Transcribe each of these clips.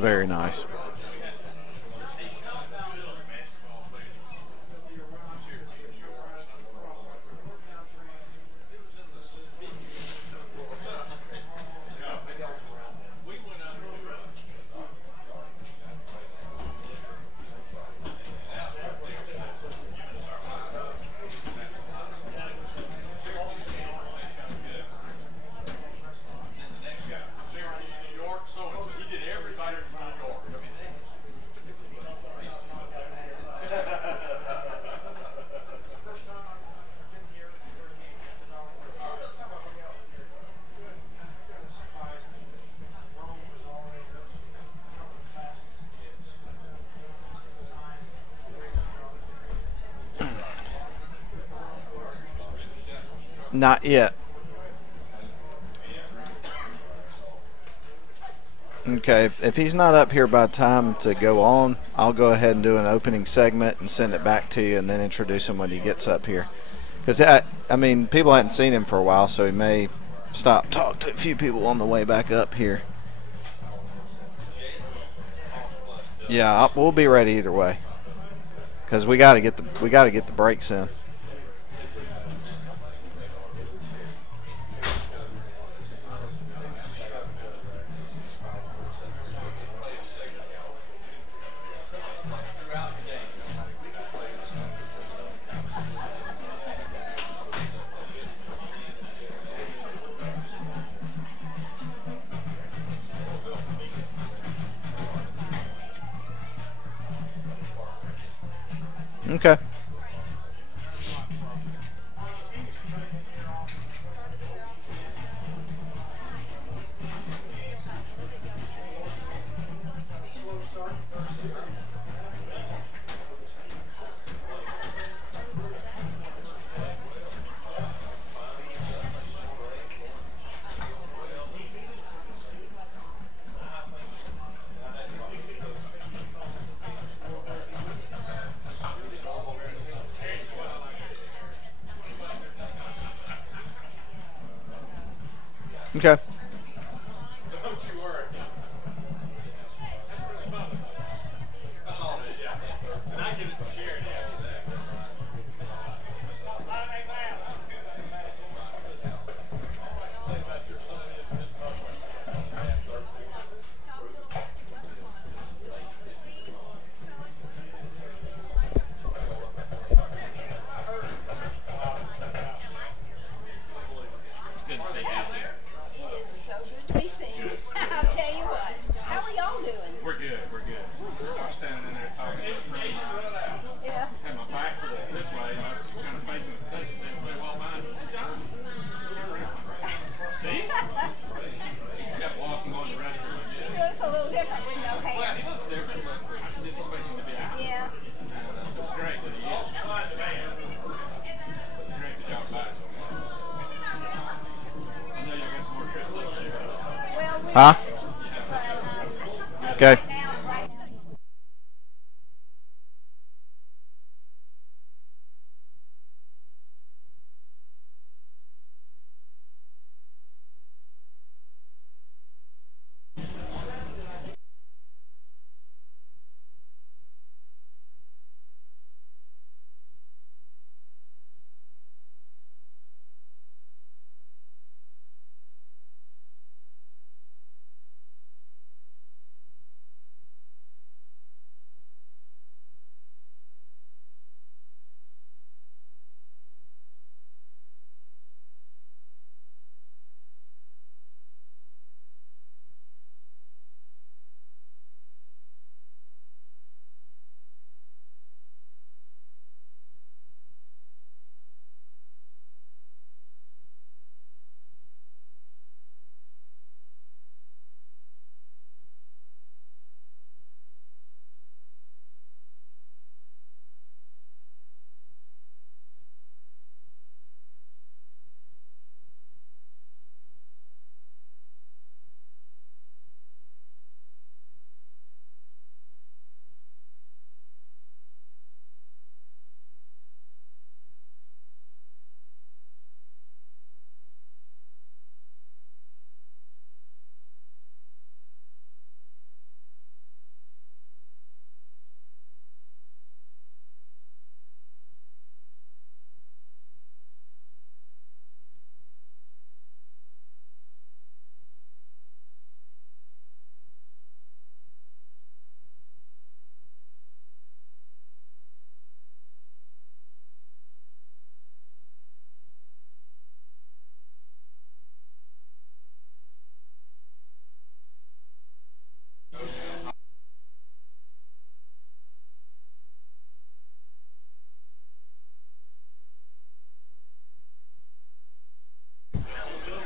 very nice. Not yet. Okay, if he's not up here by time to go on, I'll go ahead and do an opening segment and send it back to you and then introduce him when he gets up here. Because, I mean, people hadn't seen him for a while, so he may stop, talk to a few people on the way back up here. Yeah, we'll be ready either way. Because we got to get the breaks in. Okay. Okay. Huh? Okay.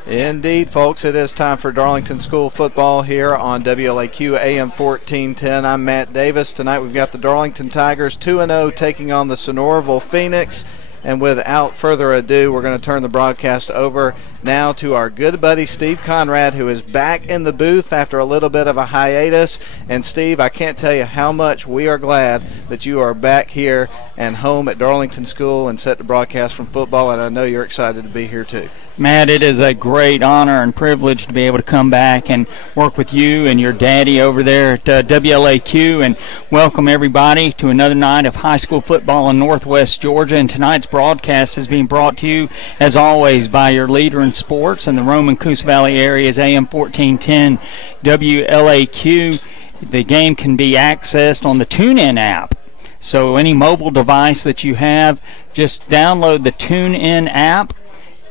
Indeed, folks, it is time for Darlington School football here on WLAQ AM 1410. I'm Matt Davis. Tonight we've got the Darlington Tigers 2-0 taking on the Sonoraville Phoenix. And without further ado, we're going to turn the broadcast over now to our good buddy Steve Conrad, who is back in the booth after a little bit of a hiatus. And Steve, I can't tell you how much we are glad that you are back here and home at Darlington School and set to broadcast from football, and I know you're excited to be here too. Matt, it is a great honor and privilege to be able to come back and work with you and your daddy over there at WLAQ, and welcome everybody to another night of high school football in Northwest Georgia. And tonight's broadcast is being brought to you, as always, by your leader in sports in the Roman Coos Valley area's AM 1410 WLAQ. The game can be accessed on the TuneIn app. So any mobile device that you have, just download the TuneIn app.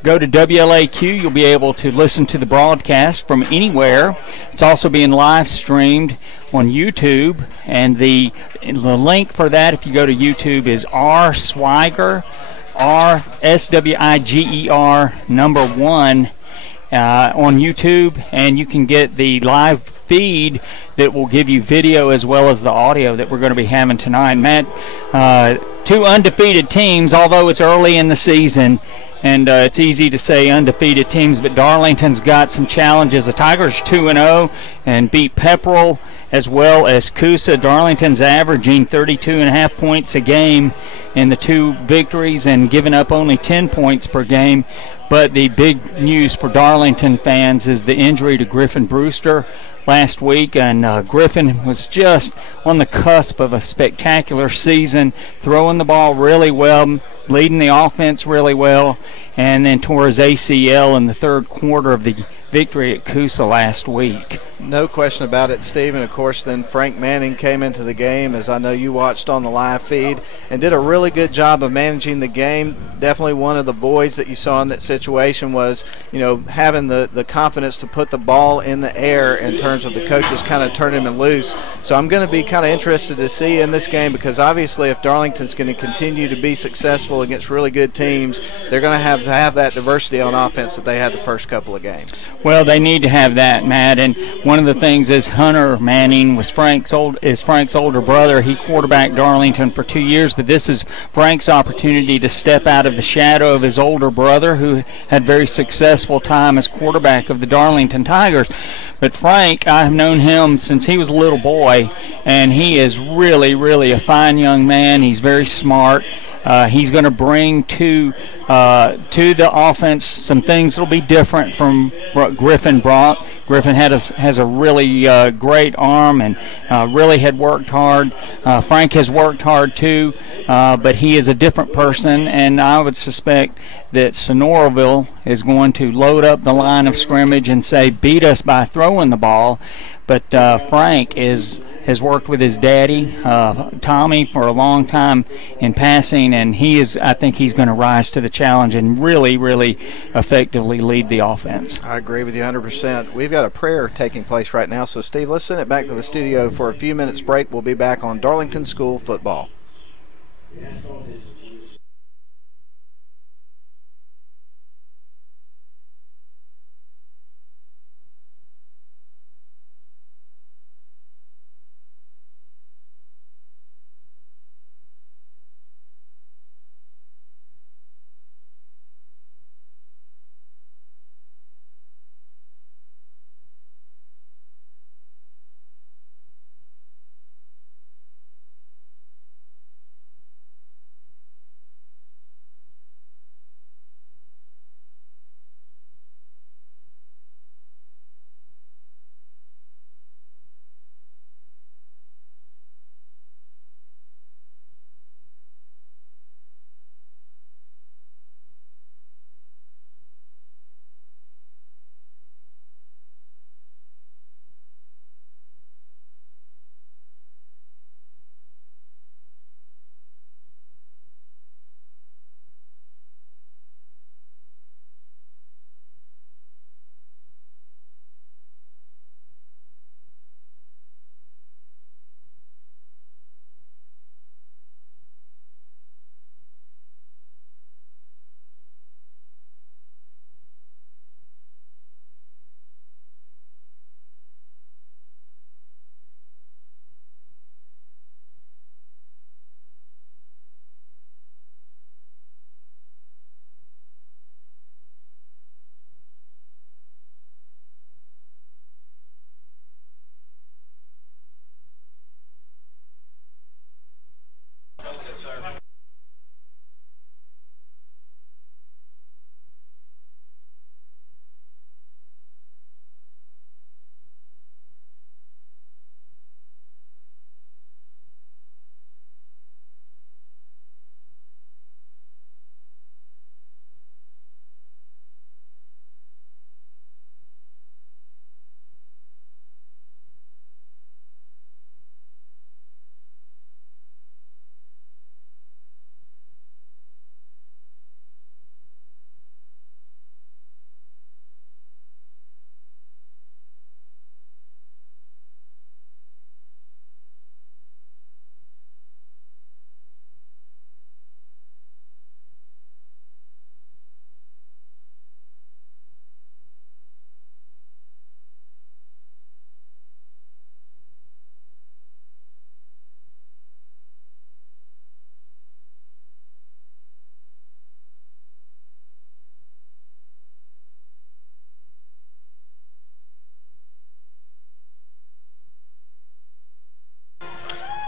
Go to WLAQ. You'll be able to listen to the broadcast from anywhere. It's also being live streamed on YouTube, and the link for that, if you go to YouTube, is R Swiger, RSWIGER 1 on YouTube, and you can get the live feed that will give you video as well as the audio that we're going to be having tonight. Matt, two undefeated teams, although it's early in the season. And it's easy to say undefeated teams, but Darlington's got some challenges. The Tigers 2-0 and beat Pepperell as well as Coosa. Darlington's averaging 32.5 points a game in the two victories and giving up only 10 points per game. But the big news for Darlington fans is the injury to Griffin Brewster last week, and Griffin was just on the cusp of a spectacular season, throwing the ball really well, leading the offense really well, and then tore his ACL in the third quarter of the victory at Coosa last week. No question about it, Steve. And of course, then Frank Manning came into the game, as I know you watched on the live feed, and did a really good job of managing the game. Definitely one of the voids that you saw in that situation was, having the confidence to put the ball in the air in terms of the coaches kind of turning him loose. So I'm going to be kind of interested to see in this game, because obviously if Darlington's going to continue to be successful against really good teams, they're going to have that diversity on offense that they had the first couple of games. Well, they need to have that, Matt. And one of the things is Hunter Manning was Frank's older brother. He quarterbacked Darlington for 2 years, but this is Frank's opportunity to step out of the shadow of his older brother, who had very successful time as quarterback of the Darlington Tigers. But Frank, I have known him since he was a little boy, and he is really, really a fine young man. He's very smart. He's going to bring to the offense some things that will be different from what Griffin brought. Griffin has a really great arm and really had worked hard. Frank has worked hard too, but he is a different person, and I would suspect that Sonoraville is going to load up the line of scrimmage and say, beat us by throwing the ball. But Frank has worked with his daddy, Tommy, for a long time in passing, and I think he's going to rise to the challenge and really, really effectively lead the offense. I agree with you 100%. We've got a prayer taking place right now, so Steve, let's send it back to the studio for a few minutes break. We'll be back on Darlington School football.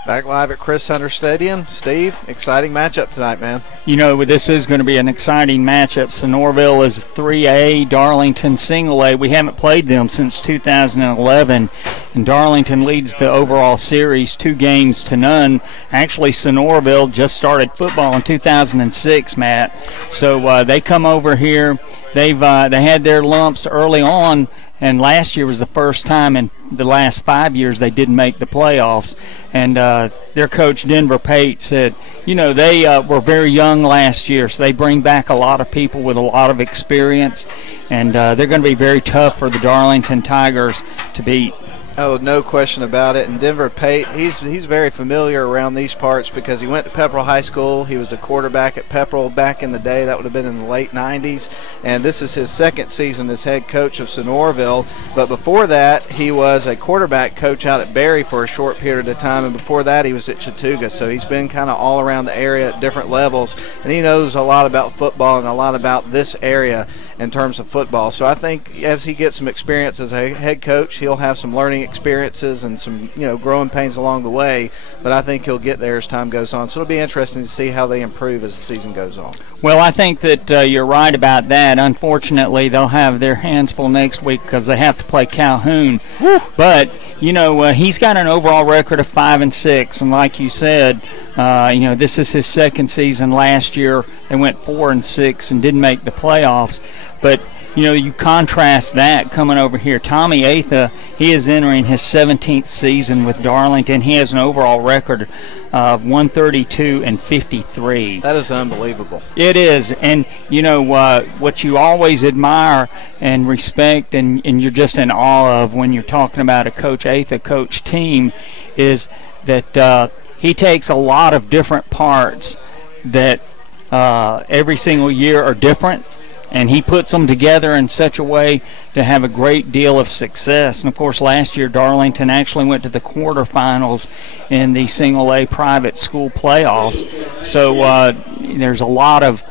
Back live at Chris Hunter Stadium. Steve, exciting matchup tonight, man. You know, this is going to be an exciting matchup. Sonoraville is 3A, Darlington single A. We haven't played them since 2011, and Darlington leads the overall series 2-0. Actually, Sonoraville just started football in 2006, Matt. So they come over here. They had their lumps early on, and last year was the first time in the last 5 years they didn't make the playoffs. And their coach, Denver Pate, said, you know, they were very young last year, so they bring back a lot of people with a lot of experience, and they're going to be very tough for the Darlington Tigers to beat. Oh, no question about it. And Denver Pate, he's very familiar around these parts because he went to Pepperell High School. He was a quarterback at Pepperell back in the day. That would have been in the late 90s. And this is his second season as head coach of Sonoraville. But before that, he was a quarterback coach out at Berry for a short period of time. And before that, he was at Chattooga. So he's been kind of all around the area at different levels. And he knows a lot about football and a lot about this area in terms of football. So I think as he gets some experience as a head coach, he'll have some learning experiences and some, you know, growing pains along the way, but I think he'll get there as time goes on. So it'll be interesting to see how they improve as the season goes on. Well, I think that you're right about that. Unfortunately, they'll have their hands full next week because they have to play Calhoun. Woo! But, you know, he's got an overall record of 5-6, and like you said, you know, this is his second season. Last year they went 4-6 and didn't make the playoffs. But, you know, you contrast that coming over here. Tommy Atha, he is entering his 17th season with Darlington. He has an overall record of 132-53. That is unbelievable. It is. And, you know, what you always admire and respect and you're just in awe of when you're talking about a Coach Atha coach team is that he takes a lot of different parts that every single year are different, and he puts them together in such a way to have a great deal of success. And, of course, last year Darlington actually went to the quarterfinals in the single A private school playoffs. So there's a lot of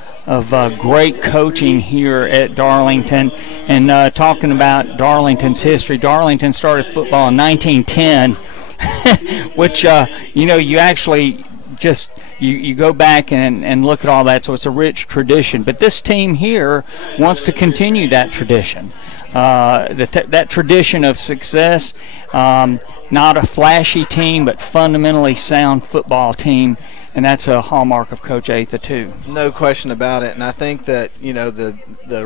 great coaching here at Darlington. And talking about Darlington's history, Darlington started football in 1910, which, you know, you actually just you go back and look at all that, so it's a rich tradition. But this team here wants to continue that tradition, that tradition of success. Not a flashy team, but fundamentally sound football team, and that's a hallmark of Coach Atha too. No question about it. And I think that, you know, the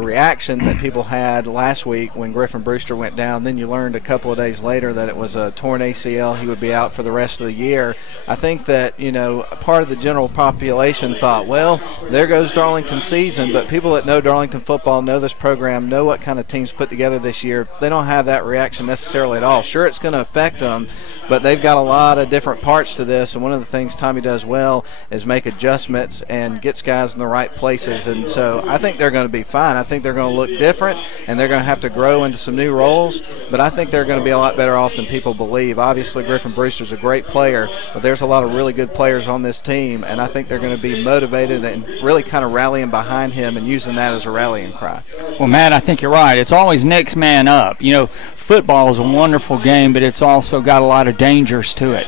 reaction that people had last week when Griffin Brewster went down, then you learned a couple of days later that it was a torn ACL. He would be out for the rest of the year. I think that, you know, part of the general population thought, well, there goes Darlington's season. But people that know Darlington football, know this program, know what kind of teams put together this year, they don't have that reaction necessarily at all. Sure, it's going to affect them, but they've got a lot of different parts to this. And one of the things Tommy does well is make adjustments and gets guys in the right places. And so I think they're going to be fine. I think they're going to look different, and they're going to have to grow into some new roles, but I think they're going to be a lot better off than people believe. Obviously, Griffin Brewster's a great player, but there's a lot of really good players on this team, and I think they're going to be motivated and really kind of rallying behind him and using that as a rallying cry. Well, Matt, I think you're right. It's always next man up. You know, football is a wonderful game, but it's also got a lot of dangers to it.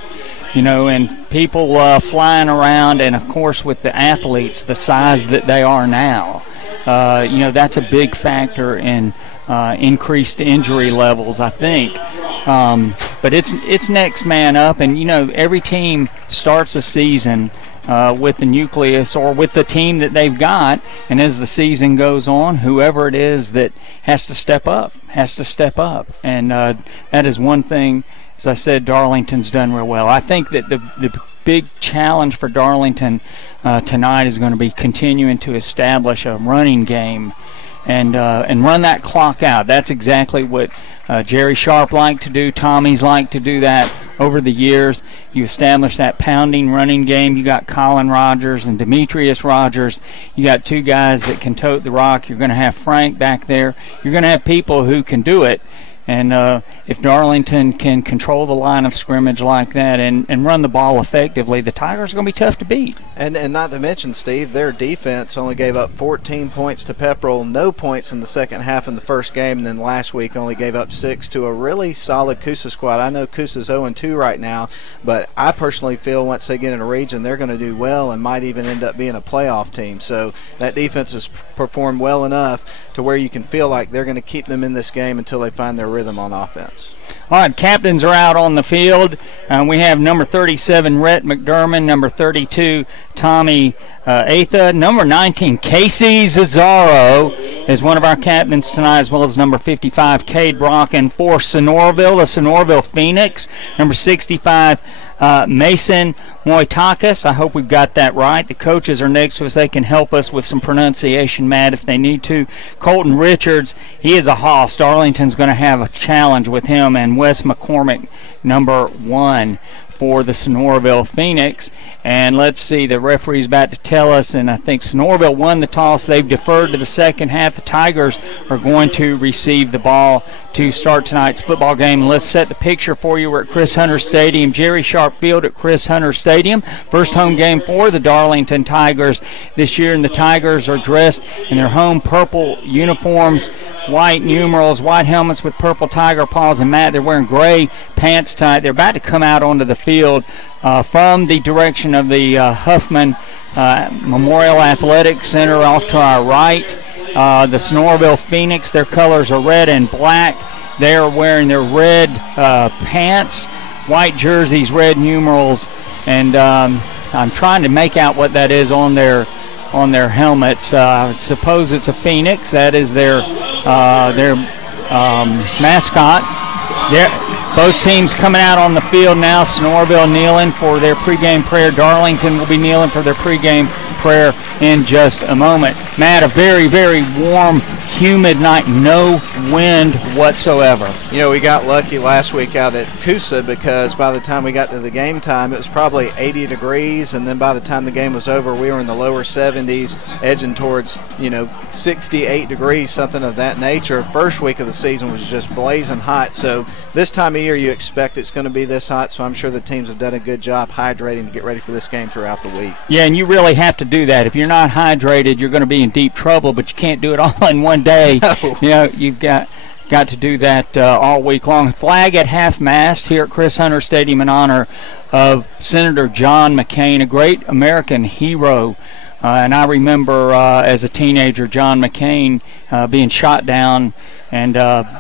You know, and people flying around, and of course with the athletes the size that they are now, you know, that's a big factor in increased injury levels, I think. But it's next man up, and you know, every team starts a season with the nucleus or with the team that they've got, and as the season goes on, whoever it is that has to step up, and that is one thing. As I said, Darlington's done real well. I think that the big challenge for Darlington tonight is going to be continuing to establish a running game and run that clock out. That's exactly what Jerry Sharp liked to do. Tommy's liked to do that over the years. You establish that pounding running game. You got Colin Rogers and Demetrius Rogers. You got two guys that can tote the rock. You're going to have Frank back there. You're going to have people who can do it. And if Darlington can control the line of scrimmage like that and run the ball effectively, the Tigers are going to be tough to beat. And not to mention, Steve, their defense only gave up 14 points to Pepperell, no points in the second half in the first game, and then last week only gave up 6 to a really solid Coosa squad. I know Coosa's 0-2 right now, but I personally feel once they get in a region, they're going to do well and might even end up being a playoff team. So that defense has performed well enough to where you can feel like they're going to keep them in this game until they find their rhythm on offense. All right, captains are out on the field. We have number 37, Rhett McDermott, number 32, Tommy Atha, number 19, Casey Zazzaro is one of our captains tonight, as well as number 55, Cade Brock, and for Sonoraville, the Sonoraville Phoenix, number 65, Mason Moitakis. I hope we've got that right. The coaches are next to us. They can help us with some pronunciation, Matt, if they need to. Colton Richards, he is a hoss. Darlington's going to have a challenge with him. And Wes McCormick, number 1 for the Sonoraville Phoenix. And let's see, the referee's about to tell us, and I think Sonoraville won the toss. They've deferred to the second half. The Tigers are going to receive the ball to start tonight's football game. Let's set the picture for you. We're at Chris Hunter Stadium, Jerry Sharp Field at Chris Hunter Stadium. First home game for the Darlington Tigers this year, and the Tigers are dressed in their home purple uniforms, white numerals, white helmets with purple tiger paws, and Matt, they're wearing gray pants tonight. They're about to come out onto the field from the direction of the Huffman Memorial Athletic Center off to our right. The Sonoraville Phoenix, their colors are red and black. They are wearing their red pants, white jerseys, red numerals, and I'm trying to make out what that is on their helmets. I suppose it's a phoenix. That is their mascot. Both teams coming out on the field now. Sonoraville kneeling for their pregame prayer. Darlington will be kneeling for their pregame prayer in just a moment. Matt, a very, very warm, humid night, no wind whatsoever. You know, we got lucky last week out at Coosa because by the time we got to the game time, it was probably 80 degrees, and then by the time the game was over, we were in the lower 70s, edging towards, 68 degrees, something of that nature. First week of the season was just blazing hot, so this time of year you expect it's going to be this hot, so I'm sure the teams have done a good job hydrating to get ready for this game throughout the week. Yeah, and you really have to do that. If you're not hydrated, you're going to be in deep trouble, but you can't do it all in one day. No. You've got to do that all week long. Flag at half-mast here at Chris Hunter Stadium in honor of Senator John McCain, a great American hero. And I remember as a teenager John McCain being shot down and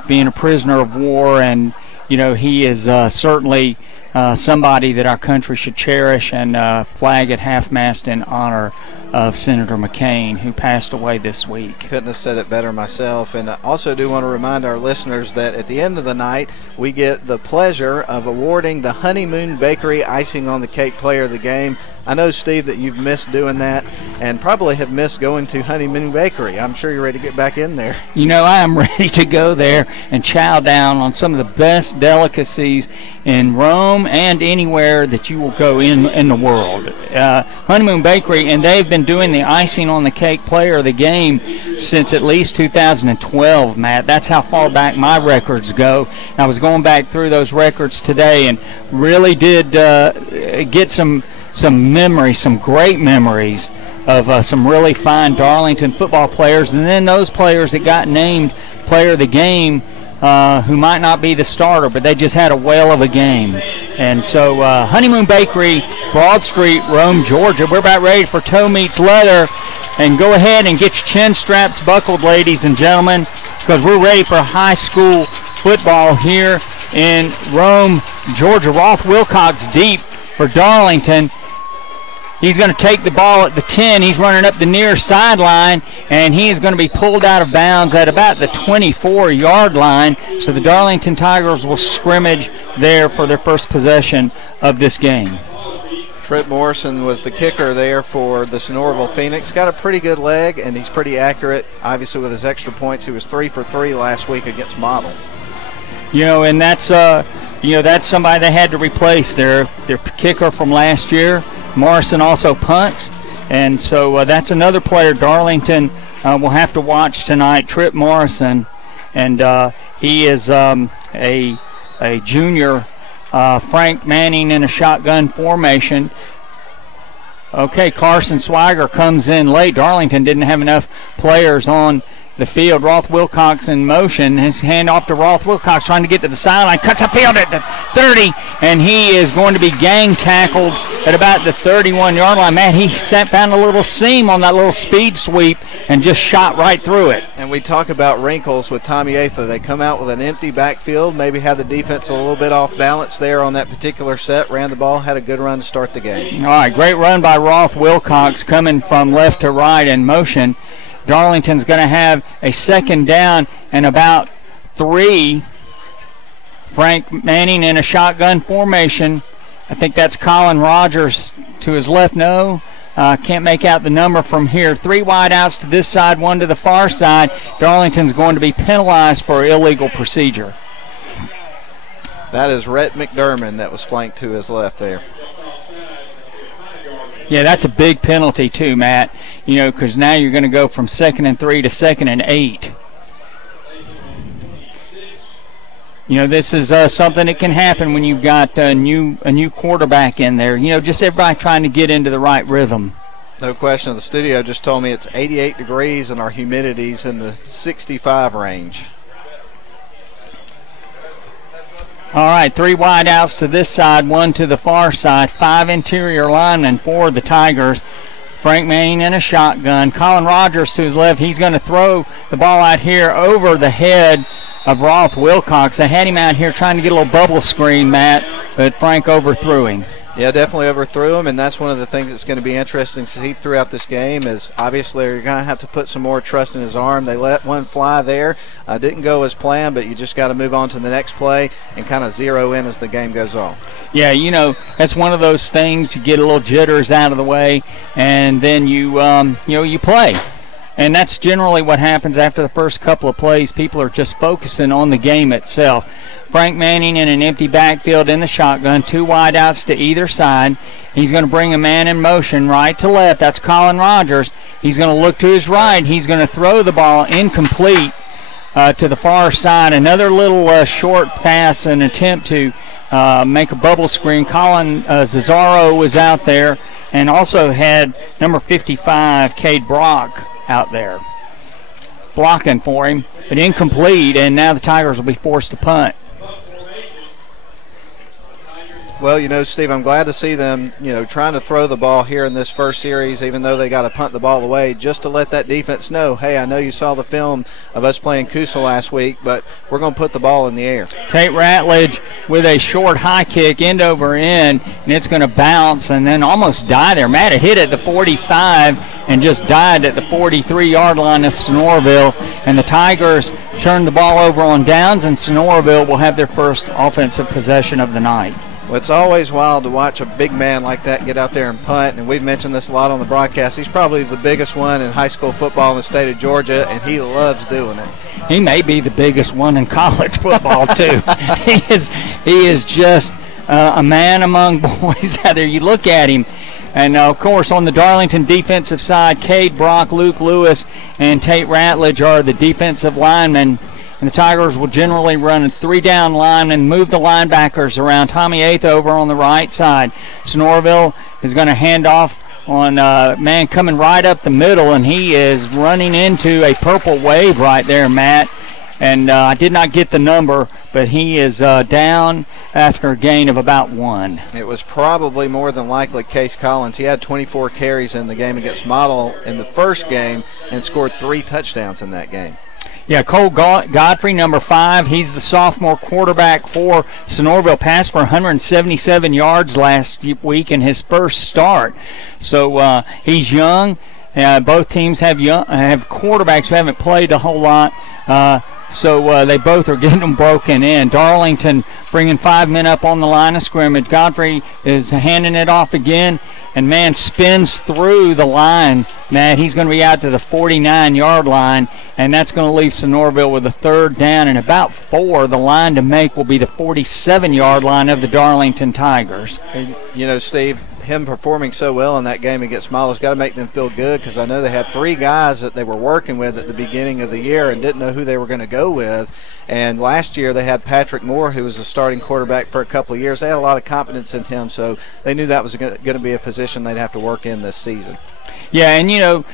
being a prisoner of war, and he is certainly somebody that our country should cherish, and flag at half-mast in honor of Senator McCain, who passed away this week. Couldn't have said it better myself. And I also do want to remind our listeners that at the end of the night, we get the pleasure of awarding the Honeymoon Bakery Icing on the Cake Player of the Game. I know, Steve, that you've missed doing that and probably have missed going to Honeymoon Bakery. I'm sure you're ready to get back in there. I am ready to go there and chow down on some of the best delicacies in Rome and anywhere that you will go in the world. Honeymoon Bakery, and they've been doing the icing on the cake player of the game since at least 2012, Matt. That's how far back my records go. I was going back through those records today and really did get some memories, some great memories of some really fine Darlington football players, and then those players that got named player of the game who might not be the starter, but they just had a whale of a game. And so Honeymoon Bakery, Broad Street, Rome, Georgia. We're about ready for Toe Meets Leather, and go ahead and get your chin straps buckled, ladies and gentlemen, because we're ready for high school football here in Rome, Georgia. Roth Wilcox deep for Darlington. He's going to take the ball at the 10. He's running up the near sideline, and he is going to be pulled out of bounds at about the 24-yard line. So the Darlington Tigers will scrimmage there for their first possession of this game. Trip Morrison was the kicker there for the Sonoraville Phoenix. Got a pretty good leg, and he's pretty accurate. Obviously, with his extra points, he was 3 for 3 last week against Model. And that's that's somebody they had to replace, their kicker from last year. Morrison also punts, and so that's another player Darlington will have to watch tonight, Trip Morrison, and he is a junior, Frank Manning, in a shotgun formation. Okay, Carson Swiger comes in late. Darlington didn't have enough players on the field. Roth Wilcox in motion. His hand off to Roth Wilcox, trying to get to the sideline. Cuts upfield at the 30, and he is going to be gang tackled at about the 31-yard line. Man, he found a little seam on that little speed sweep and just shot right through it. And we talk about wrinkles with Tommy Atha. They come out with an empty backfield, maybe had the defense a little bit off balance there on that particular set, ran the ball, had a good run to start the game. All right, great run by Roth Wilcox coming from left to right in motion. Darlington's going to have a second down and about 3. Frank Manning in a shotgun formation. I think that's Colin Rogers to his left. No, can't make out the number from here. 3 wide outs to this side, 1 to the far side. Darlington's going to be penalized for illegal procedure. That is Rhett McDermott that was flanked to his left there. Yeah, that's a big penalty too, Matt. You know, because now you're going to go from 2nd and 3 to 2nd and 8. You know, this is something that can happen when you've got a new quarterback in there. You know, just everybody trying to get into the right rhythm. No question. The studio just told me it's 88 degrees and our humidity's in the 65 range. All right, 3 wide outs to this side, 1 to the far side. 5 interior linemen for the Tigers. Frank Manning in a shotgun. Colin Rogers to his left. He's going to throw the ball out here over the head of Roth Wilcox. They had him out here trying to get a little bubble screen, Matt, but Frank overthrew him. Yeah, definitely overthrew him, and that's one of the things that's going to be interesting to see throughout this game is obviously you're going to have to put some more trust in his arm. They let one fly there. Didn't go as planned, but you just got to move on to the next play and kind of zero in as the game goes on. Yeah, you know, that's one of those things. You get a little jitters out of the way, and then you play. And that's generally what happens after the first couple of plays. People are just focusing on the game itself. Frank Manning in an empty backfield in the shotgun, 2 wide outs to either side. He's going to bring a man in motion right to left. That's Colin Rogers. He's going to look to his right. He's going to throw the ball incomplete to the far side. Another little short pass, an attempt to make a bubble screen. Colin Cesaro was out there and also had number 55, Cade Brock, out there blocking for him, but incomplete, and now the Tigers will be forced to punt. Well, you know, Steve, I'm glad to see them, you know, trying to throw the ball here in this first series, even though they got to punt the ball away, just to let that defense know, hey, I know you saw the film of us playing Coosa last week, but we're going to put the ball in the air. Tate Ratledge with a short high kick, end over end, and it's going to bounce and then almost die there. Matt hit at the 45 and just died at the 43-yard line of Sonoraville, and the Tigers turned the ball over on downs, and Sonoraville will have their first offensive possession of the night. Well, it's always wild to watch a big man like that get out there and punt, and we've mentioned this a lot on the broadcast. He's probably the biggest one in high school football in the state of Georgia, and he loves doing it. He may be the biggest one in college football, too. He is just a man among boys out there. You look at him, and, of course, on the Darlington defensive side, Cade Brock, Luke Lewis, and Tate Ratledge are the defensive linemen. And the Tigers will generally run a 3-down line and move the linebackers around. Tommy Atha over on the right side. Sonoraville is going to hand off on a man coming right up the middle, and he is running into a purple wave right there, Matt. And I did not get the number, but he is down after a gain of about 1. It was probably more than likely Case Collins. He had 24 carries in the game against Model in the first game and scored 3 touchdowns in that game. Yeah, Cole Godfrey, number 5. He's the sophomore quarterback for Sonoraville. Passed for 177 yards last week in his first start. So he's young. Both teams have quarterbacks who haven't played a whole lot. So they both are getting them broken in. Darlington bringing 5 men up on the line of scrimmage. Godfrey is handing it off again. And, man, spins through the line. Matt, he's going to be out to the 49-yard line, and that's going to leave Sonoraville with a 3rd down and about 4. The line to make will be the 47-yard line of the Darlington Tigers. And, you know, Steve, him performing so well in that game against Milo's got to make them feel good, because I know they had 3 guys that they were working with at the beginning of the year and didn't know who they were going to go with. And last year they had Patrick Moore, who was a starting quarterback for a couple of years. They had a lot of confidence in him, so they knew that was going to be a position they'd have to work in this season. Yeah, and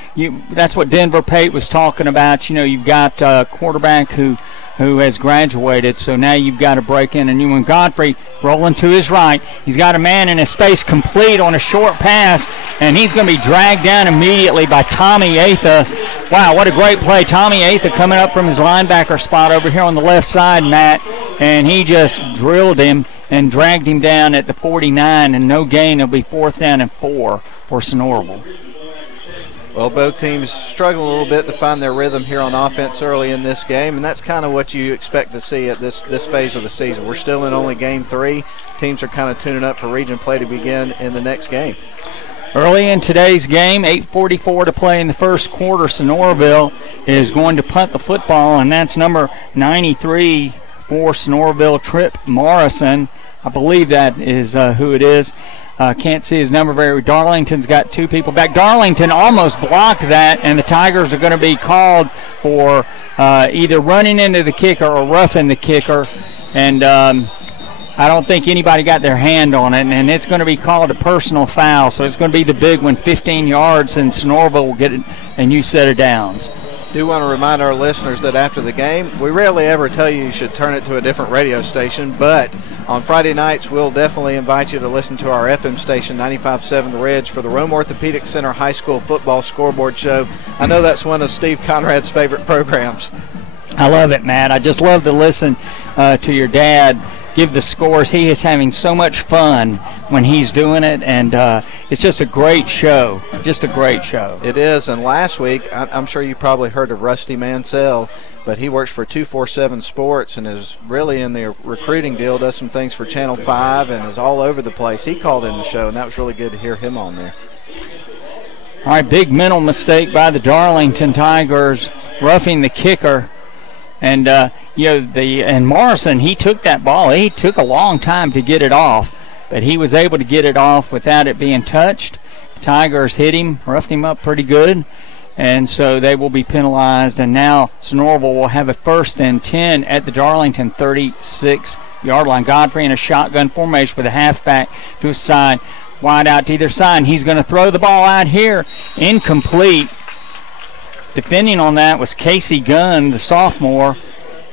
that's what Denver Pate was talking about. You've got a quarterback who has graduated, so now you've got to break in a new one. Godfrey rolling to his right. He's got a man in his space, complete on a short pass, and he's going to be dragged down immediately by Tommy Atha. Wow, what a great play. Tommy Atha coming up from his linebacker spot over here on the left side, Matt, and he just drilled him and dragged him down at the 49, and no gain. It'll be 4th down and 4 for Sonoraville. Well, both teams struggle a little bit to find their rhythm here on offense early in this game, and that's kind of what you expect to see at this phase of the season. We're still in only game 3. Teams are kind of tuning up for region play to begin in the next game. Early in today's game, 8:44 to play in the first quarter, Sonoraville is going to punt the football, and that's number 93 for Sonoraville, Trip Morrison. I believe that is who it is. Can't see his number very. Darlington's got 2 people back. Darlington almost blocked that, and the Tigers are going to be called for either running into the kicker or roughing the kicker. And I don't think anybody got their hand on it, and it's going to be called a personal foul. So it's going to be the big one, 15 yards, and Sonoraville will get a new set of downs. Do want to remind our listeners that after the game, we rarely ever tell you should turn it to a different radio station, but on Friday nights we'll definitely invite you to listen to our FM station 95.7 The Ridge for the Rome Orthopedic Center High School Football Scoreboard Show. I know that's one of Steve Conrad's favorite programs. I love it, Matt. I just love to listen to your dad give the scores. He is having so much fun when he's doing it, and it's just a great show. Just a great show. It is, and last week, I'm sure you probably heard of Rusty Mansell, but he works for 247 Sports and is really in the recruiting deal, does some things for Channel 5, and is all over the place. He called in the show, and that was really good to hear him on there. All right, big mental mistake by the Darlington Tigers, roughing the kicker. And, and Morrison, he took that ball. He took a long time to get it off, but he was able to get it off without it being touched. The Tigers hit him, roughed him up pretty good, and so they will be penalized. And now Sonoraville will have a 1st and 10 at the Darlington 36-yard line. Godfrey in a shotgun formation with a halfback to his side, wide out to either side. And he's going to throw the ball out here, incomplete. Defending on that was Casey Gunn, the sophomore,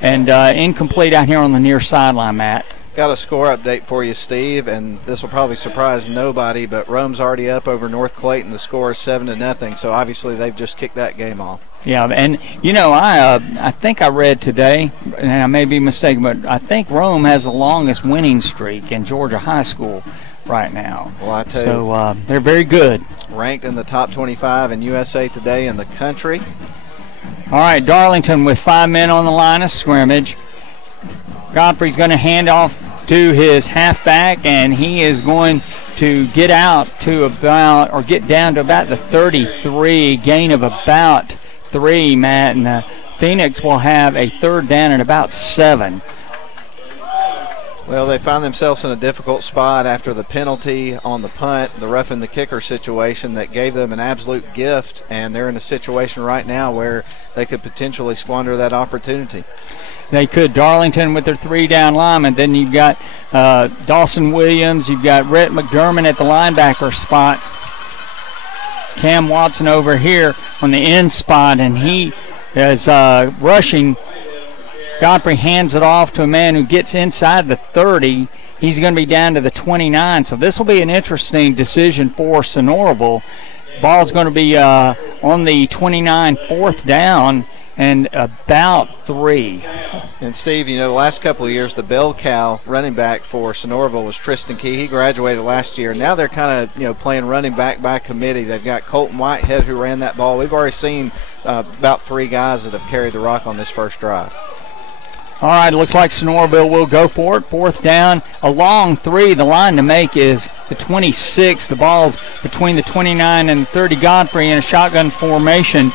and incomplete out here on the near sideline, Matt. Got a score update for you, Steve, and this will probably surprise nobody, but Rome's already up over North Clayton. The score is 7-0, so obviously they've just kicked that game off. Yeah, and I think I read today, and I may be mistaken, but I think Rome has the longest winning streak in Georgia high school right now. Well, I tell you, so they're very good. Ranked in the top 25 in USA Today in the country. All right, Darlington with 5 men on the line of scrimmage. Godfrey's going to hand off to his halfback, and he is going to get out to get down to about the 33, gain of about 3, Matt, and Phoenix will have a 3rd down and about 7. Well, they found themselves in a difficult spot after the penalty on the punt, the roughing the kicker situation that gave them an absolute gift, and they're in a situation right now where they could potentially squander that opportunity. They could. Darlington with their 3 down linemen. Then you've got Dawson Williams. You've got Rhett McDermott at the linebacker spot. Cam Watson over here on the end spot, and he is rushing. Godfrey hands it off to a man who gets inside the 30. He's going to be down to the 29. So this will be an interesting decision for Sonoraville. Ball's going to be on the 29, 4th down, and about 3. And Steve, the last couple of years, the bell cow running back for Sonoraville was Tristan Key. He graduated last year. Now they're kind of, playing running back by committee. They've got Colton Whitehead who ran that ball. We've already seen about 3 guys that have carried the rock on this first drive. All right, it looks like Sonoraville will go for it. 4th down, a long 3. The line to make is the 26. The ball's between the 29 and 30. Godfrey in a shotgun formation.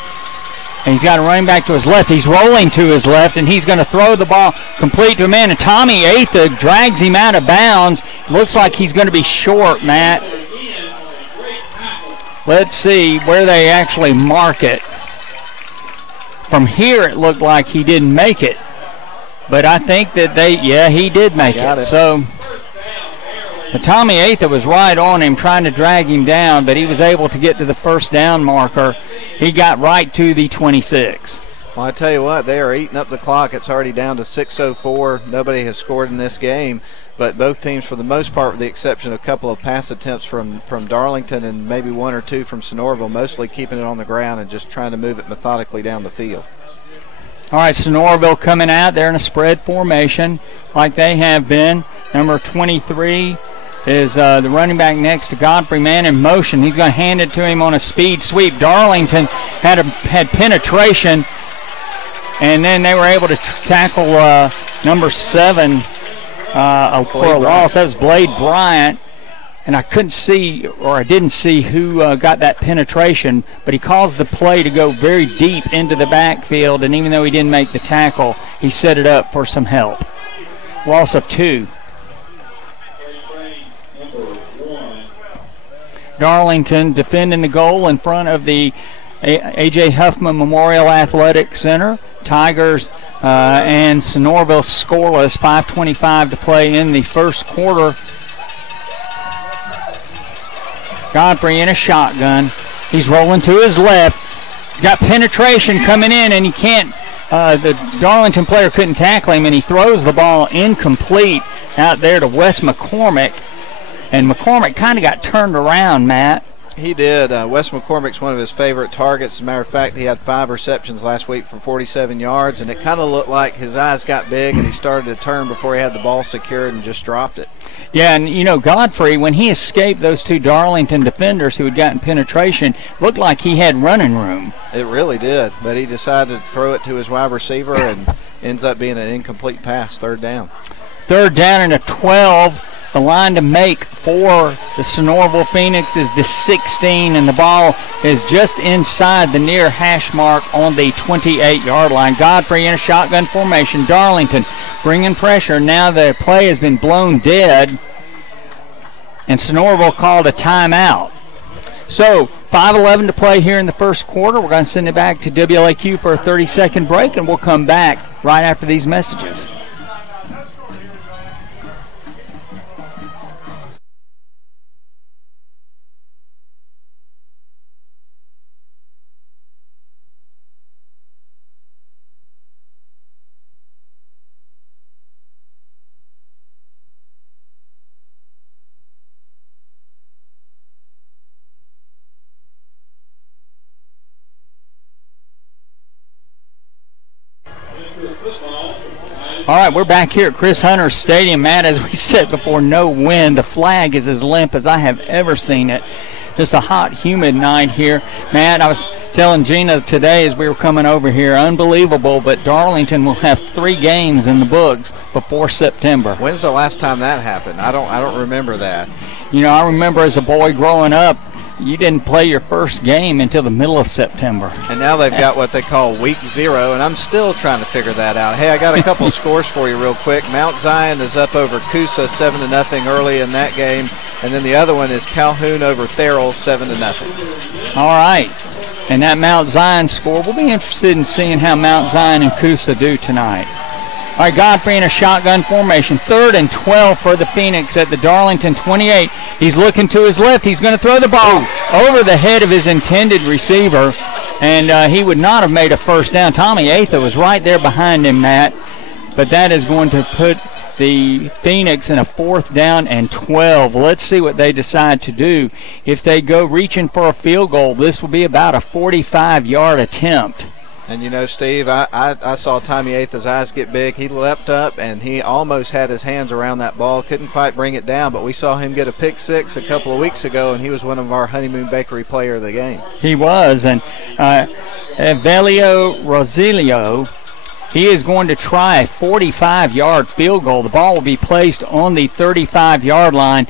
And he's got a running back to his left. He's rolling to his left, and he's going to throw the ball complete to a man. And Tommy Atha drags him out of bounds. Looks like he's going to be short, Matt. Let's see where they actually mark it. From here, it looked like he didn't make it. But I think that he did make it. So Tommy Atha was right on him trying to drag him down, but he was able to get to the first down marker. He got right to the 26. Well, I tell you what, they are eating up the clock. It's already down to 6:04. Nobody has scored in this game, but both teams, for the most part, with the exception of a couple of pass attempts from Darlington and maybe one or two from Sonoraville, mostly keeping it on the ground and just trying to move it methodically down the field. All right, Sonoraville coming out there in a spread formation like they have been. Number 23 is the running back next to Godfrey, man in motion. He's going to hand it to him on a speed sweep. Darlington had penetration, and then they were able to tackle number 7 for a loss. That was Blade Bryant, and I couldn't see, or I didn't see who got that penetration, but he caused the play to go very deep into the backfield, and even though he didn't make the tackle, he set it up for some help. Loss of 2. Darlington defending the goal in front of the A.J. Huffman Memorial Athletic Center. Tigers and Sonoraville scoreless, 5:25 to play in the first quarter. Godfrey in a shotgun. He's rolling to his left. He's got penetration coming in, and he can't. The Darlington player couldn't tackle him, and he throws the ball incomplete out there to Wes McCormick. And McCormick kind of got turned around, Matt. He did. Wes McCormick's one of his favorite targets. As a matter of fact, he had 5 receptions last week for 47 yards, and it kind of looked like his eyes got big and he started to turn before he had the ball secured and just dropped it. Yeah, and you know, Godfrey, when he escaped those 2 Darlington defenders who had gotten penetration, looked like he had running room. It really did, but he decided to throw it to his wide receiver and ends up being an incomplete pass, 3rd down. 3rd down and a 12. The line to make for the Sonoraville Phoenix is the 16, and the ball is just inside the near hash mark on the 28-yard line. Godfrey in a shotgun formation. Darlington bringing pressure. Now the play has been blown dead, and Sonoraville called a timeout. So 5:11 to play here in the first quarter. We're going to send it back to WLAQ for a 30-second break, and we'll come back right after these messages. All right, we're back here at Chris Hunter Stadium. Matt, as we said before, no wind. The flag is as limp as I have ever seen it. Just a hot, humid night here. Matt, I was telling Gina today as we were coming over here, unbelievable, but Darlington will have 3 games in the books before September. When's the last time that happened? I don't remember that. You know, I remember as a boy growing up, you didn't play your first game until the middle of September. And now they've got what they call week 0, and I'm still trying to figure that out. Hey, I got a couple of scores for you real quick. Mount Zion is up over Coosa 7-0 early in that game, and then the other one is Calhoun over Therrell 7-0. All right. And that Mount Zion score, we'll be interested in seeing how Mount Zion and Coosa do tonight. All right, Godfrey in a shotgun formation. 3rd and 12 for the Phoenix at the Darlington 28. He's looking to his left. He's going to throw the ball over the head of his intended receiver, and he would not have made a first down. Tommy Atha was right there behind him, Matt, but that is going to put the Phoenix in a 4th down and 12. Let's see what they decide to do. If they go reaching for a field goal, this will be about a 45-yard attempt. And, you know, Steve, I saw Tommy Atha's eyes get big. He leapt up, and he almost had his hands around that ball. Couldn't quite bring it down, but we saw him get a pick 6 a couple of weeks ago, and he was one of our Honeymoon Bakery player of the game. He was, and Evelio Rosilio, he is going to try a 45-yard field goal. The ball will be placed on the 35-yard line.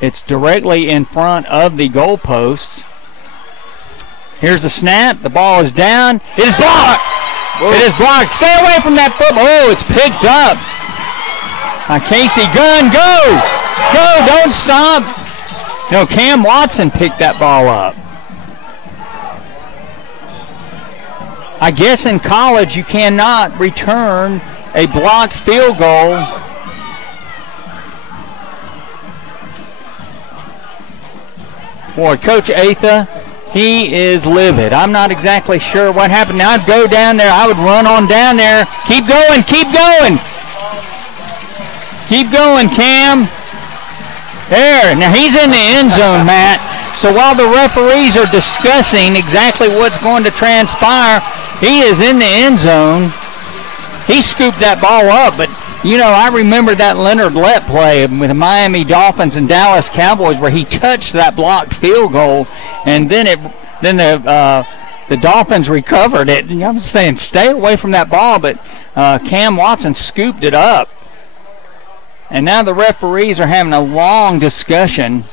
It's directly in front of the goalposts. Here's the snap. The ball is down. It is blocked. Whoa. It is blocked. Stay away from that football. Oh, it's picked up. Casey Gunn, go. Go, don't stop. No, Cam Watson picked that ball up. I guess in college you cannot return a blocked field goal. Boy, Coach Atha, he is livid. I'm not exactly sure what happened. Now I'd go down there. I would run on down there. Keep going, keep going. Keep going, Cam. There. Now he's in the end zone, Matt. So while the referees are discussing exactly what's going to transpire, he is in the end zone. He scooped that ball up, but you know, I remember that Leonard Lett play with the Miami Dolphins and Dallas Cowboys where he touched that blocked field goal, and then the Dolphins recovered it. And I'm saying stay away from that ball, but Cam Watson scooped it up. And now the referees are having a long discussion.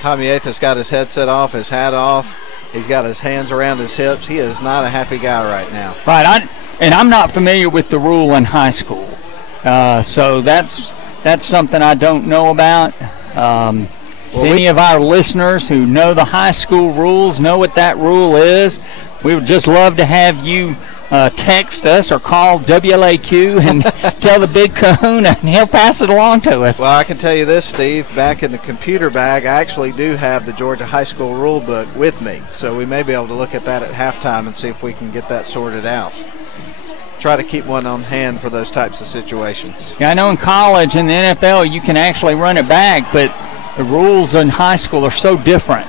Tommy Atha's got his headset off, his hat off. He's got his hands around his hips. He is not a happy guy right now. Right, and I'm not familiar with the rule in high school, so that's something I don't know about. Any of our listeners who know the high school rules, know what that rule is, we would just love to have you text us or call WLAQ and tell the big kahuna, and he'll pass it along to us. Well, I can tell you this, Steve. Back in the computer bag, I actually do have the Georgia High School rule book with me, so we may be able to look at that at halftime and see if we can get that sorted out. Try to keep one on hand for those types of situations. Yeah, I know in college and the NFL you can actually run it back, but the rules in high school are so different.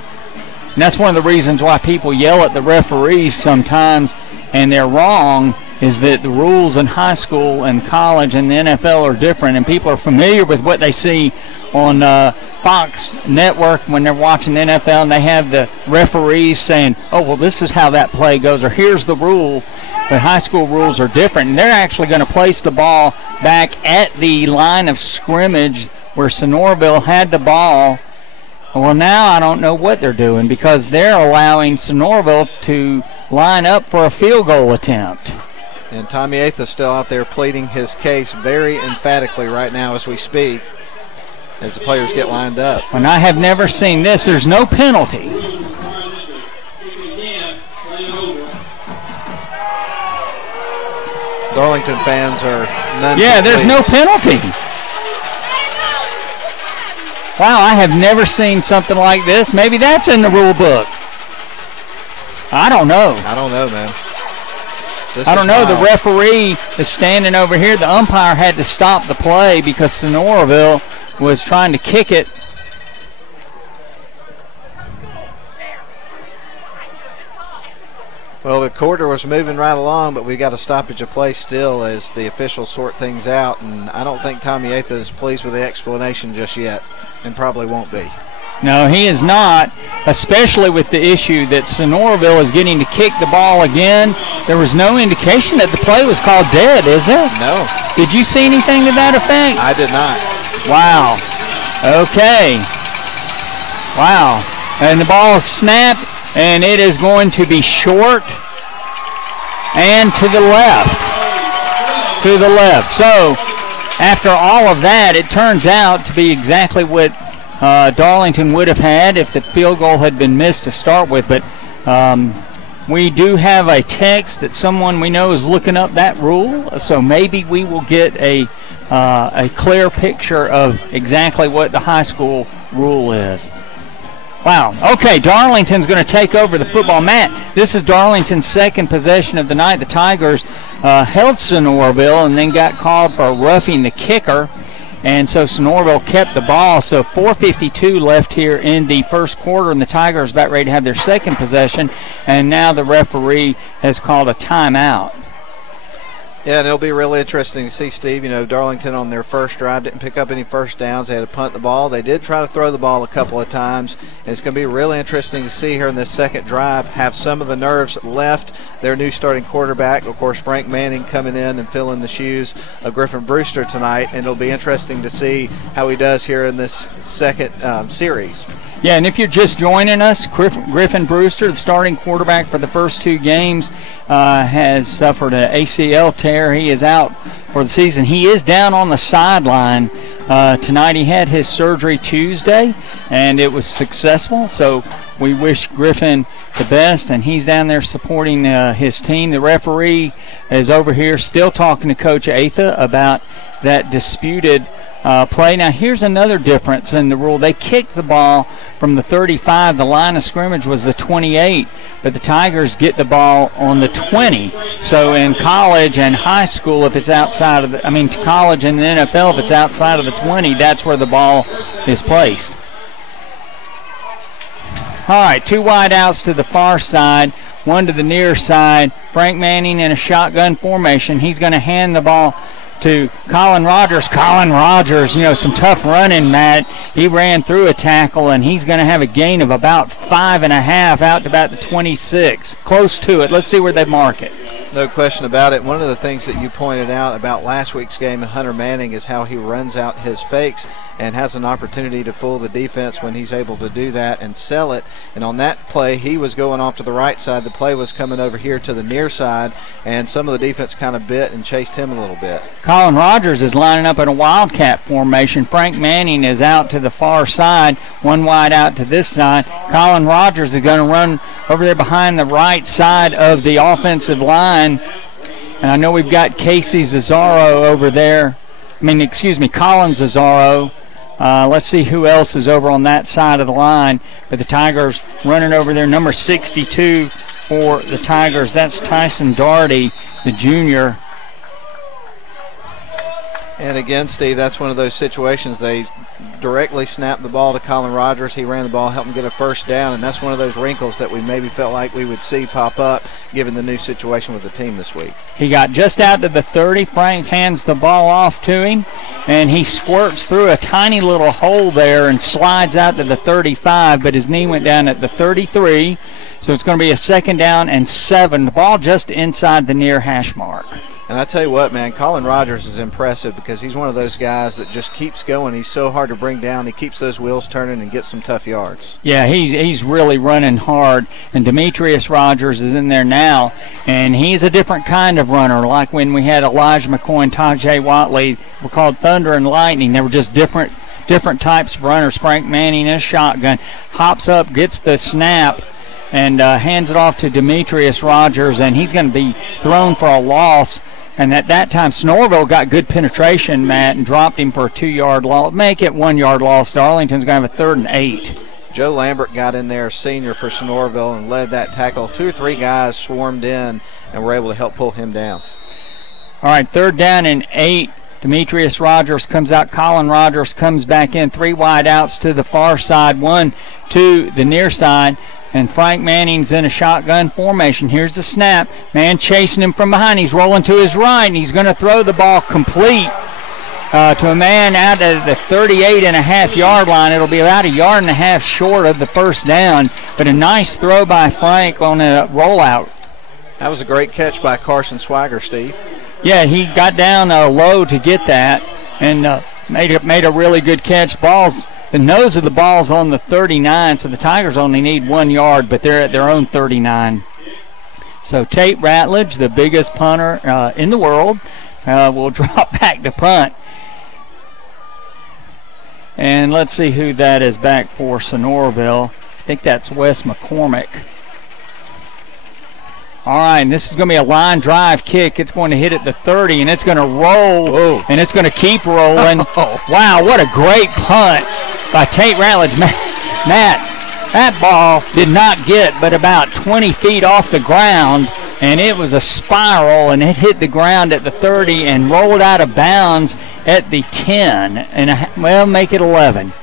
And that's one of the reasons why people yell at the referees sometimes, and they're wrong, is that the rules in high school and college and the NFL are different, and people are familiar with what they see on Fox Network when they're watching the NFL, and they have the referees saying, oh, well, this is how that play goes, or here's the rule. But high school rules are different, and they're actually going to place the ball back at the line of scrimmage where Sonoraville had the ball. Well, now I don't know what they're doing because they're allowing Sonoraville to line up for a field goal attempt. And Tommy Atha still out there pleading his case very emphatically right now as we speak, as the players get lined up. And I have never seen this. There's no penalty. Darlington fans are none. Yeah, there's no penalty. Wow, I have never seen something like this. Maybe that's in the rule book. I don't know. I don't know, man. I don't know. The referee is standing over here. The umpire had to stop the play because Sonoraville was trying to kick it. Well, the quarter was moving right along, but we got a stoppage of play still as the officials sort things out, and I don't think Tommy Atha is pleased with the explanation just yet, and probably won't be. No, he is not, especially with the issue that Sonoraville is getting to kick the ball again. There was no indication that the play was called dead, is there? No. Did you see anything to that effect? I did not. Wow. Okay. Wow. And the ball is snapped, and it is going to be short and to the left. To the left. So after all of that, it turns out to be exactly what Darlington would have had if the field goal had been missed to start with. But we do have a text that someone we know is looking up that rule, so maybe we will get a clear picture of exactly what the high school rule is. Wow. Okay, Darlington's going to take over the football. Matt, this is Darlington's second possession of the night. The Tigers held Sonoraville and then got called for roughing the kicker. And so Sonoraville kept the ball. So 4:52 left here in the first quarter, and the Tigers about ready to have their second possession. And now the referee has called a timeout. Yeah, and it'll be really interesting to see, Steve. You know, Darlington on their first drive didn't pick up any first downs. They had to punt the ball. They did try to throw the ball a couple of times. And it's going to be really interesting to see here in this second drive have some of the nerves left their new starting quarterback. Of course, Frank Manning coming in and filling the shoes of Griffin Brewster tonight. And it'll be interesting to see how he does here in this second series. Yeah, and if you're just joining us, Griffin Brewster, the starting quarterback for the first two games, has suffered an ACL tear. He is out for the season. He is down on the sideline tonight. He had his surgery Tuesday, and it was successful. So we wish Griffin the best, and he's down there supporting his team. The referee is over here still talking to Coach Atha about that disputed play. Now, here's another difference in the rule. They kicked the ball from the 35. The line of scrimmage was the 28, but the Tigers get the ball on the 20. So in college and high school, if it's outside of college and the NFL, if it's outside of the 20, that's where the ball is placed. All right, 2 wide outs to the far side, 1 to the near side. Frank Manning in a shotgun formation. He's going to hand the ball to Colin Rogers. Colin Rogers, some tough running, Matt. He ran through a tackle, and he's going to have a gain of about 5.5 out to about the 26. Close to it. Let's see where they mark it. No question about it. One of the things that you pointed out about last week's game in Hunter Manning is how he runs out his fakes and has an opportunity to fool the defense when he's able to do that and sell it. And on that play, he was going off to the right side. The play was coming over here to the near side, and some of the defense kind of bit and chased him a little bit. Colin Rogers is lining up in a wildcat formation. Frank Manning is out to the far side, 1 wide out to this side. Colin Rogers is going to run over there behind the right side of the offensive line. And I know we've got Casey Zazzaro over there. Colin Zazzaro. Let's see who else is over on that side of the line. But the Tigers running over there, number 62 for the Tigers. That's Tyson Daugherty, the junior. And again, Steve, that's one of those situations. They directly snapped the ball to Colin Rogers. He ran the ball, helped him get a first down, and that's one of those wrinkles that we maybe felt like we would see pop up given the new situation with the team this week. He got just out to the 30. Frank hands the ball off to him, and he squirts through a tiny little hole there and slides out to the 35, but his knee went down at the 33. So it's going to be a 2nd down and 7. The ball just inside the near hash mark. And I tell you what, man, Colin Rogers is impressive because he's one of those guys that just keeps going. He's so hard to bring down. He keeps those wheels turning and gets some tough yards. Yeah, he's really running hard. And Demetrius Rogers is in there now, and he's a different kind of runner. Like when we had Elijah McCoy and Tajay Watley, were called Thunder and Lightning. They were just different types of runners. Frank Manning in a shotgun, hops up, gets the snap, and hands it off to Demetrius Rogers, and he's going to be thrown for a loss. And at that time, Sonoraville got good penetration, Matt, and dropped him for a 2-yard loss. Make it 1-yard loss. Darlington's going to have a 3rd and 8. Joe Lambert got in there, senior for Sonoraville, and led that tackle. 2 or 3 guys swarmed in and were able to help pull him down. All right, 3rd down and 8. Demetrius Rogers comes out. Colin Rogers comes back in. 3 wide outs to the far side, 1 to the near side. And Frank Manning's in a shotgun formation. Here's the snap. Man chasing him from behind. He's rolling to his right, and he's going to throw the ball complete to a man out at the 38.5-yard line. It'll be about 1.5 yards short of the 1st down, but a nice throw by Frank on a rollout. That was a great catch by Carson Swagger, Steve. Yeah, he got down low to get that and made a really good catch. The nose of the ball's on the 39, so the Tigers only need 1 yard, but they're at their own 39. So Tate Ratledge, the biggest punter in the world, will drop back to punt. And let's see who that is back for Sonoraville. I think that's Wes McCormick. All right, and this is going to be a line drive kick. It's going to hit at the 30, and it's going to roll. Whoa. And it's going to keep rolling. Wow, what a great punt by Tate Ratledge. Matt, that ball did not get but about 20 feet off the ground, and it was a spiral, and it hit the ground at the 30 and rolled out of bounds at the 10, and make it 11.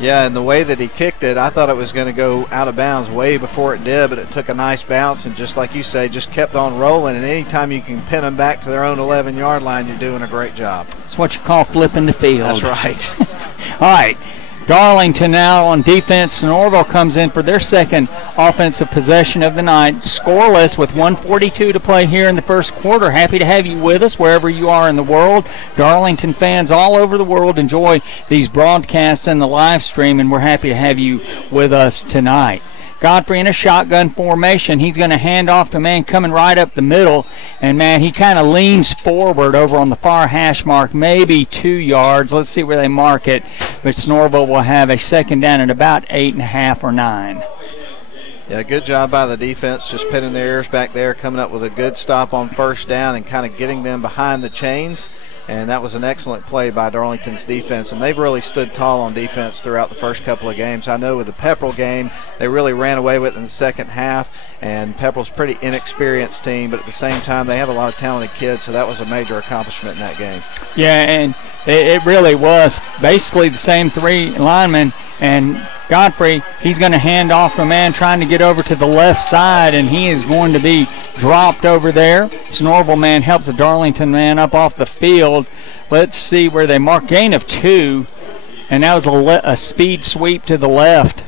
Yeah, and the way that he kicked it, I thought it was going to go out of bounds way before it did, but it took a nice bounce and just like you say, just kept on rolling. And anytime you can pin them back to their own 11-yard line, you're doing a great job. That's what you call flipping the field. That's right. All right. Darlington now on defense. Sonoraville comes in for their 2nd offensive possession of the night. Scoreless with 1:42 to play here in the 1st quarter. Happy to have you with us wherever you are in the world. Darlington fans all over the world enjoy these broadcasts and the live stream, and we're happy to have you with us tonight. Godfrey in a shotgun formation. He's going to hand off to a man coming right up the middle. And, man, he kind of leans forward over on the far hash mark, maybe 2 yards. Let's see where they mark it. But Sonoraville will have a 2nd down at about 8.5 or 9. Yeah, good job by the defense, just pinning their ears back there, coming up with a good stop on first down and kind of getting them behind the chains. And that was an excellent play by Darlington's defense. And they've really stood tall on defense throughout the first couple of games. I know with the Pepperell game, they really ran away with it in the second half. And Pepperell's a pretty inexperienced team, but at the same time, they have a lot of talented kids, so that was a major accomplishment in that game. Yeah, and it really was basically the same three linemen. And Godfrey, he's going to hand off to a man trying to get over to the left side, and he is going to be dropped over there. Sonoraville man helps the Darlington man up off the field. Let's see where they mark. Gain of 2, and that was a speed sweep to the left.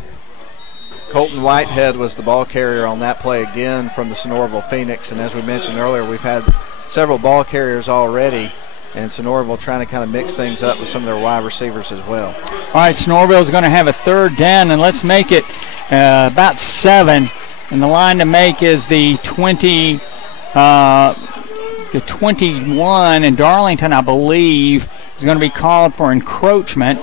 Colton Whitehead was the ball carrier on that play again from the Sonoraville Phoenix, and as we mentioned earlier, we've had several ball carriers already, and Sonoraville trying to kind of mix things up with some of their wide receivers as well. All right, Sonoraville is going to have a third down, and let's make it about 7. And the line to make is the 21, and Darlington, I believe, is going to be called for encroachment.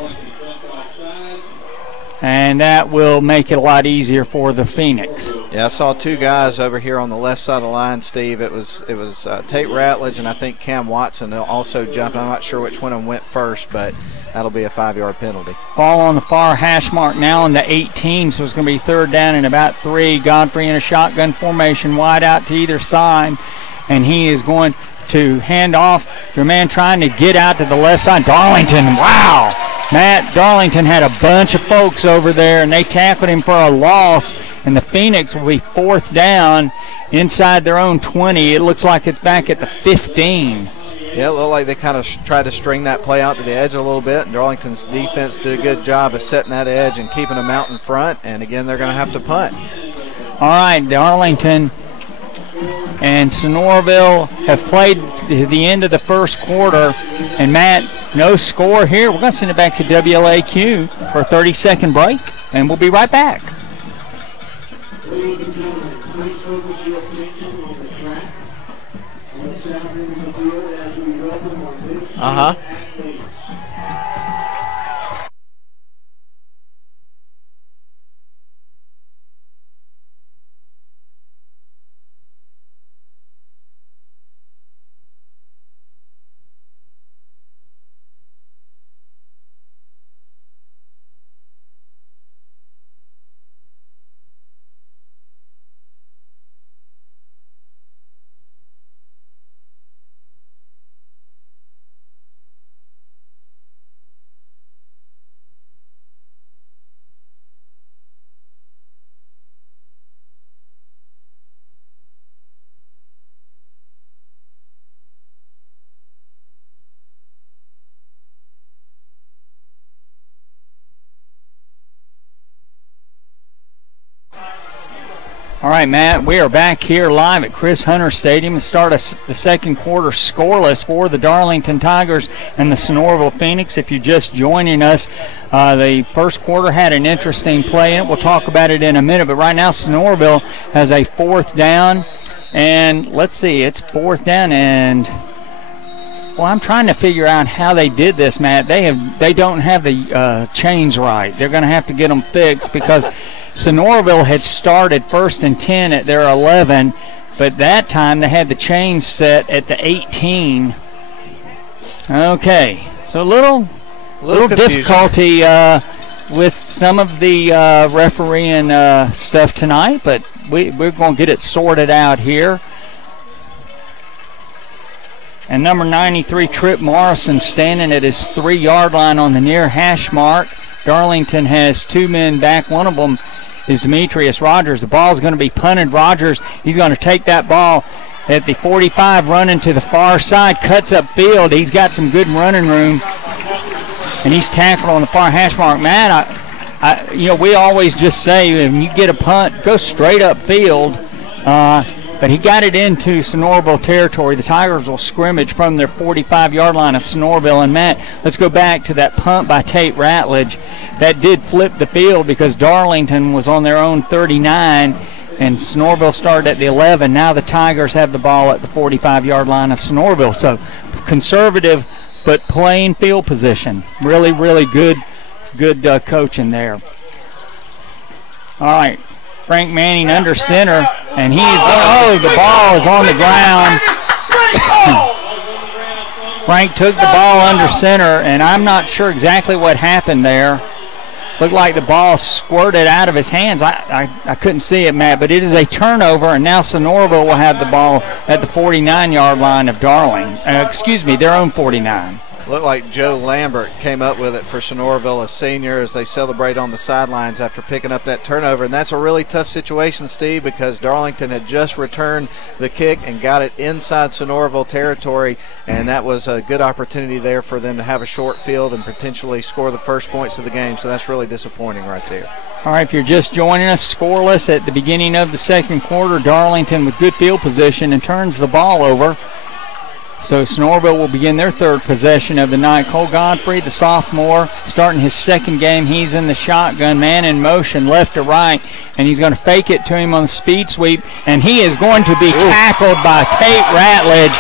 And that will make it a lot easier for the Phoenix. Yeah, I saw 2 guys over here on the left side of the line, Steve. It was Tate Ratledge and I think Cam Watson also jumping. I'm not sure which one of them went first, but that'll be a 5-yard penalty. Ball on the far hash mark now on the 18, so it's going to be third down and about 3. Godfrey in a shotgun formation, wide out to either side, and he is going to hand off to a man trying to get out to the left side. Darlington, wow! Matt, Darlington had a bunch of folks over there, and they tackled him for a loss, and the Phoenix will be fourth down inside their own 20. It looks like it's back at the 15. Yeah, it looked like they kind of tried to string that play out to the edge a little bit, and Darlington's defense did a good job of setting that edge and keeping them out in front, and again, they're going to have to punt. All right, Darlington and Sonoraville have played to the end of the first quarter. And, Matt, no score here. We're going to send it back to WLAQ for a 30-second break, and we'll be right back. Ladies and gentlemen, please focus your attention on the track on the south end of the field as we welcome our middle-school athletes. All right, Matt, we are back here live at Chris Hunter Stadium and start the second quarter scoreless for the Darlington Tigers and the Sonoraville Phoenix. If you're just joining us, the first quarter had an interesting play in it. We'll talk about it in a minute, but right now Sonoraville has a fourth down, and let's see, it's fourth down, and well, I'm trying to figure out how they did this, Matt. They don't have the chains right. They're going to have to get them fixed because Sonoraville had started 1st and 10 at their 11, but that time they had the chains set at the 18. Okay, so a little difficulty with some of the refereeing stuff tonight, but we're going to get it sorted out here. And number 93, Trip Morrison, standing at his 3-yard line on the near hash mark. Darlington has 2 men back. One of them is Demetrius Rogers. The ball is going to be punted. Rogers, he's going to take that ball at the 45, running to the far side, cuts up field. He's got some good running room, and he's tackled on the far hash mark. Man, we always just say when you get a punt, go straight up field. But he got it into Sonoraville territory. The Tigers will scrimmage from their 45-yard line of Sonoraville. And, Matt, let's go back to that punt by Tate Ratledge. That did flip the field because Darlington was on their own 39, and Sonoraville started at the 11. Now the Tigers have the ball at the 45-yard line of Sonoraville. So conservative but playing field position. Really, really good coaching there. All right. Frank Manning under center, and the ball is on the ground. Frank took the ball under center, and I'm not sure exactly what happened there. Looked like the ball squirted out of his hands. I couldn't see it, Matt, but it is a turnover, and now Sonoraville will have the ball at the 49-yard line of their own 49. Looked like Joe Lambert came up with it for Sonoraville, a senior, as they celebrate on the sidelines after picking up that turnover. And that's a really tough situation, Steve, because Darlington had just returned the kick and got it inside Sonoraville territory, and that was a good opportunity there for them to have a short field and potentially score the first points of the game. So that's really disappointing right there. All right, if you're just joining us, scoreless at the beginning of the second quarter. Darlington with good field position and turns the ball over. So Sonoraville will begin their third possession of the night. Cole Godfrey, the sophomore, starting his second game. He's in the shotgun, man in motion, left to right, and he's going to fake it to him on the speed sweep, and he is going to be tackled by Tate Ratledge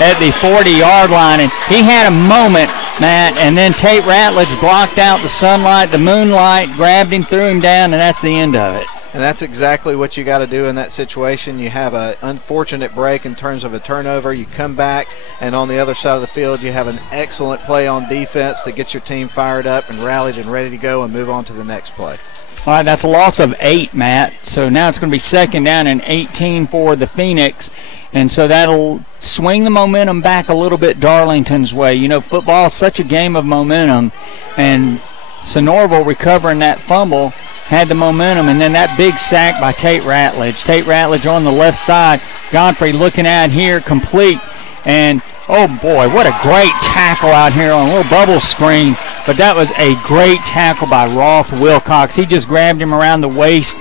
at the 40-yard line. And he had a moment, Matt, and then Tate Ratledge blocked out the sunlight, the moonlight, grabbed him, threw him down, and that's the end of it. And that's exactly what you got to do in that situation. You have an unfortunate break in terms of a turnover. You come back, and on the other side of the field, you have an excellent play on defense that gets your team fired up and rallied and ready to go and move on to the next play. All right, that's a loss of 8, Matt. So now it's going to be second down and 18 for the Phoenix. And so that'll swing the momentum back a little bit Darlington's way. You know, football is such a game of momentum, and Sonoraville recovering that fumble had the momentum, and then that big sack by Tate Ratledge. Tate Ratledge on the left side. Godfrey looking out here, complete. And, oh, boy, what a great tackle out here on a little bubble screen. But that was a great tackle by Roth Wilcox. He just grabbed him around the waist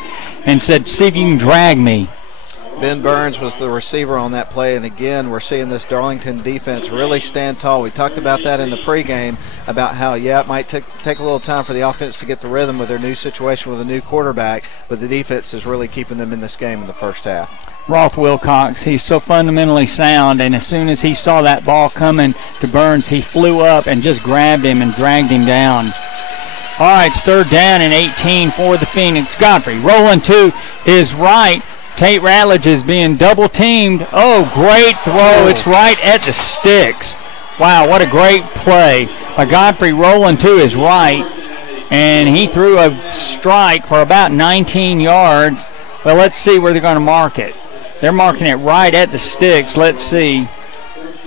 and said, see if you can drag me. Ben Burns was the receiver on that play, and again, we're seeing this Darlington defense really stand tall. We talked about that in the pregame, about how, it might take a little time for the offense to get the rhythm with their new situation with a new quarterback, but the defense is really keeping them in this game in the first half. Roth Wilcox, he's so fundamentally sound, and as soon as he saw that ball coming to Burns, he flew up and just grabbed him and dragged him down. All right, it's third down and 18 for the Phoenix. Godfrey rolling to his right. Tate Ratledge is being double teamed. Oh, great throw. It's right at the sticks. Wow, what a great play by Godfrey rolling to his right. And he threw a strike for about 19 yards. Well, let's see where they're going to mark it. They're marking it right at the sticks. Let's see.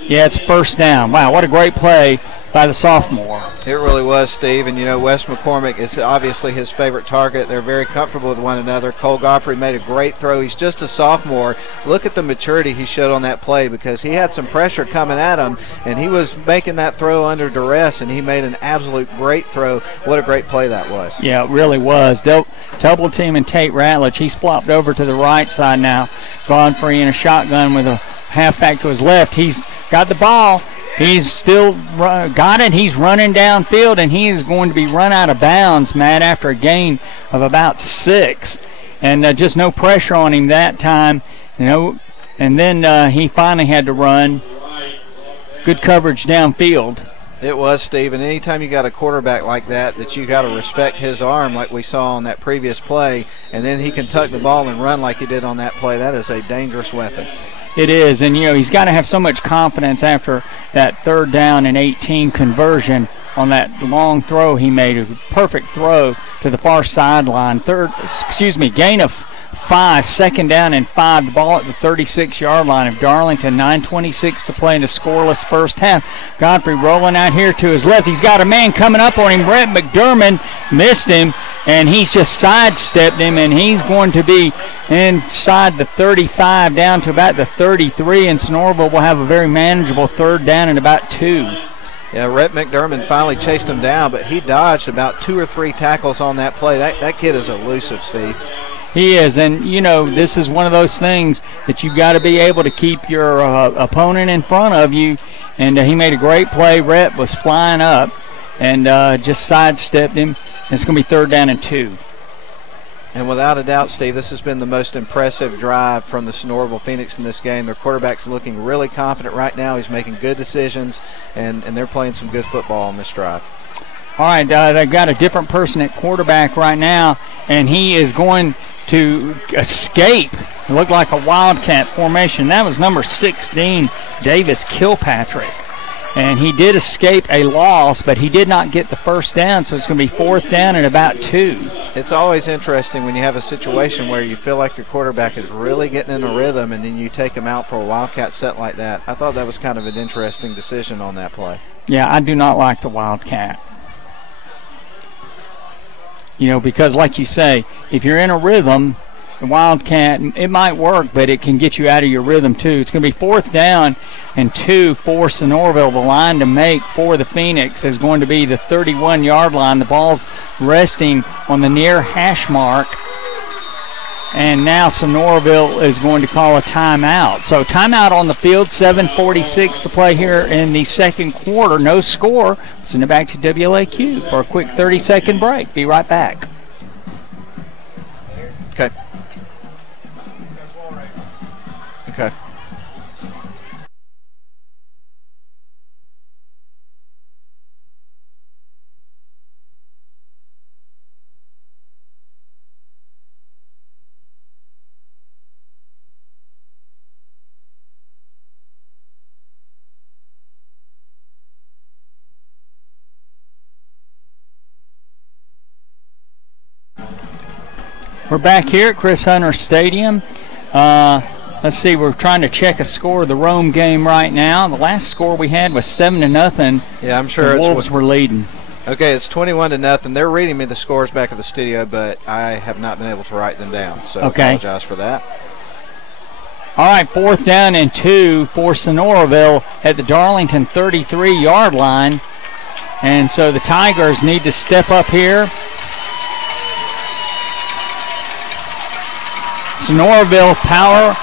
Yeah, it's first down. Wow, what a great play by the sophomore. It really was, Steve. And, Wes McCormick is obviously his favorite target. They're very comfortable with one another. Cole Godfrey made a great throw. He's just a sophomore. Look at the maturity he showed on that play, because he had some pressure coming at him, and he was making that throw under duress, and he made an absolute great throw. What a great play that was. Yeah, it really was. Double team and Tate Ratledge. He's flopped over to the right side now. Godfrey in a shotgun with a halfback to his left. He's got the ball. He's still got it. He's running downfield, and he is going to be run out of bounds, Matt, after a gain of about 6. And just no pressure on him that time. And then he finally had to run. Good coverage downfield. It was, Steve, and anytime you got a quarterback like that you got to respect his arm like we saw on that previous play, and then he can tuck the ball and run like he did on that play. That is a dangerous weapon. It is, and he's got to have so much confidence after that third down and 18 conversion on that long throw he made. A perfect throw to the far sideline. Gain of 5, second down and 5. The ball at the 36-yard line of Darlington. 9:26 to play in the scoreless first half. Godfrey rolling out here to his left. He's got a man coming up on him. Brett McDermott missed him, and he's just sidestepped him, and he's going to be inside the 35 down to about the 33, and Sonoraville will have a very manageable third down and about 2. Yeah, Rhett McDermott finally chased him down, but he dodged about 2 or 3 tackles on that play. That kid is elusive, Steve. He is, and this is one of those things that you've got to be able to keep your opponent in front of you, and he made a great play. Rhett was flying up and just sidestepped him. It's going to be third down and 2. And without a doubt, Steve, this has been the most impressive drive from the Sonoraville Phoenix in this game. Their quarterback's looking really confident right now. He's making good decisions, and they're playing some good football on this drive. All right, they've got a different person at quarterback right now, and he is going to escape. It looked like a wildcat formation. That was number 16, Davis Kilpatrick. And he did escape a loss, but he did not get the first down, so it's going to be 4th down and about 2. It's always interesting when you have a situation where you feel like your quarterback is really getting in a rhythm and then you take him out for a wildcat set like that. I thought that was kind of an interesting decision on that play. Yeah, I do not like the wildcat. You know, because like you say, if you're in a rhythm, the wildcat, it might work, but it can get you out of your rhythm too. It's going to be 4th down and 2 for Sonoraville. The line to make for the Phoenix is going to be the 31-yard line. The ball's resting on the near hash mark. And now Sonoraville is going to call a timeout. So timeout on the field, 7:46 to play here in the second quarter. No score. Send it back to WLAQ for a quick 30-second break. Be right back. Okay. Okay. We're back here at Chris Hunter Stadium. Let's see, we're trying to check a score of the Rome game right now. The last score we had was 7-0. Yeah, I'm sure the Wolves were leading. Okay, it's 21-0. They're reading me the scores back at the studio, but I have not been able to write them down, so I apologize for that. All right, 4th down and 2 for Sonoraville at the Darlington 33-yard line. And so the Tigers need to step up here. Sonoraville power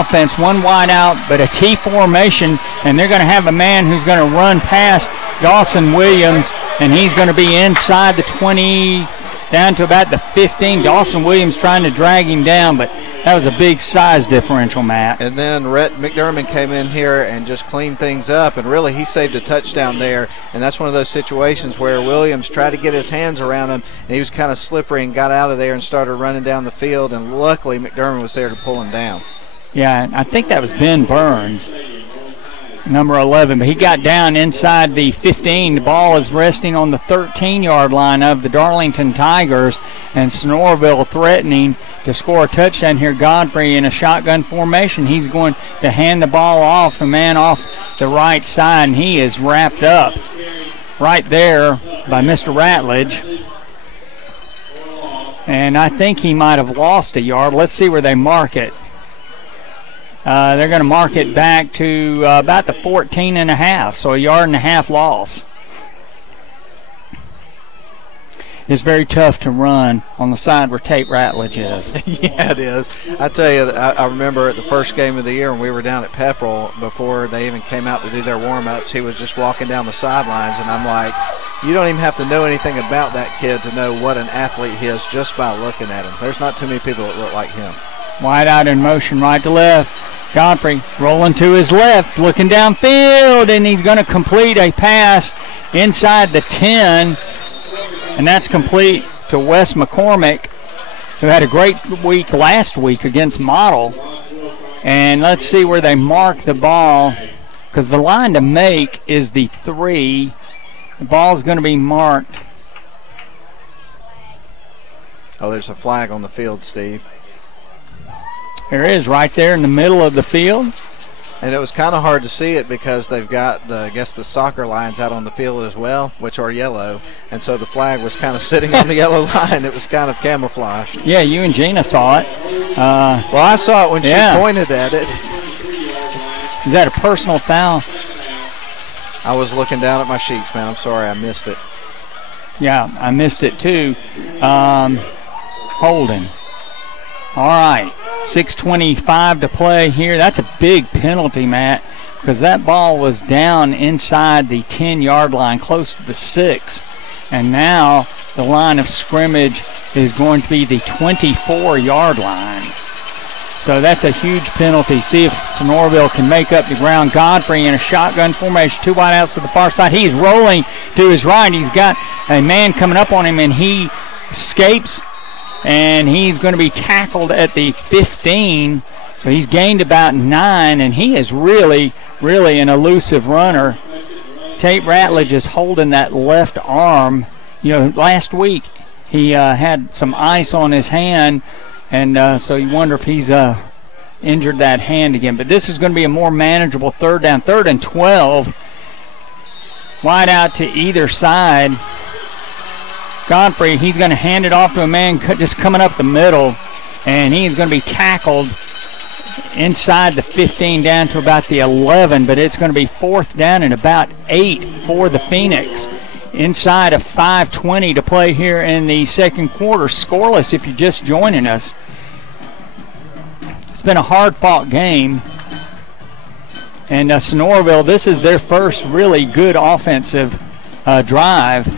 offense, one wide out, but a T formation, and they're going to have a man who's going to run past Dawson Williams, and he's going to be inside the 20, down to about the 15. Dawson Williams trying to drag him down, but that was a big size differential, Matt. And then Rhett McDermott came in here and just cleaned things up, and really he saved a touchdown there. And that's one of those situations where Williams tried to get his hands around him, and he was kind of slippery and got out of there and started running down the field, and luckily McDermott was there to pull him down. Yeah, I think that was Ben Burns, number 11, but he got down inside the 15. The ball is resting on the 13-yard line of the Darlington Tigers, and Sonoraville threatening to score a touchdown here. Godfrey in a shotgun formation. He's going to hand the ball off, the man off the right side, and he is wrapped up right there by Mr. Ratledge. And I think he might have lost a yard. Let's see where they mark it. They're going to mark it back to about the 14.5, so a yard and a half loss. It's very tough to run on the side where Tate Ratledge is. Yeah, it is. I tell you, I remember at the first game of the year when we were down at Pepperell, before they even came out to do their warm-ups, he was just walking down the sidelines, and I'm like, you don't even have to know anything about that kid to know what an athlete he is just by looking at him. There's not too many people that look like him. Wide out in motion, right to left. Godfrey rolling to his left, looking downfield, and he's going to complete a pass inside the 10, and that's complete to Wes McCormick, who had a great week last week against Model. And let's see where they mark the ball, because the line to make is the 3. The ball's going to be marked. Oh, there's a flag on the field, Steve. There is, right there in the middle of the field. And it was kind of hard to see it because they've got the soccer lines out on the field as well, which are yellow. And so the flag was kind of sitting on the yellow line. It was kind of camouflaged. Yeah, you and Gina saw it. Well, I saw it when she pointed at it. Is that a personal foul? I was looking down at my sheets, man. I'm sorry, I missed it. Yeah, I missed it too. Holding. All right. 6:25 to play here. That's a big penalty, Matt, because that ball was down inside the 10-yard line, close to the 6. And now the line of scrimmage is going to be the 24-yard line. So that's a huge penalty. See if Sonoraville can make up the ground. Godfrey in a shotgun formation, 2 wideouts to the far side. He's rolling to his right. He's got a man coming up on him, and he escapes and he's going to be tackled at the 15. So he's gained about 9, and he is really an elusive runner. Tate Ratledge is holding that left arm. Last week he had some ice on his hand, and so you wonder if he's injured that hand again. But this is going to be a more manageable third down. 3rd and 12. Wide out to either side. Godfrey, he's going to hand it off to a man just coming up the middle, and he's going to be tackled inside the 15 down to about the 11, but it's going to be 4th down and about 8 for the Phoenix. Inside of 5:20 to play here in the second quarter. Scoreless if you're just joining us. It's been a hard-fought game. And Sonoraville, this is their first really good offensive drive.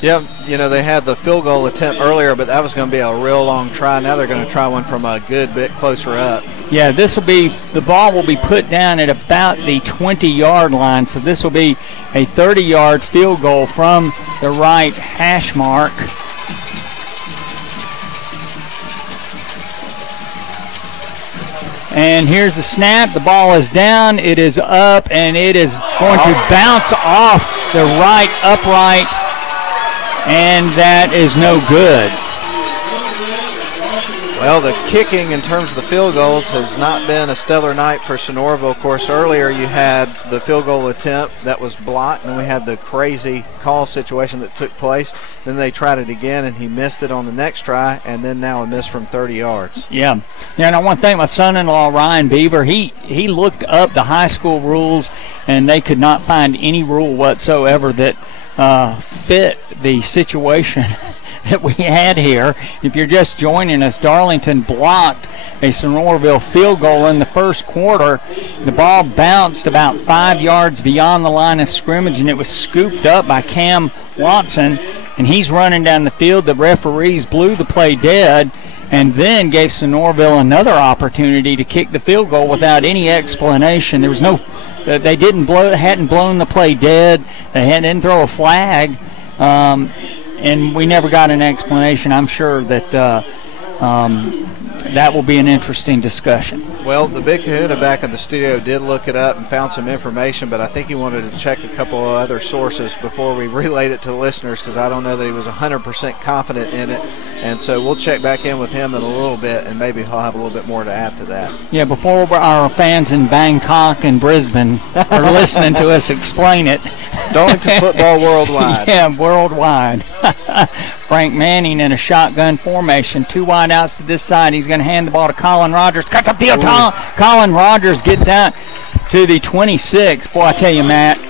Yeah, they had the field goal attempt earlier, but that was going to be a real long try. Now they're going to try one from a good bit closer up. Yeah, the ball will be put down at about the 20-yard line, so this will be a 30-yard field goal from the right hash mark. And here's the snap. The ball is down. It is up, and it is going to bounce off the right upright, and that is no good. Well, the kicking in terms of the field goals has not been a stellar night for Sonoraville. Of course, earlier you had the field goal attempt that was blocked, and then we had the crazy call situation that took place. Then they tried it again, and he missed it on the next try, and then now a miss from 30 yards. Yeah, and I want to thank my son-in-law, Ryan Beaver. He looked up the high school rules, and they could not find any rule whatsoever that fit the situation that we had here. If you're just joining us, Darlington blocked a Sonoraville field goal in the first quarter. The ball bounced about 5 yards beyond the line of scrimmage, and it was scooped up by Cam Watson, and he's running down the field. The referees blew the play dead and then gave Sonoraville another opportunity to kick the field goal without any explanation. There was no they hadn't blown the play dead. They didn't throw a flag. And we never got an explanation. I'm sure that that will be an interesting discussion. Well, the Big Kahuna back in the studio did look it up and found some information, but I think he wanted to check a couple of other sources before we relayed it to the listeners, because I don't know that he was 100% confident in it. And so we'll check back in with him in a little bit, and maybe he'll have a little bit more to add to that. Yeah, before our fans in Bangkok and Brisbane are listening to us explain it. Darlington football worldwide. Yeah, worldwide. Frank Manning in a shotgun formation. 2 wide outs to this side. He's going to hand the ball to Colin Rogers. Cuts up field. Colin Rogers gets out to the 26. Boy, I tell you, Matt,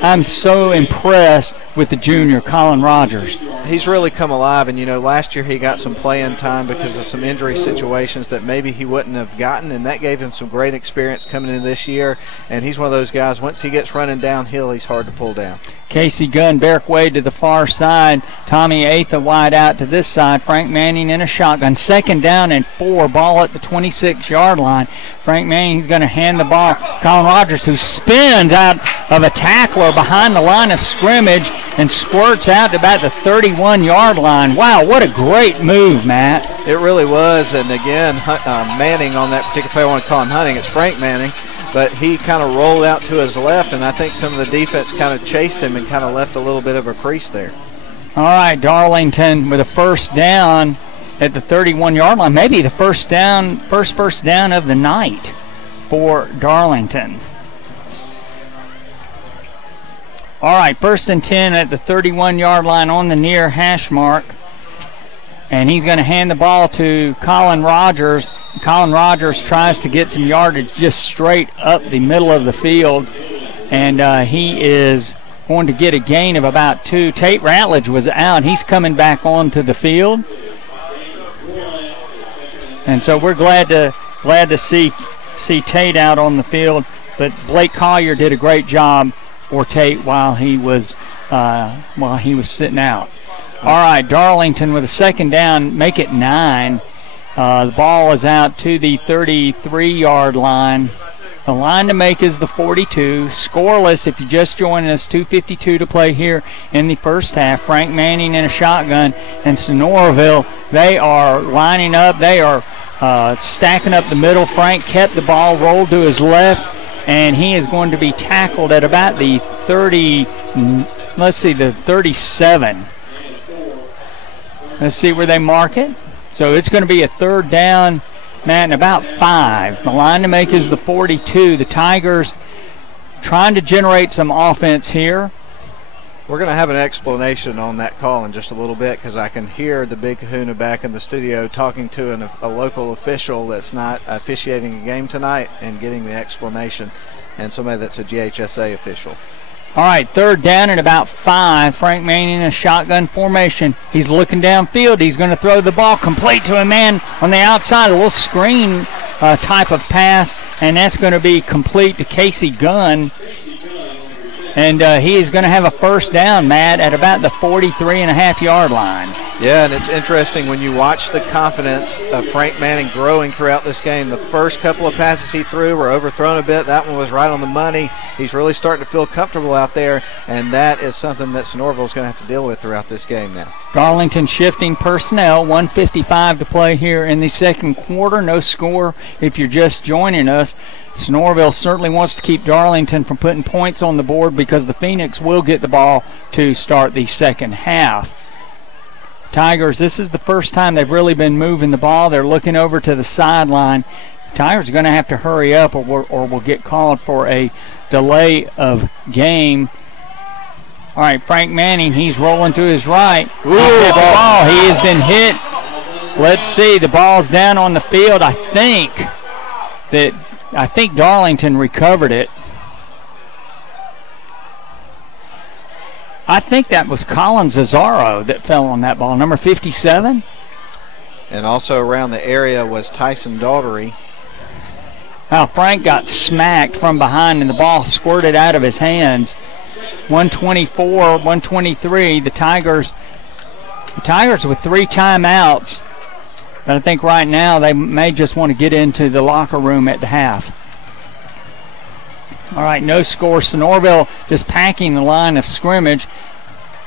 I'm so impressed with the junior, Colin Rogers. He's really come alive, and last year he got some playing time because of some injury situations that maybe he wouldn't have gotten, and that gave him some great experience coming in this year. And he's one of those guys, once he gets running downhill, he's hard to pull down. Casey Gunn, Barrick Wade to the far side. Tommy Atha wide out to this side. Frank Manning in a shotgun. 2nd down and 4. Ball at the 26-yard line. Frank Manning, he's going to hand the ball. Colin Rogers, who spins out of a tackler behind the line of scrimmage and squirts out to about the 31-yard line. Wow, what a great move, Matt. It really was. And again, Manning on that particular play, I want to call him Hunting. It's Frank Manning. But he kind of rolled out to his left, and I think some of the defense kind of chased him and kind of left a little bit of a crease there. All right, Darlington with a 1st down at the 31-yard line. Maybe the first first down of the night for Darlington. All right, 1st and 10 at the 31-yard line on the near hash mark. And he's going to hand the ball to Colin Rogers. Colin Rogers tries to get some yardage just straight up the middle of the field. And he is going to get a gain of about 2. Tate Ratledge was out. He's coming back onto the field. And so we're glad to see Tate out on the field. But Blake Collier did a great job for Tate while he was sitting out. All right, Darlington with a 2nd down, make it 9. The ball is out to the 33-yard line. The line to make is the 42. Scoreless if you're just joining us. 2:52 to play here in the first half. Frank Manning in a shotgun, and Sonoraville, they are lining up. They are stacking up the middle. Frank kept the ball, rolled to his left, and he is going to be tackled at about the 30, let's see, the 37. Let's see where they mark it. So it's going to be a third down, Matt, and about 5. The line to make is the 42. The Tigers trying to generate some offense here. We're going to have an explanation on that call in just a little bit, because I can hear the big kahuna back in the studio talking to a local official that's not officiating a game tonight and getting the explanation, and somebody that's a GHSA official. All right, third down and about 5. Frank Manning in a shotgun formation. He's looking downfield. He's going to throw the ball complete to a man on the outside, a little screen type of pass, and that's going to be complete to Casey Gunn. And he is going to have a first down, Matt, at about the 43.5-yard line. Yeah, and it's interesting when you watch the confidence of Frank Manning growing throughout this game. The first couple of passes he threw were overthrown a bit. That one was right on the money. He's really starting to feel comfortable out there, and that is something that Sonoraville is going to have to deal with throughout this game now. Darlington shifting personnel, 1:55 to play here in the second quarter. No score if you're just joining us. Sonoraville certainly wants to keep Darlington from putting points on the board, because the Phoenix will get the ball to start the second half. Tigers, this is the first time they've really been moving the ball. They're looking over to the sideline. The Tigers are going to have to hurry up, or we'll get called for a delay of game. All right, Frank Manning, he's rolling to his right. Ooh, the ball. He has been hit. Let's see, the ball's down on the field. I think Darlington recovered it. I think that was Colin Zazzaro that fell on that ball, number 57. And also around the area was Tyson Daughtery. Now Frank got smacked from behind, and the ball squirted out of his hands. 124, 123. The Tigers with 3 timeouts. But I think right now they may just want to get into the locker room at the half. All right, no score. Sonoraville just packing the line of scrimmage.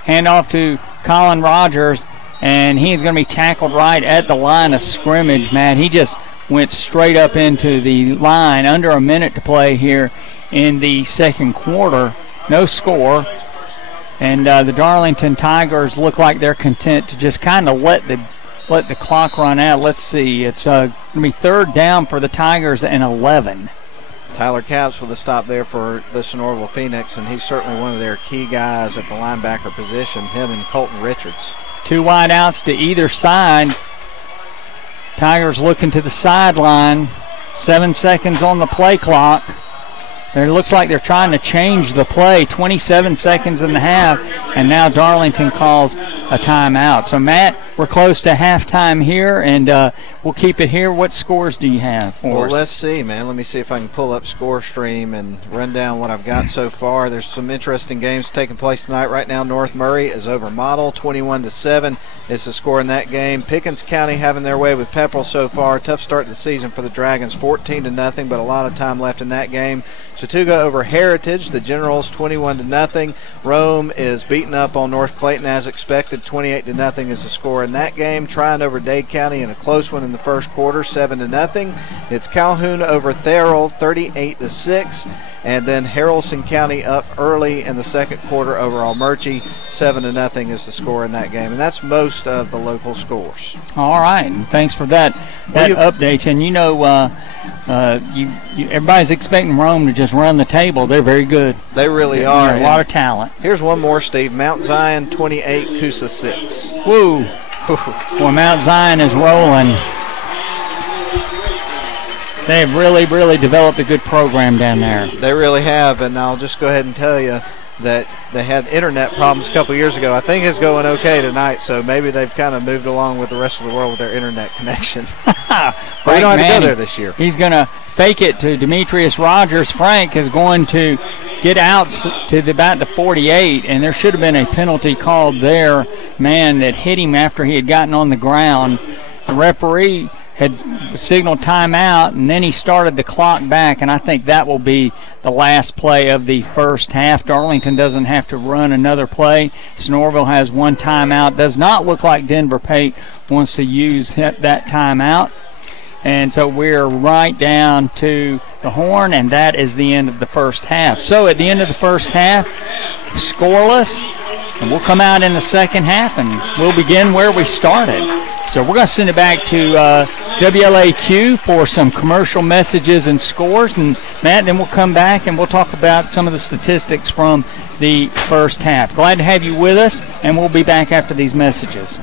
Hand off to Colin Rogers, and he's going to be tackled right at the line of scrimmage, man. He just went straight up into the line. Under a minute to play here in the second quarter. No score. And the Darlington Tigers look like they're content to just kind of let the clock run out. Let's see. It's going to be third down for the Tigers and 11. Tyler Capps with a stop there for the Sonoraville Phoenix, and he's certainly one of their key guys at the linebacker position, him and Colton Richards. 2 wide outs to either side. Tigers looking to the sideline. 7 seconds on the play clock. It looks like they're trying to change the play. 27 seconds in the half, and now Darlington calls a timeout. So, Matt, we're close to halftime here, and we'll keep it here. What scores do you have for us? Well, let's see, man. Let me see if I can pull up Score Stream and run down what I've got so far. There's some interesting games taking place tonight. Right now, North Murray is over Model, 21-7 is the score in that game. Pickens County having their way with Pepperell so far. Tough start to the season for the Dragons, 14-0, but a lot of time left in that game. Chattooga over Heritage, the Generals 21-0. Rome is beating up on North Clayton as expected. 28-0 is the score in that game. Tryon over Dade County in a close one in the first quarter, 7-0. It's Calhoun over Therrell, 38-6. And then Haralson County up early in the second quarter over Almerchie, 7-0 is the score in that game. And that's most of the local scores. All right, and thanks for that update. And you know, everybody's expecting Rome to just run the table. They're very good. They really are. A lot of talent. Here's one more, Steve. Mount Zion 28, Coosa 6. Woo. Well, Mount Zion is rolling. They've really, really developed a good program down there. They really have, and I'll just go ahead and tell you that they had internet problems a couple years ago. I think it's going okay tonight, so maybe they've kind of moved along with the rest of the world with their internet connection. We don't have to go there this year. He's going to fake it to Demetrius Rogers. Frank is going to get out to about the 48, and there should have been a penalty called there, man, that hit him after he had gotten on the ground. The referee had signaled timeout, and then he started the clock back, and I think that will be the last play of the first half. Darlington doesn't have to run another play. Sonoraville has one timeout. Does not look like Denver Pate wants to use that timeout. And so we're right down to the horn, and that is the end of the first half. So at the end of the first half, scoreless, and we'll come out in the second half, and we'll begin where we started. So we're going to send it back to WLAQ for some commercial messages and scores. And, Matt, then we'll come back and we'll talk about some of the statistics from the first half. Glad to have you with us, and we'll be back after these messages.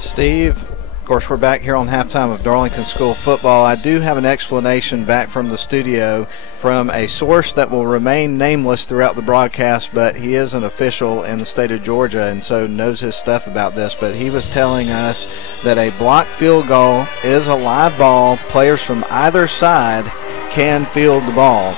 Steve, of course, we're back here on halftime of Darlington School football. I do have an explanation back from the studio from a source that will remain nameless throughout the broadcast, but he is an official in the state of Georgia and so knows his stuff about this. But he was telling us that a blocked field goal is a live ball. Players from either side can field the ball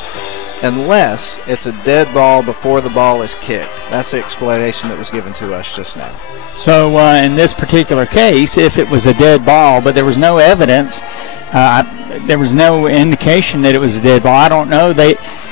unless it's a dead ball before the ball is kicked. That's the explanation that was given to us just now. So in this particular case, if it was a dead ball, but there was no evidence, there was no indication that it was a dead ball. I don't know.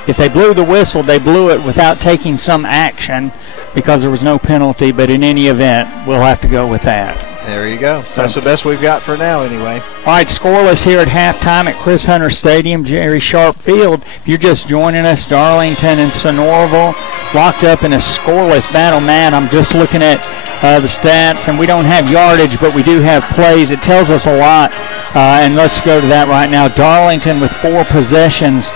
If they blew the whistle, they blew it without taking some action because there was no penalty. But in any event, we'll have to go with that. There you go. So that's the best we've got for now anyway. All right, scoreless here at halftime at Chris Hunter Stadium, Jerry Sharp Field. If you're just joining us, Darlington and Sonoraville locked up in a scoreless battle. Matt, I'm just looking at the stats, and we don't have yardage, but we do have plays. It tells us a lot, and let's go to that right now. Darlington with 4 possessions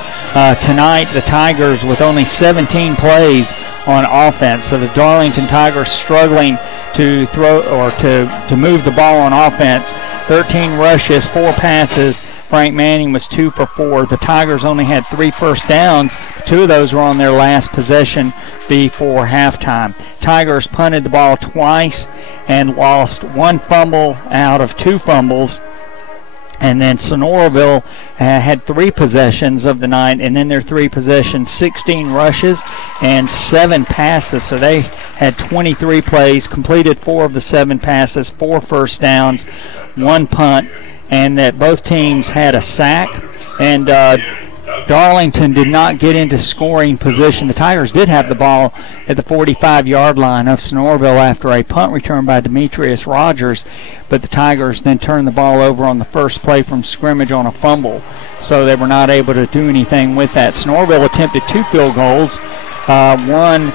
tonight. The Tigers with only 17 plays on offense. So the Darlington Tigers struggling to throw or to move the ball on offense. 13 rushes, 4 passes. Frank Manning was 2 for 4. The Tigers only had 3 first downs. 2 of those were on their last possession before halftime. Tigers punted the ball twice and lost 1 fumble out of 2 fumbles. And then Sonoraville had 3 possessions of the night, and in their 3 possessions, 16 rushes and 7 passes. So they had 23 plays, completed 4 of the 7 passes, 4 first downs, 1 punt, and that both teams had a sack. And Darlington did not get into scoring position. The Tigers did have the ball at the 45-yard line of Sonoraville after a punt return by Demetrius Rogers, but the Tigers then turned the ball over on the first play from scrimmage on a fumble, so they were not able to do anything with that. Sonoraville attempted 2 field goals. One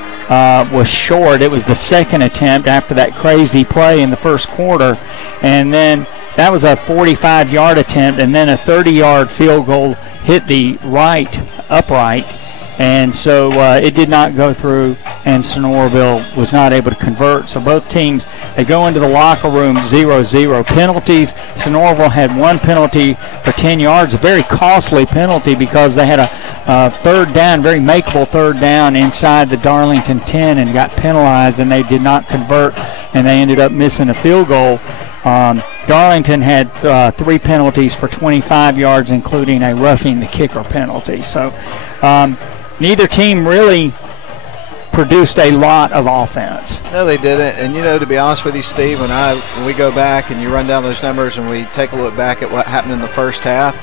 was short. It was the second attempt after that crazy play in the first quarter, and then that was a 45-yard attempt, and then a 30-yard field goal hit the right upright, and so it did not go through, and Sonoraville was not able to convert. So both teams, they go into the locker room 0-0. Penalties, Sonoraville had 1 penalty for 10 yards, a very costly penalty because they had a third down, very makeable third down inside the Darlington 10 and got penalized, and they did not convert, and they ended up missing a field goal. Darlington had 3 penalties for 25 yards, including a roughing the kicker penalty. So neither team really produced a lot of offense. No, they didn't. And, you know, to be honest with you, Steve, when we go back and you run down those numbers and we take a look back at what happened in the first half,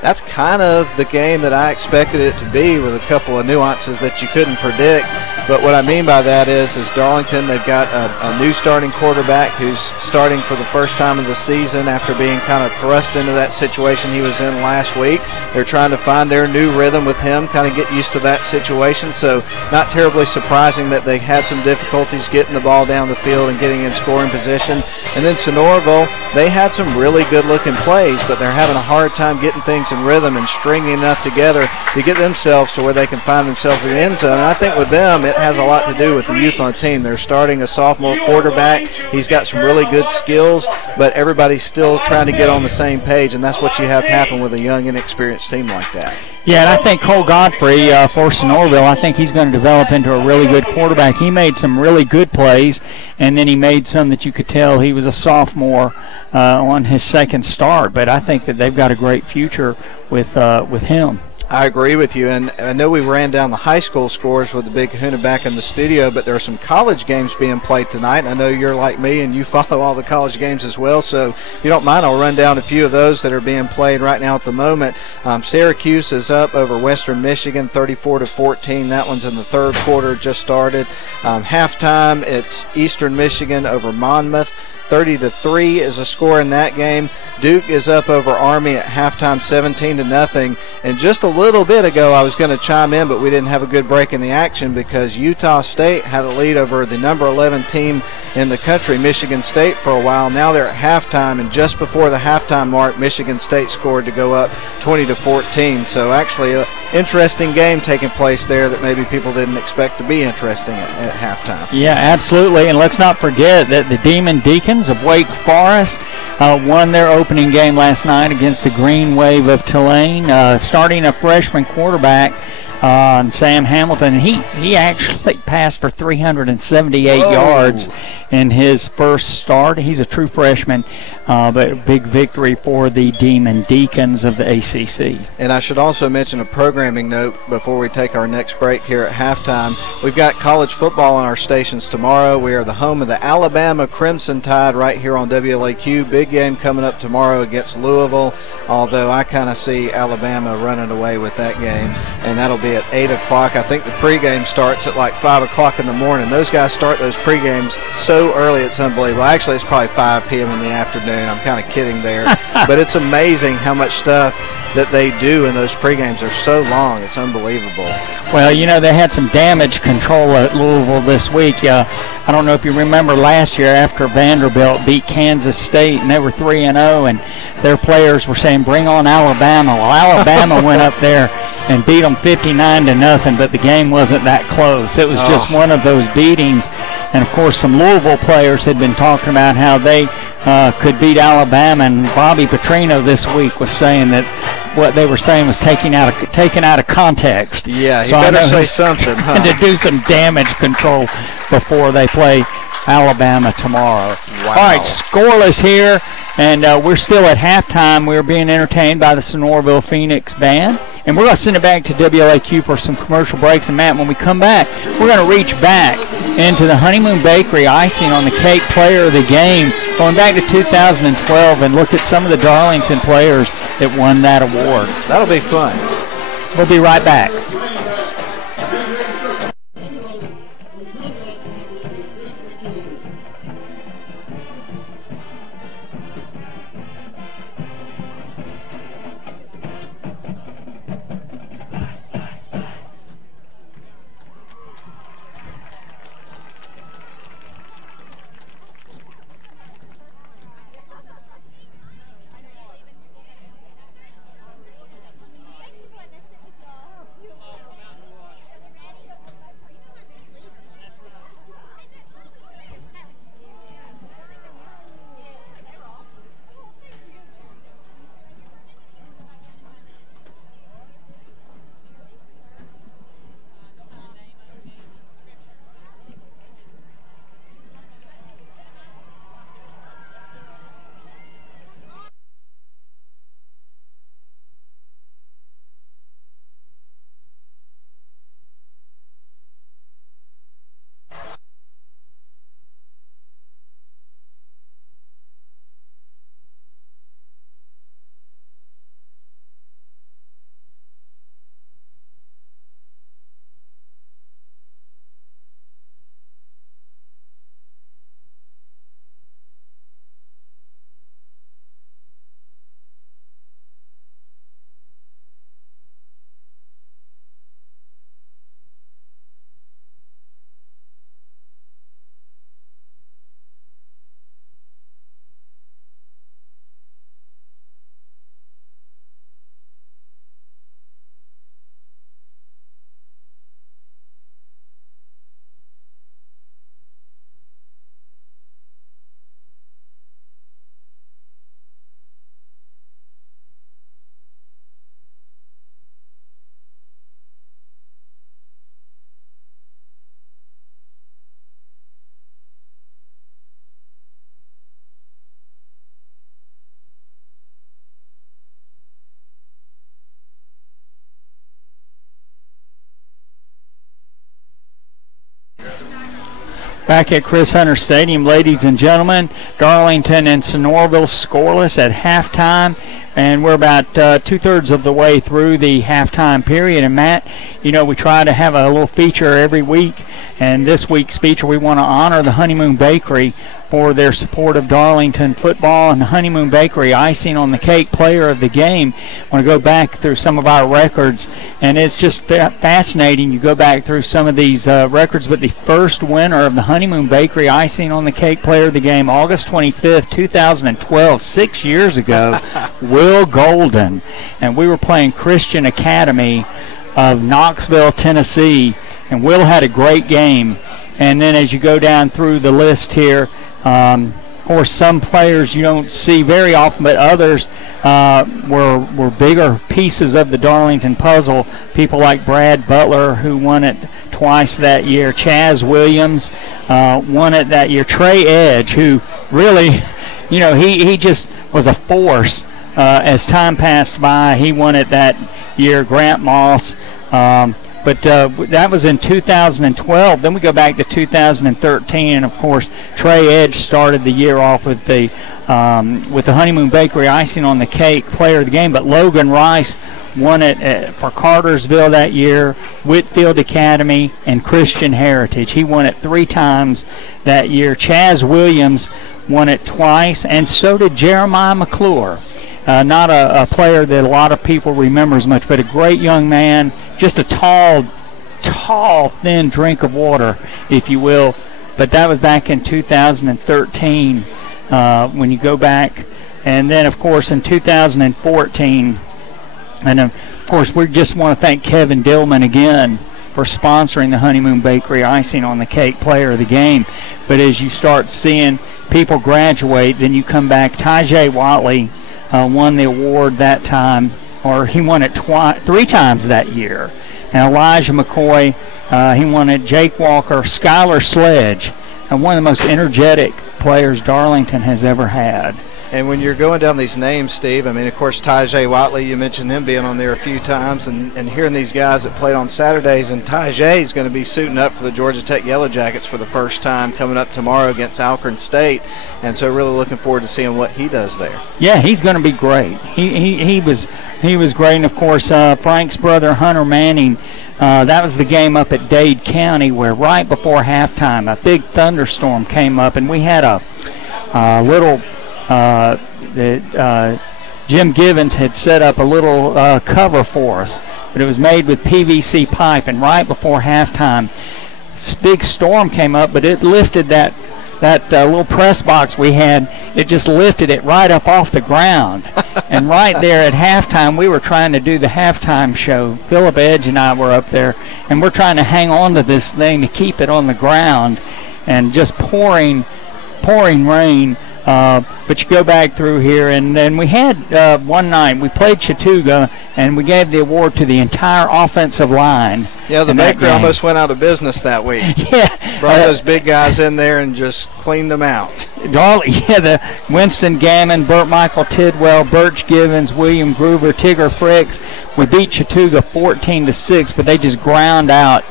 that's kind of the game that I expected it to be, with a couple of nuances that you couldn't predict. But what I mean by that is Darlington, they've got a new starting quarterback who's starting for the first time of the season after being kind of thrust into that situation he was in last week. They're trying to find their new rhythm with him, kind of get used to that situation. So not terribly surprising that they had some difficulties getting the ball down the field and getting in scoring position. And then Sonoraville, they had some really good-looking plays, but they're having a hard time getting things in rhythm and stringing enough together to get themselves to where they can find themselves in the end zone. And I think with them, it has a lot to do with the youth on the team. They're starting a sophomore quarterback. He's got some really good skills, but everybody's still trying to get on the same page, and that's what you have happen with a young, inexperienced team like that. Yeah, and I think Cole Godfrey for Sonoraville, I think he's going to develop into a really good quarterback. He made some really good plays, and then he made some that you could tell he was a sophomore on his second start. But I think that they've got a great future with him. I agree with you, and I know we ran down the high school scores with the Big Kahuna back in the studio, but there are some college games being played tonight, and I know you're like me and you follow all the college games as well, so if you don't mind, I'll run down a few of those that are being played right now at the moment. Syracuse is up over Western Michigan 34-14. That one's in the third quarter, just started. Halftime, it's Eastern Michigan over Monmouth. 30-3 is a score in that game. Duke is up over Army at halftime 17-0. And just a little bit ago I was going to chime in, but we didn't have a good break in the action because Utah State had a lead over the number 11 team in the country, Michigan State, for a while. Now they're at halftime, and just before the halftime mark, Michigan State scored to go up 20-14. So actually interesting game taking place there that maybe people didn't expect to be interesting at halftime. Yeah, absolutely. And let's not forget that the Demon Deacons of Wake Forest won their opening game last night against the Green Wave of Tulane, starting a freshman quarterback, Sam Hamilton. He actually passed for 378 yards in his first start. He's a true freshman, but a big victory for the Demon Deacons of the ACC. And I should also mention a programming note before we take our next break here at halftime. We've got college football on our stations tomorrow. We are the home of the Alabama Crimson Tide right here on WLAQ. Big game coming up tomorrow against Louisville, although I kind of see Alabama running away with that game, and that'll be at 8 o'clock. I think the pregame starts at like 5 o'clock in the morning. Those guys start those pregames so early, it's unbelievable. Actually, it's probably 5 p.m. in the afternoon. I'm kind of kidding there. But it's amazing how much stuff that they do in those pregames. They're so long. It's unbelievable. Well, you know, they had some damage control at Louisville this week. I don't know if you remember last year after Vanderbilt beat Kansas State and they were 3-0, and their players were saying, bring on Alabama. Well, Alabama went up there and beat them 59-0, but the game wasn't that close. It was just one of those beatings. And, of course, some Louisville players had been talking about how they could beat Alabama, and Bobby Petrino this week was saying that what they were saying was taken out of context. Yeah, he better say something, huh? And to do some damage control before they play Alabama tomorrow. Wow. All right, scoreless here, and we're still at halftime. We're being entertained by the Sonoraville Phoenix Band, and we're going to send it back to WLAQ for some commercial breaks. And, Matt, when we come back, we're going to reach back into the Honeymoon Bakery icing on the cake player of the game, going back to 2012, and look at some of the Darlington players that won that award. That'll be fun. We'll be right back. Back at Chris Hunter Stadium, ladies and gentlemen, Darlington and Sonoraville scoreless at halftime, and we're about two-thirds of the way through the halftime period. And Matt, you know, we try to have a little feature every week, and this week's feature we want to honor the Honeymoon Bakery for their support of Darlington football, and the Honeymoon Bakery icing on the cake player of the game. I want to go back through some of our records, and it's just fascinating. You go back through some of these records, but the first winner of the Honeymoon Bakery icing on the cake player of the game, August 25th, 2012, 6 years ago, Will Golden. And we were playing Christian Academy of Knoxville, Tennessee, and Will had a great game. And then as you go down through the list here, of course, some players you don't see very often, but others were bigger pieces of the Darlington puzzle. People like Brad Butler, who won it twice that year. Chaz Williams won it that year. Trey Edge, who really, he just was a force as time passed by. He won it that year. Grant Moss. But that was in 2012. Then we go back to 2013, and of course Trey Edge started the year off with the Honeymoon Bakery icing on the cake player of the game. But Logan Rice won it for Cartersville that year, Whitfield Academy, and Christian Heritage. He won it 3 times that year. Chaz Williams won it twice, and so did Jeremiah McClure. Not a player that a lot of people remember as much, but a great young man, just a tall, thin drink of water, if you will. But that was back in 2013 when you go back. And then, of course, in 2014, and of course, we just want to thank Kevin Dillman again for sponsoring the Honeymoon Bakery icing on the cake player of the game. But as you start seeing people graduate, then you come back. Tajay Watley won the award that time, or he won it 3 times that year. And Elijah McCoy, he won it. Jake Walker, Skylar Sledge, and one of the most energetic players Darlington has ever had. And when you're going down these names, Steve, I mean, of course, Tajay Watley, you mentioned him being on there a few times, and hearing these guys that played on Saturdays, and Tajay's going to be suiting up for the Georgia Tech Yellow Jackets for the first time coming up tomorrow against Alcorn State, and so really looking forward to seeing what he does there. Yeah, he's going to be great. He was great, and of course, Frank's brother Hunter Manning. That was the game up at Dade County where right before halftime a big thunderstorm came up, and we had a little Jim Givens had set up a little cover for us, but it was made with PVC pipe, and right before halftime this big storm came up, but it lifted that little press box we had. It just lifted it right up off the ground. And right there at halftime, we were trying to do the halftime show. Philip Edge and I were up there, and we're trying to hang on to this thing to keep it on the ground, and just pouring rain. But you go back through here, and then we had one night we played Chattooga, and we gave the award to the entire offensive line. Yeah, the bakery almost went out of business that week. Yeah, brought those big guys in there and just cleaned them out. The Winston Gammon, Burt Michael Tidwell, Birch Givens, William Gruber, Tigger Fricks. We beat Chattooga 14-6, but they just ground out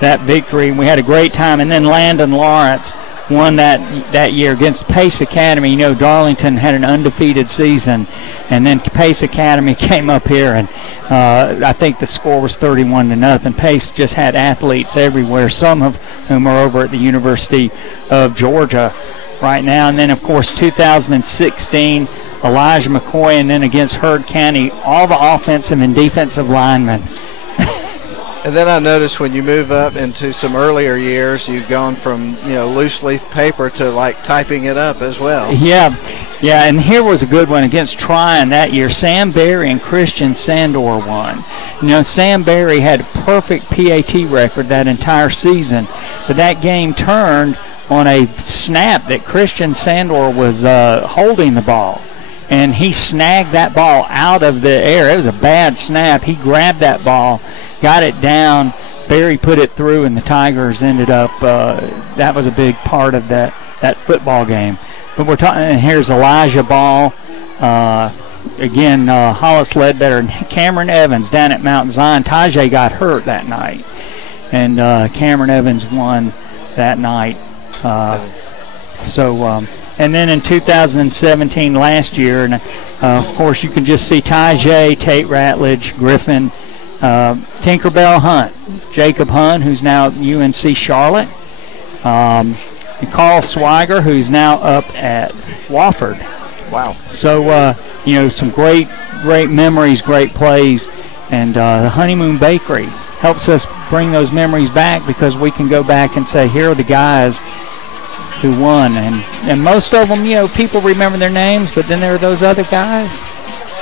that victory. We had a great time, and then Landon Lawrence won that year against Pace Academy. Darlington had an undefeated season, and then Pace Academy came up here, and I think the score was 31-0. Pace just had athletes everywhere, some of whom are over at the University of Georgia right now. And then, of course, 2016, Elijah McCoy, and then against Heard County, all the offensive and defensive linemen. And then I noticed when you move up into some earlier years, you've gone from loose leaf paper to like typing it up as well. Yeah, and here was a good one against Tryon that year. Sam Berry and Christian Sandor won. Sam Berry had a perfect PAT record that entire season, but that game turned on a snap that Christian Sandor was holding the ball, and he snagged that ball out of the air. It was a bad snap. He grabbed that ball, got it down. Barry put it through, and the Tigers ended up. That was a big part of that football game. But we're talking. And here's Elijah Ball, again. Hollis Ledbetter and Cameron Evans down at Mount Zion. Tajay got hurt that night, and Cameron Evans won that night. And then in 2017, last year, and of course you can just see Tajay, Tate Ratledge, Griffin. Tinkerbell Hunt, Jacob Hunt, who's now at UNC Charlotte, and Carl Swiger, who's now up at Wofford. Wow. So, some great memories, great plays, and the Honeymoon Bakery helps us bring those memories back, because we can go back and say, here are the guys who won. And most of them, people remember their names, but then there are those other guys.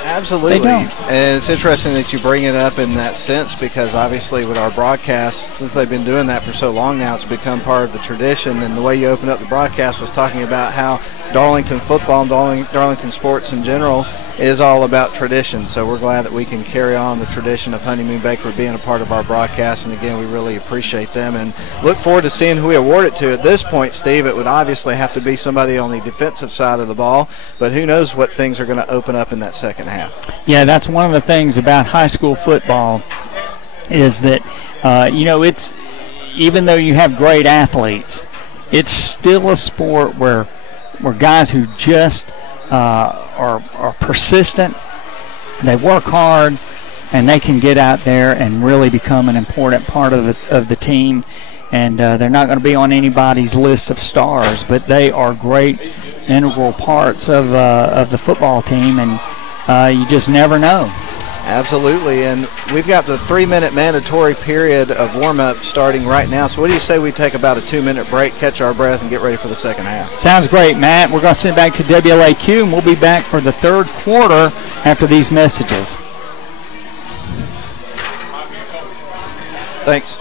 Absolutely. They don't. And it's interesting that you bring it up in that sense, because obviously with our broadcast, since they've been doing that for so long now, it's become part of the tradition. And the way you opened up the broadcast was talking about how Darlington football and Darlington sports in general is all about tradition. So we're glad that we can carry on the tradition of Honeymoon Bakery being a part of our broadcast. And again, we really appreciate them and look forward to seeing who we award it to. At this point, Steve, it would obviously have to be somebody on the defensive side of the ball, but who knows what things are going to open up in that second half. Yeah, that's one of the things about high school football is that, it's, even though you have great athletes, it's still a sport where guys who just are persistent, they work hard, and they can get out there and really become an important part of the team. And they're not going to be on anybody's list of stars, but they are great integral parts of the football team, and you just never know. Absolutely, and we've got the 3-minute mandatory period of warm-up starting right now. So what do you say we take about a 2-minute break, catch our breath, and get ready for the second half? Sounds great, Matt. We're going to send it back to WLAQ, and we'll be back for the third quarter after these messages. Thanks.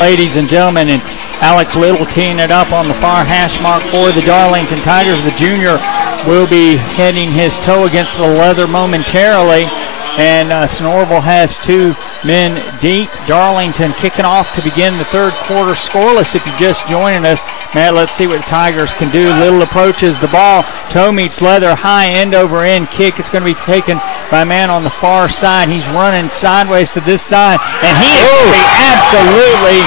Ladies and gentlemen, and Alex Little teeing it up on the far hash mark for the Darlington Tigers. The junior will be heading his toe against the leather momentarily, and Sonoraville has 2 men deep. Darlington kicking off to begin the third quarter scoreless. If you're just joining us, Matt, let's see what the Tigers can do. Little approaches the ball. Toe meets leather, high end over end kick. It's going to be taken by a man on the far side. He's running sideways to this side, and he is going to be absolutely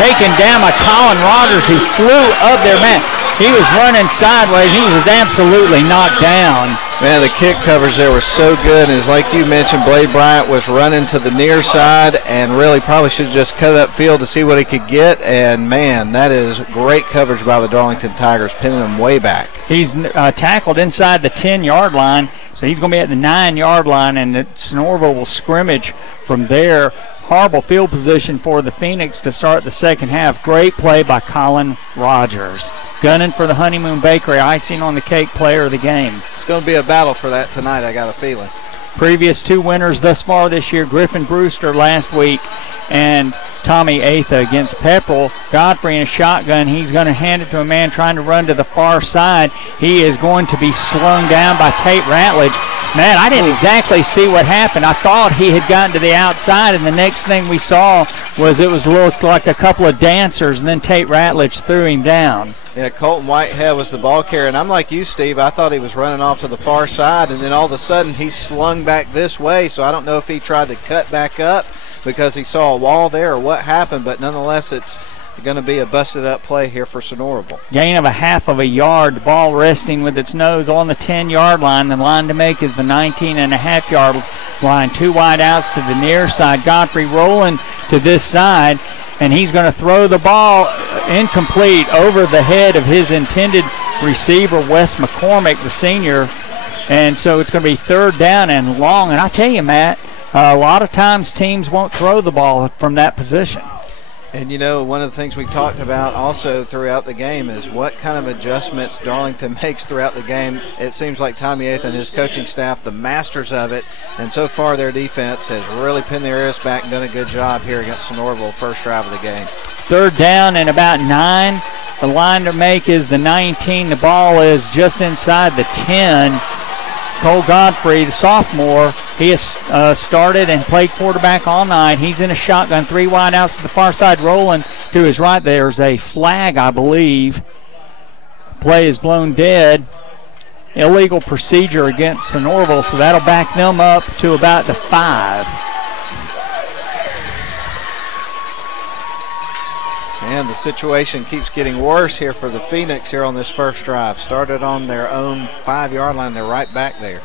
taken down by Colin Rogers, who flew up there. Man, he was running sideways. He was absolutely knocked down. Man, the kick coverage there was so good. And it's like you mentioned, Blade Bryant was running to the near side and really probably should have just cut upfield to see what he could get. And, man, that is great coverage by the Darlington Tigers, pinning him way back. He's tackled inside the 10-yard line, so he's going to be at the 9-yard line, and Sonoraville will scrimmage from there. Horrible field position for the Phoenix to start the second half. Great play by Colin Rogers. Gunning for the Honeymoon Bakery, icing on the cake player of the game. It's going to be a battle for that tonight, I got a feeling. Previous 2 winners thus far this year, Griffin Brewster last week and Tommy Atha against Pepperell. Godfrey in a shotgun. He's going to hand it to a man trying to run to the far side. He is going to be slung down by Tate Ratledge. Man, I didn't exactly see what happened. I thought he had gotten to the outside, and the next thing we saw was it looked like a couple of dancers, and then Tate Ratledge threw him down. Yeah, Colton Whitehead was the ball carrier, and I'm like you, Steve. I thought he was running off to the far side, and then all of a sudden he's slung back this way, so I don't know if he tried to cut back up because he saw a wall there or what happened, but nonetheless it's going to be a busted-up play here for Sonoraville. Gain of a half of a yard. The ball resting with its nose on the 10-yard line. The line to make is the 19.5-yard line. 2 wide outs to the near side. Godfrey rolling to this side, and he's going to throw the ball incomplete over the head of his intended receiver, Wes McCormick, the senior. And so it's going to be 3rd down and long. And I tell you, Matt, a lot of times teams won't throw the ball from that position. And, you know, one of the things we talked about also throughout the game is what kind of adjustments Darlington makes throughout the game. It seems like Tommy Atha and his coaching staff, the masters of it, and so far their defense has really pinned their ears back and done a good job here against Sonoraville, first drive of the game. 3rd down and about 9. The line to make is the 19. The ball is just inside the 10. Cole Godfrey, the sophomore, he has started and played quarterback all night. He's in a shotgun, 3 wide outs to the far side, rolling to his right. There's a flag, I believe. Play is blown dead. Illegal procedure against Sonoraville, so that'll back them up to about the 5. And the situation keeps getting worse here for the Phoenix here on this first drive. Started on their own 5-yard line. They're right back there.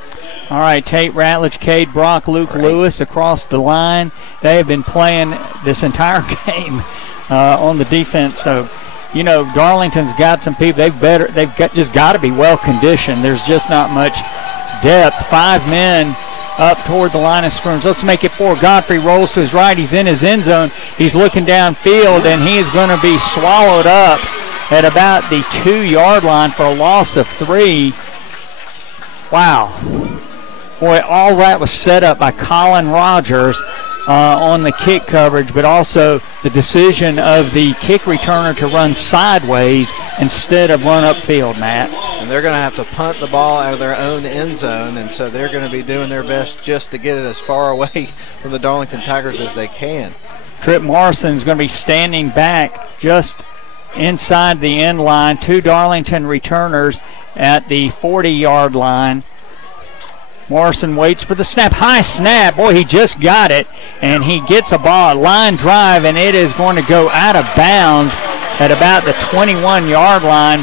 All right, Tate Ratledge, Cade Brock, Luke Lewis across the line. They have been playing this entire game on the defense. So, you know, Darlington's got some people. They've just got to be well conditioned. There's just not much depth. 5 men up toward the line of scrimmage. Let's make it 4. Godfrey rolls to his right. He's in his end zone. He's looking downfield, and he is going to be swallowed up at about the 2-yard line for a loss of 3. Wow. Boy, all that was set up by Colin Rogers on the kick coverage, but also the decision of the kick returner to run sideways instead of run upfield, Matt. And they're going to have to punt the ball out of their own end zone, and so they're going to be doing their best just to get it as far away from the Darlington Tigers as they can. Trip Morrison is going to be standing back just inside the end line. 2 Darlington returners at the 40-yard line. Morrison waits for the snap. High snap. Boy, he just got it, and he gets a ball, line drive, and it is going to go out of bounds at about the 21-yard line.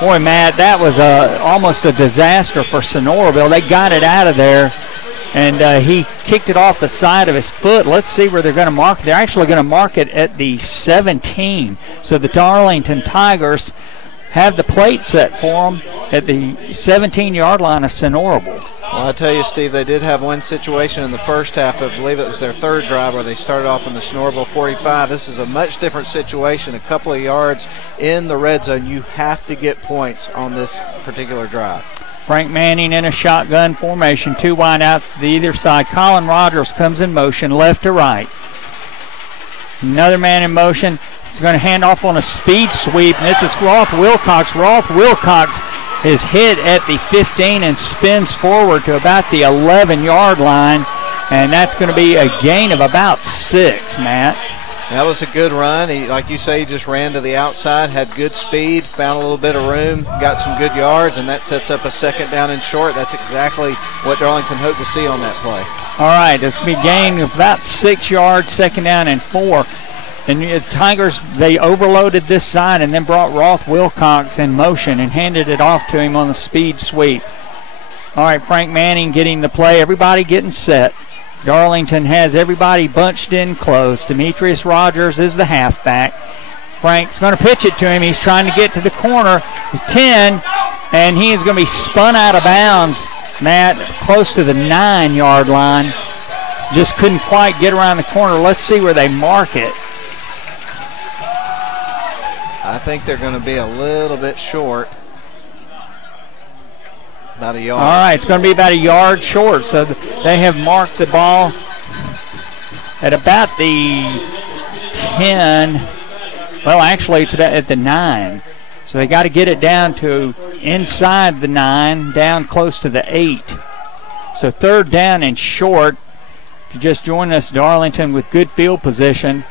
Boy, Matt, that was almost a disaster for Sonoraville. They got it out of there, and he kicked it off the side of his foot. Let's see where they're going to mark it. They're actually going to mark it at the 17. So the Darlington Tigers have the plate set for them at the 17-yard line of Sonoraville. Well, I tell you, Steve, they did have one situation in the first half. I believe it was their 3rd drive where they started off in the Sonoraville 45. This is a much different situation. A couple of yards in the red zone. You have to get points on this particular drive. Frank Manning in a shotgun formation. 2 wide outs to the either side. Colin Rogers comes in motion left to right. Another man in motion. He's going to hand off on a speed sweep, and this is Rolf Wilcox. Rolf Wilcox is hit at the 15 and spins forward to about the 11-yard line, and that's going to be a gain of about 6, Matt. That was a good run. He, like you say, he just ran to the outside, had good speed, found a little bit of room, got some good yards, and that sets up a 2nd down and short. That's exactly what Darlington hoped to see on that play. All right, it's going to be a gain of about 6 yards, 2nd down and 4. And the Tigers, they overloaded this side and then brought Rolf Wilcox in motion and handed it off to him on the speed sweep. All right, Frank Manning getting the play. Everybody getting set. Darlington has everybody bunched in close. Demetrius Rogers is the halfback. Frank's going to pitch it to him. He's trying to get to the corner. He's 10, and he is going to be spun out of bounds, Matt, close to the 9-yard line. Just couldn't quite get around the corner. Let's see where they mark it. I think they're going to be a little bit short. About a yard. All right, it's going to be about a yard short. So they have marked the ball at about the 10. Well, actually, it's about at the 9. So they got to get it down to inside the 9, down close to the 8. So third down and short. If you just joined us, Darlington with good field position.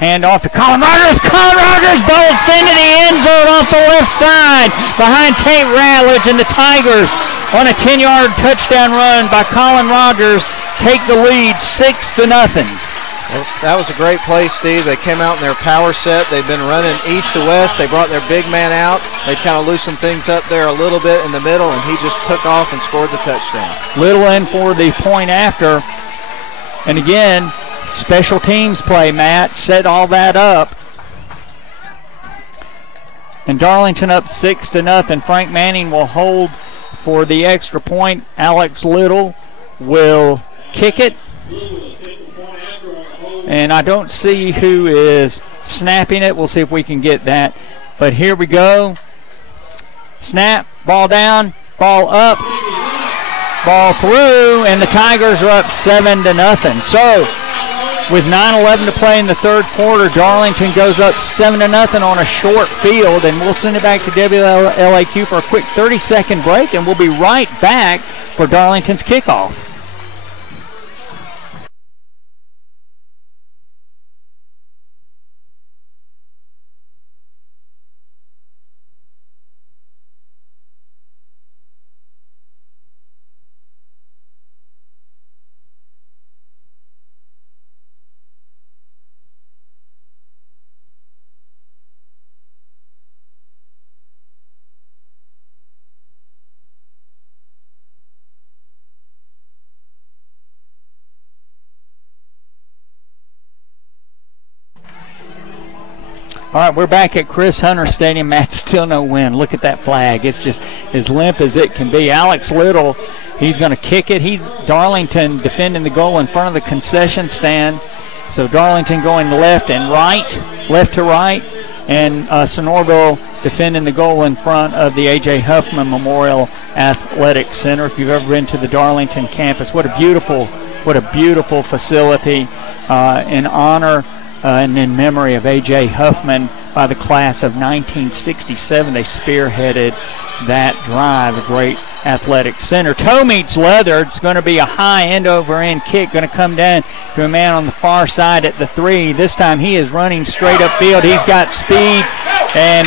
Hand off to Colin Rogers. Colin Rogers bolts into the end zone off the left side behind Tate Ratledge, and the Tigers on a 10-yard touchdown run by Colin Rogers take the lead 6-0. Well, that was a great play, Steve. They came out in their power set. They've been running east to west. They brought their big man out. They kind of loosened things up there a little bit in the middle, and he just took off and scored the touchdown. Little in for the point after. And again, special teams play, Matt. Set all that up. And Darlington up 6-0. Frank Manning will hold for the extra point. Alex Little will kick it. And I don't see who is snapping it. We'll see if we can get that. But here we go. Snap, ball down, ball up, ball through, and the Tigers are up 7-0. So with 9:11 to play in the third quarter, Darlington goes up 7-0 on a short field, and we'll send it back to WLAQ for a quick 30-second break, and we'll be right back for Darlington's kickoff. All right, we're back at Chris Hunter Stadium. Matt, still no win. Look at that flag. It's just as limp as it can be. Alex Little, he's going to kick it. He's Darlington defending the goal in front of the concession stand. So Darlington going left and right, left to right, and Sonoraville defending the goal in front of the A.J. Huffman Memorial Athletic Center. If you've ever been to the Darlington campus, what a beautiful facility in honor and in memory of A.J. Huffman by the class of 1967. They spearheaded that drive, a great athletic center. Toe meets leather. It's going to be a high end-over-end kick, going to come down to a man on the far side at the 3. This time he is running straight upfield. He's got speed, and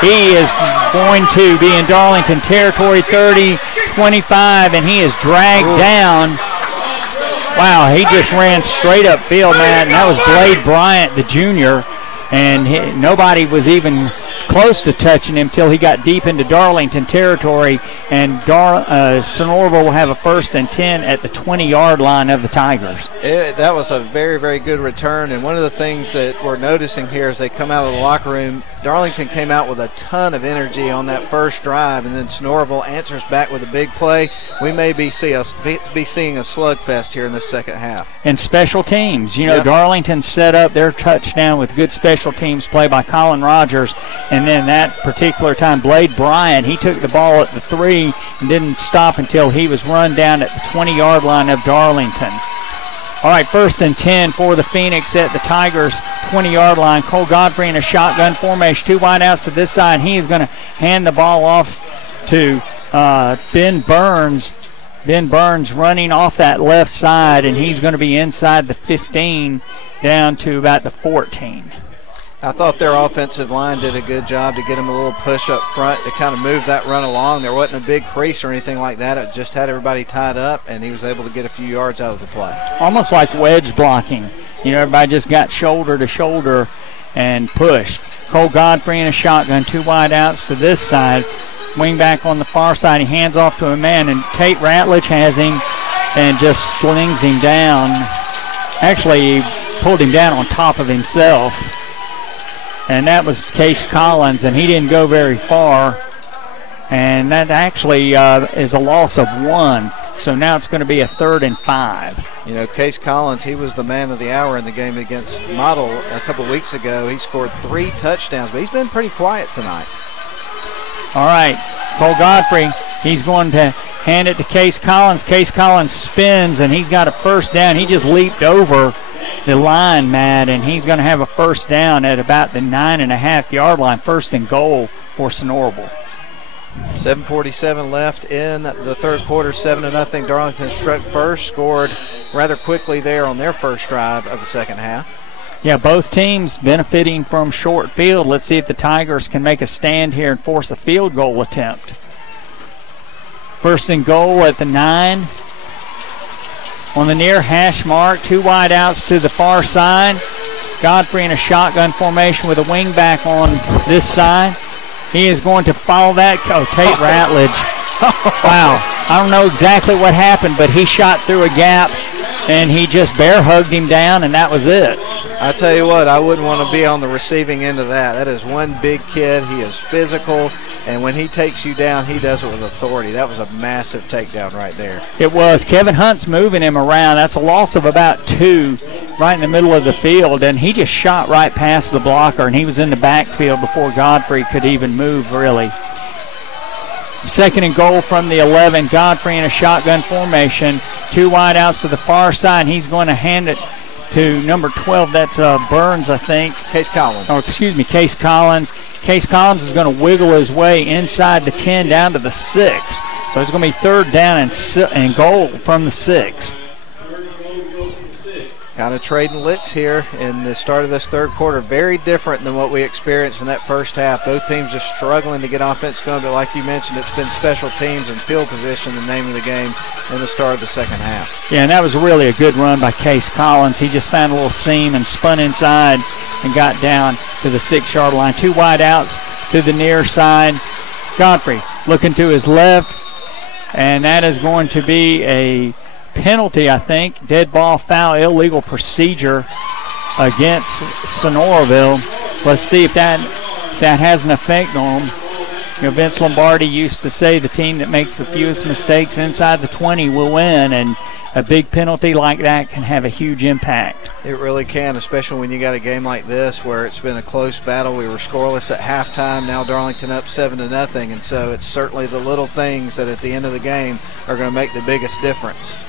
he is going to be in Darlington territory, 30, 25, and he is dragged down. Wow, he just ran straight upfield, man, and that was Blade Bryant, the junior, and nobody was even close to touching him till he got deep into Darlington territory, and Sonoraville will have a 1st and 10 at the 20-yard line of the Tigers. That was a very, very good return, and one of the things that we're noticing here as they come out of the locker room, Darlington came out with a ton of energy on that first drive, and then Sonoraville answers back with a big play. We may be seeing a slugfest here in the second half. And special teams. You know, Darlington set up their touchdown with good special teams play by Colin Rogers, and then that particular time, Blade Bryant, he took the ball at the 3 and didn't stop until he was run down at the 20-yard line of Darlington. All right, 1st and 10 for the Phoenix at the Tigers' 20-yard line. Cole Godfrey in a shotgun formation, 2 wideouts to this side. He is going to hand the ball off to Ben Burns. Ben Burns running off that left side, and he's going to be inside the 15 down to about the 14. I thought their offensive line did a good job to get him a little push up front to kind of move that run along. There wasn't a big crease or anything like that. It just had everybody tied up, and he was able to get a few yards out of the play. Almost like wedge blocking. You know, everybody just got shoulder to shoulder and pushed. Cole Godfrey in a shotgun, 2 wide outs to this side. Wing back on the far side. He hands off to a man, and Tate Ratledge has him and just slings him down. Actually, he pulled him down on top of himself. And that was Case Collins, and he didn't go very far. And that actually is a loss of 1. So now it's going to be a 3rd and 5. You know, Case Collins, he was the man of the hour in the game against Model a couple weeks ago. He scored 3 touchdowns, but he's been pretty quiet tonight. All right, Cole Godfrey He's going to hand it to Case Collins. Case Collins spins, and he's got a first down. He just leaped over the line, Matt, and he's going to have a first down at about the 9.5-yard line, first and goal for Sonoraville. 7:47 left in the third quarter, 7-0. Darlington struck first, scored rather quickly there on their first drive of the second half. Yeah, both teams benefiting from short field. Let's see if the Tigers can make a stand here and force a field goal attempt. First and goal at the 9. On the near hash mark, 2 wide outs to the far side. Godfrey in a shotgun formation with a wing back on this side. He is going to follow that. Oh, Tate Ratledge. Wow. I don't know exactly what happened, but he shot through a gap, and he just bear hugged him down, and that was it. I tell you what, I wouldn't want to be on the receiving end of that. That is one big kid. He is physical, and when he takes you down, he does it with authority. That was a massive takedown right there. It was. Kevin Hunt's moving him around. That's a loss of about 2 right in the middle of the field, and he just shot right past the blocker, and he was in the backfield before Godfrey could even move, really. Second and goal from the 11. Godfrey in a shotgun formation. 2 wide outs to the far side. He's going to hand it to number 12. That's Burns, I think. Case Collins. Oh, excuse me, Case Collins. Case Collins is going to wiggle his way inside the 10 down to the 6. So it's going to be third down and goal from the 6. Kind of trading licks here in the start of this third quarter. Very different than what we experienced in that first half. Both teams just struggling to get offense going, but like you mentioned, it's been special teams and field position, the name of the game, in the start of the second half. Yeah, and that was really a good run by Case Collins. He just found a little seam and spun inside and got down to the 6-yard line. 2 wide outs to the near side. Godfrey looking to his left, and that is going to be a penalty, I think. Dead ball foul, illegal procedure against Sonoraville. Let's see if that has an effect on them. You know, Vince Lombardi used to say the team that makes the fewest mistakes inside the 20 will win, and a big penalty like that can have a huge impact. It really can, especially when you got a game like this where it's been a close battle. We were scoreless at halftime. Now Darlington up 7-0, and so it's certainly the little things that at the end of the game are going to make the biggest difference.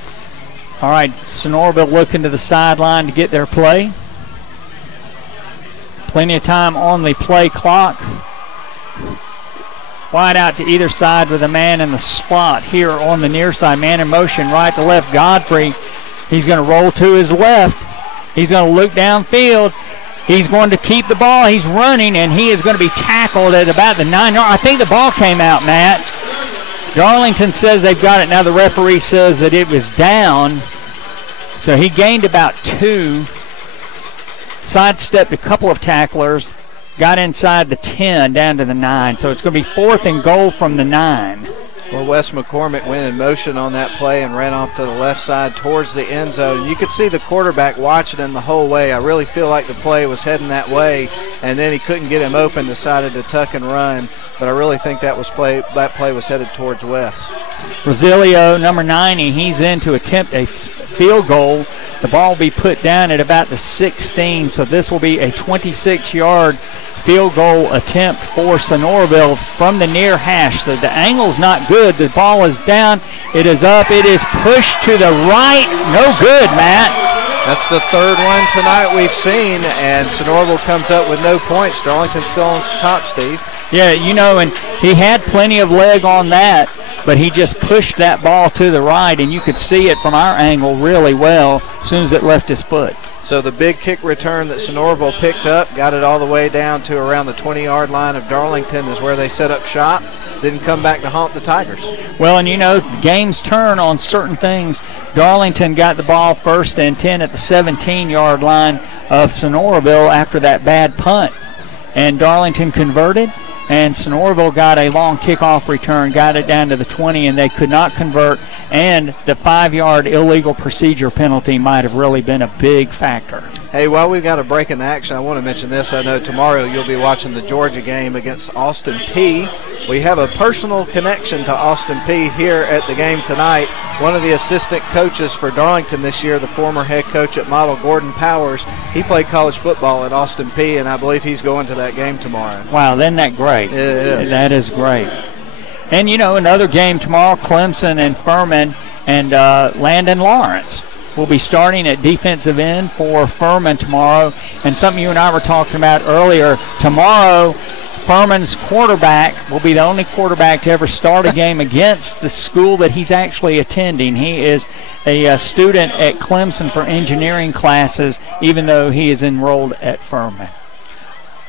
All right, Sonoraville looking to the sideline to get their play. Plenty of time on the play clock. Wide out to either side with a man in the spot here on the near side. Man in motion, right to left. Godfrey, he's going to roll to his left. He's going to look downfield. He's going to keep the ball. He's running, and he is going to be tackled at about the 9-yard. I think the ball came out, Matt. Darlington says they've got it. Now the referee says that it was down. So he gained about 2. Sidestepped a couple of tacklers. Got inside the 10 down to the 9. So it's going to be 4th and goal from the 9. Well, Wes McCormick went in motion on that play and ran off to the left side towards the end zone. You could see the quarterback watching him the whole way. I really feel like the play was heading that way, and then he couldn't get him open, decided to tuck and run. But I really think that play was headed towards Wes. Rosilio, number 90, he's in to attempt a field goal. The ball will be put down at about the 16, so this will be a 26-yard field goal attempt for Sonoraville from the near hash. The angle's not good. The ball is down. It is up. It is pushed to the right. No good, Matt. That's the third one tonight we've seen, and Sonoraville comes up with no points. Darlington still on top, Steve. Yeah, you know, and he had plenty of leg on that, but he just pushed that ball to the right, and you could see it from our angle really well as soon as it left his foot. So the big kick return that Sonoraville picked up, got it all the way down to around the 20-yard line of Darlington is where they set up shop. Didn't come back to haunt the Tigers. Well, and you know, the games turn on certain things. Darlington got the ball 1st and 10 at the 17-yard line of Sonoraville after that bad punt. And Darlington converted, and Sonoraville got a long kickoff return, got it down to the 20, and they could not convert. And the 5-yard illegal procedure penalty might have really been a big factor. Hey, while we've got a break in the action, I want to mention this. I know tomorrow you'll be watching the Georgia game against Austin Peay. We have a personal connection to Austin Peay here at the game tonight. One of the assistant coaches for Darlington this year, the former head coach at Model, Gordon Powers, he played college football at Austin Peay, and I believe he's going to that game tomorrow. Wow, isn't that great? It is. That is great. And, another game tomorrow, Clemson and Furman and Landon Lawrence will be starting at defensive end for Furman tomorrow. And something you and I were talking about earlier, tomorrow Furman's quarterback will be the only quarterback to ever start a game against the school that he's actually attending. He is a student at Clemson for engineering classes, even though he is enrolled at Furman.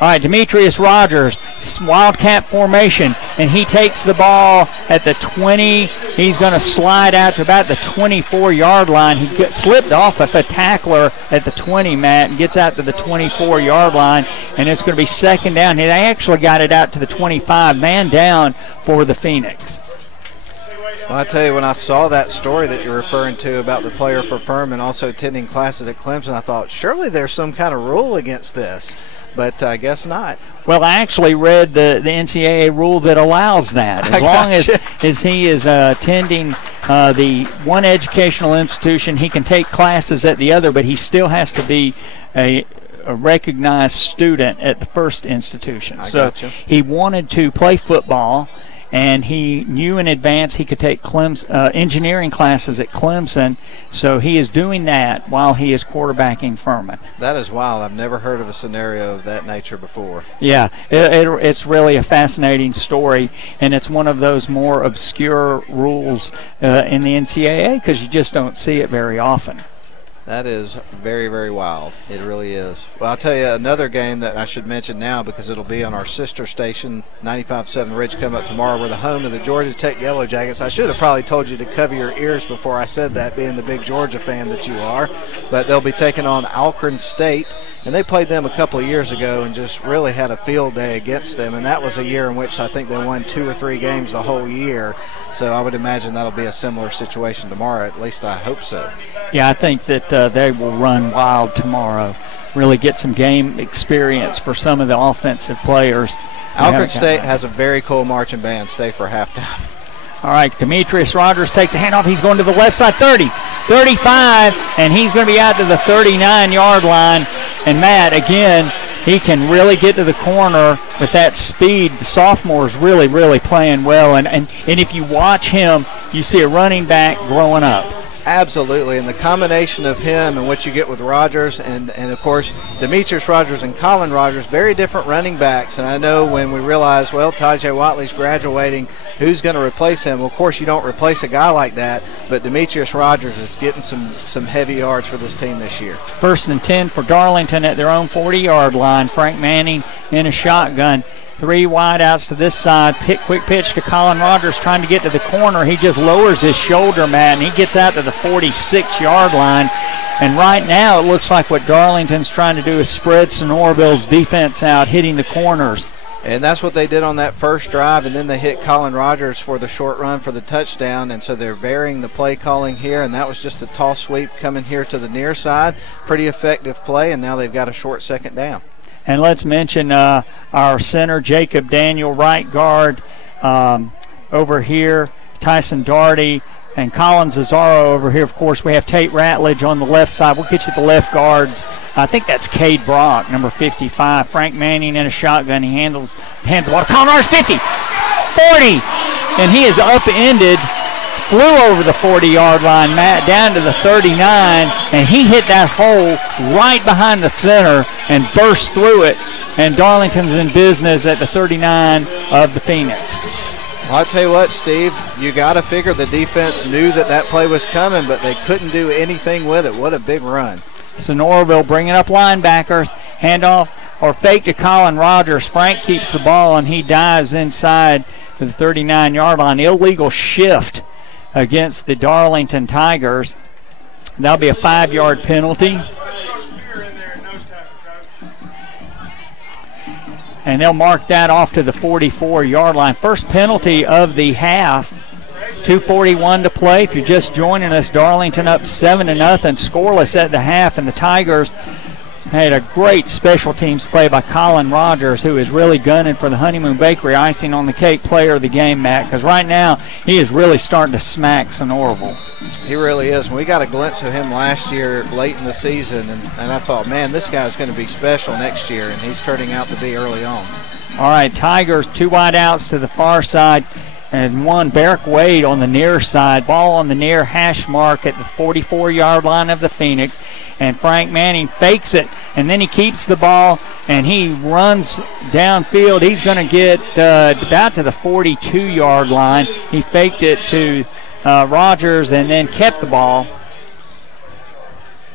All right, Demetrius Rogers, Wildcat formation, and he takes the ball at the 20. He's going to slide out to about the 24-yard line. He slipped off of a tackler at the 20, Matt, and gets out to the 24-yard line, and it's going to be second down. They actually got it out to the 25, man down for the Phoenix. Well, I tell you, when I saw that story that you're referring to about the player for Furman also attending classes at Clemson, I thought, surely there's some kind of rule against this. But I guess not. Well, I actually read the NCAA rule that allows that. As long as he is attending the one educational institution, he can take classes at the other, but he still has to be a recognized student at the first institution. So he wanted to play football, and he knew in advance he could take engineering classes at Clemson, so he is doing that while he is quarterbacking Furman. That is wild. I've never heard of a scenario of that nature before. Yeah, it's really a fascinating story, and it's one of those more obscure rules in the NCAA because you just don't see it very often. That is very, very wild. It really is. Well, I'll tell you another game that I should mention now because it'll be on our sister station, 95.7 Ridge, coming up tomorrow. We're the home of the Georgia Tech Yellow Jackets. I should have probably told you to cover your ears before I said that, being the big Georgia fan that you are. But they'll be taking on Alcorn State, and they played them a couple of years ago and just really had a field day against them. And that was a year in which I think they won 2 or 3 games the whole year. So I would imagine that'll be a similar situation tomorrow. At least I hope so. Yeah, I think that they will run wild tomorrow, really get some game experience for some of the offensive players. Alcorn State has a very cool marching band. Stay for halftime. All right, Demetrius Rogers takes a handoff. He's going to the left side, 30, 35, and he's going to be out to the 39-yard line. And Matt, again, he can really get to the corner with that speed. The sophomore is really, really playing well. And if you watch him, you see a running back growing up. Absolutely, and the combination of him and what you get with Rogers and of course, Demetrius Rogers and Colin Rogers, very different running backs. And I know when we realize, well, Tajay Watley's graduating, who's going to replace him? Well, of course, you don't replace a guy like that, but Demetrius Rogers is getting some heavy yards for this team this year. 1st and 10 for Darlington at their own 40-yard line. Frank Manning in a shotgun. 3 wide outs to this side. Quick pitch to Colin Rogers trying to get to the corner. He just lowers his shoulder, Matt, and he gets out to the 46-yard line. And right now it looks like what Darlington's trying to do is spread Sonoraville's defense out, hitting the corners. And that's what they did on that first drive, and then they hit Colin Rogers for the short run for the touchdown, and so they're varying the play calling here, and that was just a toss sweep coming here to the near side. Pretty effective play, and now they've got a short second down. And let's mention our center, Jacob Daniel, right guard over here, Tyson Darty, and Colin Cesaro over here. Of course, we have Tate Ratledge on the left side. We'll get you the left guards. I think that's Cade Brock, number 55. Frank Manning in a shotgun. He hands the ball to Colin Rogers, 50, 40, and he is upended. Flew over the 40-yard line, Matt, down to the 39, and he hit that hole right behind the center and burst through it, and Darlington's in business at the 39 of the Phoenix. Well, I'll tell you what, Steve, you got to figure the defense knew that play was coming, but they couldn't do anything with it. What a big run. Sonoraville bringing up linebackers, handoff or fake to Colin Rogers. Frank keeps the ball, and he dives inside to the 39-yard line. Illegal shift against the Darlington Tigers. That'll be a 5-yard penalty. And they'll mark that off to the 44-yard line. First penalty of the half. 2:41 to play. If you're just joining us, Darlington up 7-0, scoreless at the half, and the Tigers had a great special teams play by Colin Rogers, who is really gunning for the Honeymoon Bakery icing on the cake player of the game, Matt, because right now he is really starting to smack Sonoraville. He really is. And we got a glimpse of him last year late in the season, and I thought, man, this guy's going to be special next year, and he's turning out to be early on. All right, Tigers, 2 wide outs to the far side. and one Barrick Wade on the near side. Ball on the near hash mark at the 44-yard line of the Phoenix. And Frank Manning fakes it, and then he keeps the ball, and he runs downfield. He's going to get about to the 42-yard line. He faked it to Rogers and then kept the ball.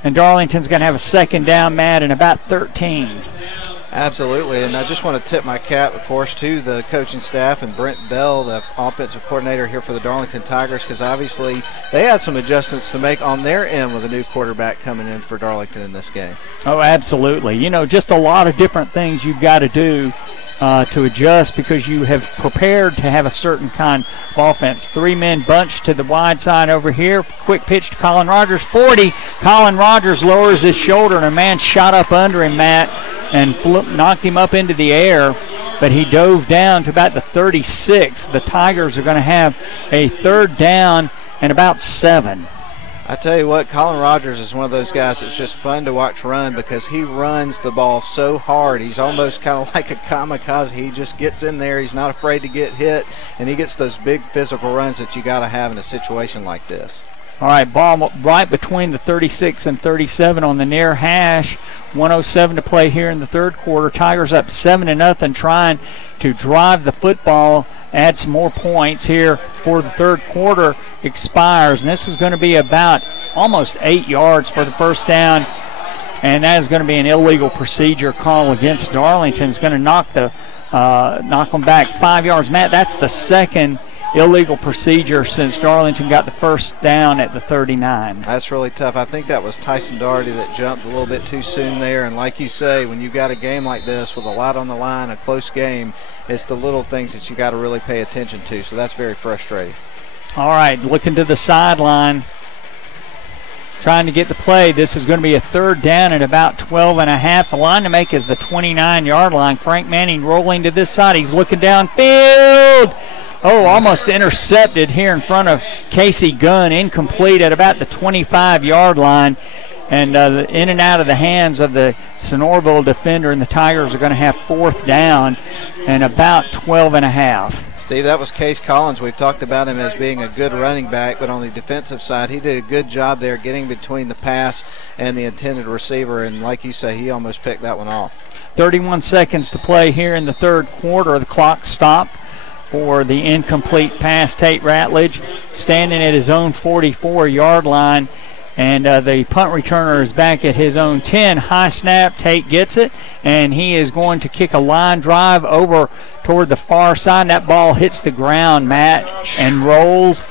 And Darlington's going to have a second down, Matt, and about 13. Absolutely, and I just want to tip my cap, of course, to the coaching staff and Brent Bell, the offensive coordinator here for the Darlington Tigers, because obviously they had some adjustments to make on their end with a new quarterback coming in for Darlington in this game. Oh, absolutely. You know, just a lot of different things you've got to do to adjust because you have prepared to have a certain kind of offense. 3 men bunched to the wide side over here. Quick pitch to Colin Rogers, 40. Colin Rogers lowers his shoulder, and a man shot up under him, Matt, and knocked him up into the air, but he dove down to about the 36. The Tigers are going to have a third down and about 7. I tell you what, Colin Rogers is one of those guys that's just fun to watch run because he runs the ball so hard. He's almost kind of like a kamikaze. He just gets in there. He's not afraid to get hit, and he gets those big physical runs that you got to have in a situation like this. All right, ball right between the 36 and 37 on the near hash. 1:07 to play here in the third quarter. Tigers up 7-0, trying to drive the football, add some more points here for the third quarter expires. And this is going to be about almost 8 yards for the first down. And that is going to be an illegal procedure call against Darlington. It's going to knock them back 5 yards. Matt, that's the second illegal procedure since Darlington got the first down at the 39. That's really tough. I think that was Tyson Doherty that jumped a little bit too soon there. And like you say, when you've got a game like this with a lot on the line, a close game, it's the little things that you got to really pay attention to. So that's very frustrating. All right, looking to the sideline, trying to get the play. This is going to be a third down at about 12.5. The line to make is the 29-yard line. Frank Manning rolling to this side. He's looking downfield. Oh, almost intercepted here in front of Casey Gunn. Incomplete at about the 25-yard line. And in and out of the hands of the Sonoraville defender, and the Tigers are going to have fourth down and about 12.5. Steve, that was Case Collins. We've talked about him as being a good running back, but on the defensive side, he did a good job there getting between the pass and the intended receiver, and like you say, he almost picked that one off. 31 seconds to play here in the third quarter. The clock stopped for the incomplete pass. Tate Ratledge standing at his own 44-yard line. And the punt returner is back at his own 10. High snap, Tate gets it, and he is going to kick a line drive over toward the far side. That ball hits the ground, Matt, and rolls.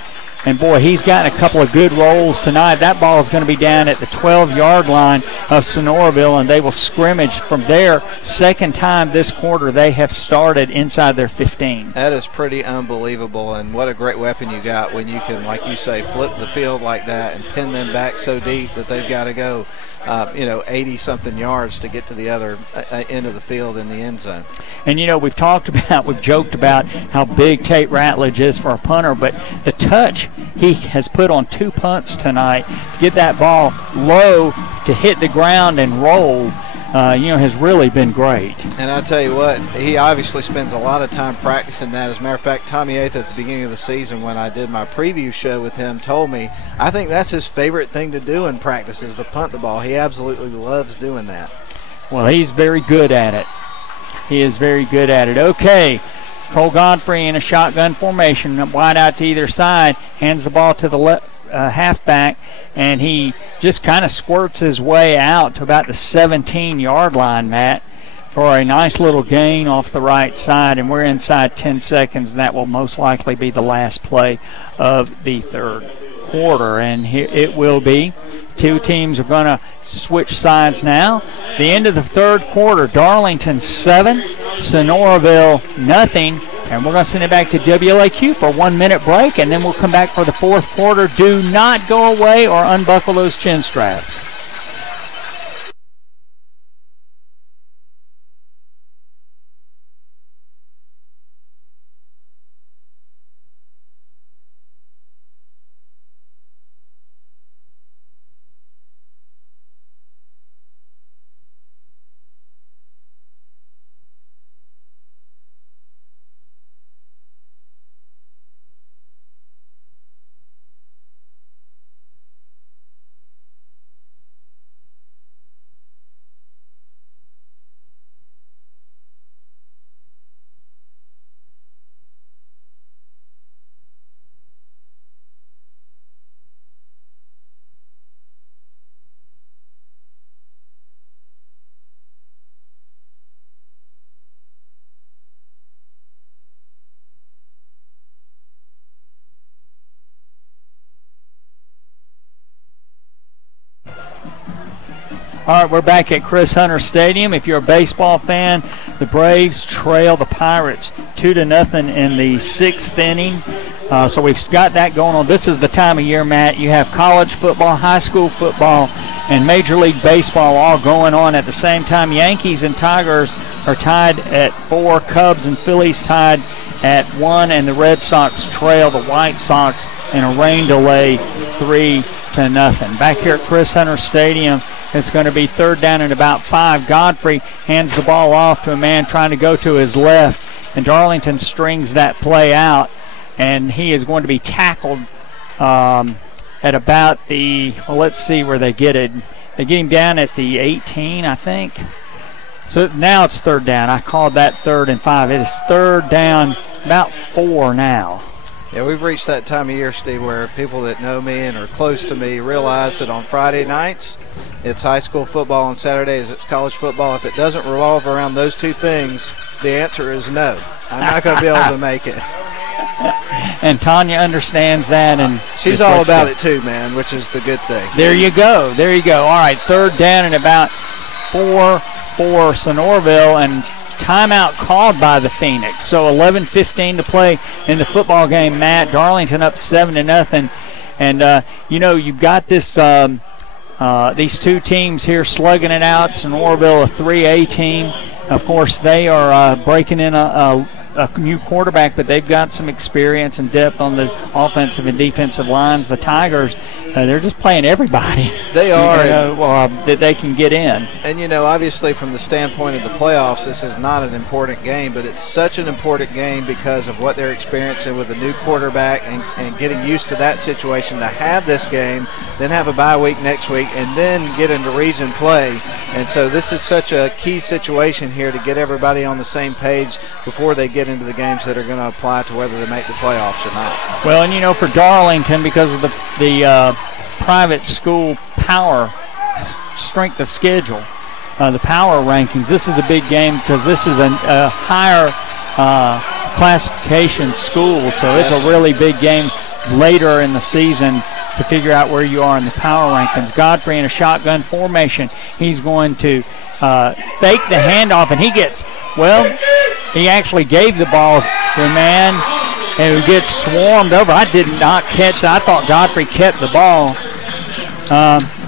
And, boy, he's gotten a couple of good rolls tonight. That ball is going to be down at the 12-yard line of Sonoraville, and they will scrimmage from there. Second time this quarter they have started inside their 15. That is pretty unbelievable, and what a great weapon you got when you can, like you say, flip the field like that and pin them back so deep that they've got to go 80-something yards to get to the other end of the field in the end zone. And, we've joked about how big Tate Ratledge is for a punter, but the touch he has put on 2 punts tonight to get that ball low to hit the ground and roll, has really been great. And I tell you what, he obviously spends a lot of time practicing that. As a matter of fact, Tommy Eighth at the beginning of the season when I did my preview show with him told me, I think that's his favorite thing to do in practice is to punt the ball. He absolutely loves doing that. Well, he's very good at it. He is very good at it. Okay, Cole Godfrey in a shotgun formation, wide out to either side, hands the ball to the halfback, and he just kind of squirts his way out to about the 17-yard line, Matt, for a nice little gain off the right side, and we're inside 10 seconds. That will most likely be the last play of the third quarter, and here it will be. Two teams are going to switch sides now. The end of the third quarter, Darlington 7, Sonoraville nothing. And we're going to send it back to WLAQ for a 1-minute break, and then we'll come back for the fourth quarter. Do not go away or unbuckle those chin straps. All right, we're back at Chris Hunter Stadium. If you're a baseball fan, the Braves trail the Pirates 2-0 in the 6th inning. So we've got that going on. This is the time of year, Matt. You have college football, high school football, and Major League Baseball all going on at the same time. Yankees and Tigers are tied at 4. Cubs and Phillies tied at 1, and the Red Sox trail the White Sox in a rain delay 3-0. Back here at Chris Hunter Stadium, it's going to be 3rd down and about 5. Godfrey hands the ball off to a man trying to go to his left, and Darlington strings that play out, and he is going to be tackled at about the, well, let's see where they get it. They get him down at the 18, I think. So now it's 3rd down. I called that 3rd and 5. It is 3rd down, about 4 now. Yeah, we've reached that time of year, Steve, where people that know me and are close to me realize that on Friday nights, it's high school football, on Saturdays it's college football. If it doesn't revolve around those two things, the answer is no. I'm not going to be able to make it. And Tanya understands that, and she's all about it too, man, which is the good thing. There you go. There you go. All right, 3rd down and about 4 for Sonoraville, and timeout called by the Phoenix. So 11:15 to play in the football game, Matt. Darlington up 7-0, and you've got this these two teams here slugging it out. Sonoraville, a 3A team. Of course, they are breaking in a new quarterback, but they've got some experience and depth on the offensive and defensive lines. The Tigers, they're just playing everybody. They are. That they can get in. And, obviously from the standpoint of the playoffs, this is not an important game, but it's such an important game because of what they're experiencing with a new quarterback and getting used to that situation, to have this game, then have a bye week next week, and then get into region play. And so this is such a key situation here to get everybody on the same page before they get into the games that are going to apply to whether they make the playoffs or not. Well, and for Darlington, because of the private school power strength of schedule, the power rankings, this is a big game because this is a higher classification school, so it's a really big game later in the season to figure out where you are in the power rankings. Godfrey in a shotgun formation. He's going to fake the handoff, and he actually gave the ball to a man who gets swarmed over. I did not catch that. I thought Godfrey kept the ball,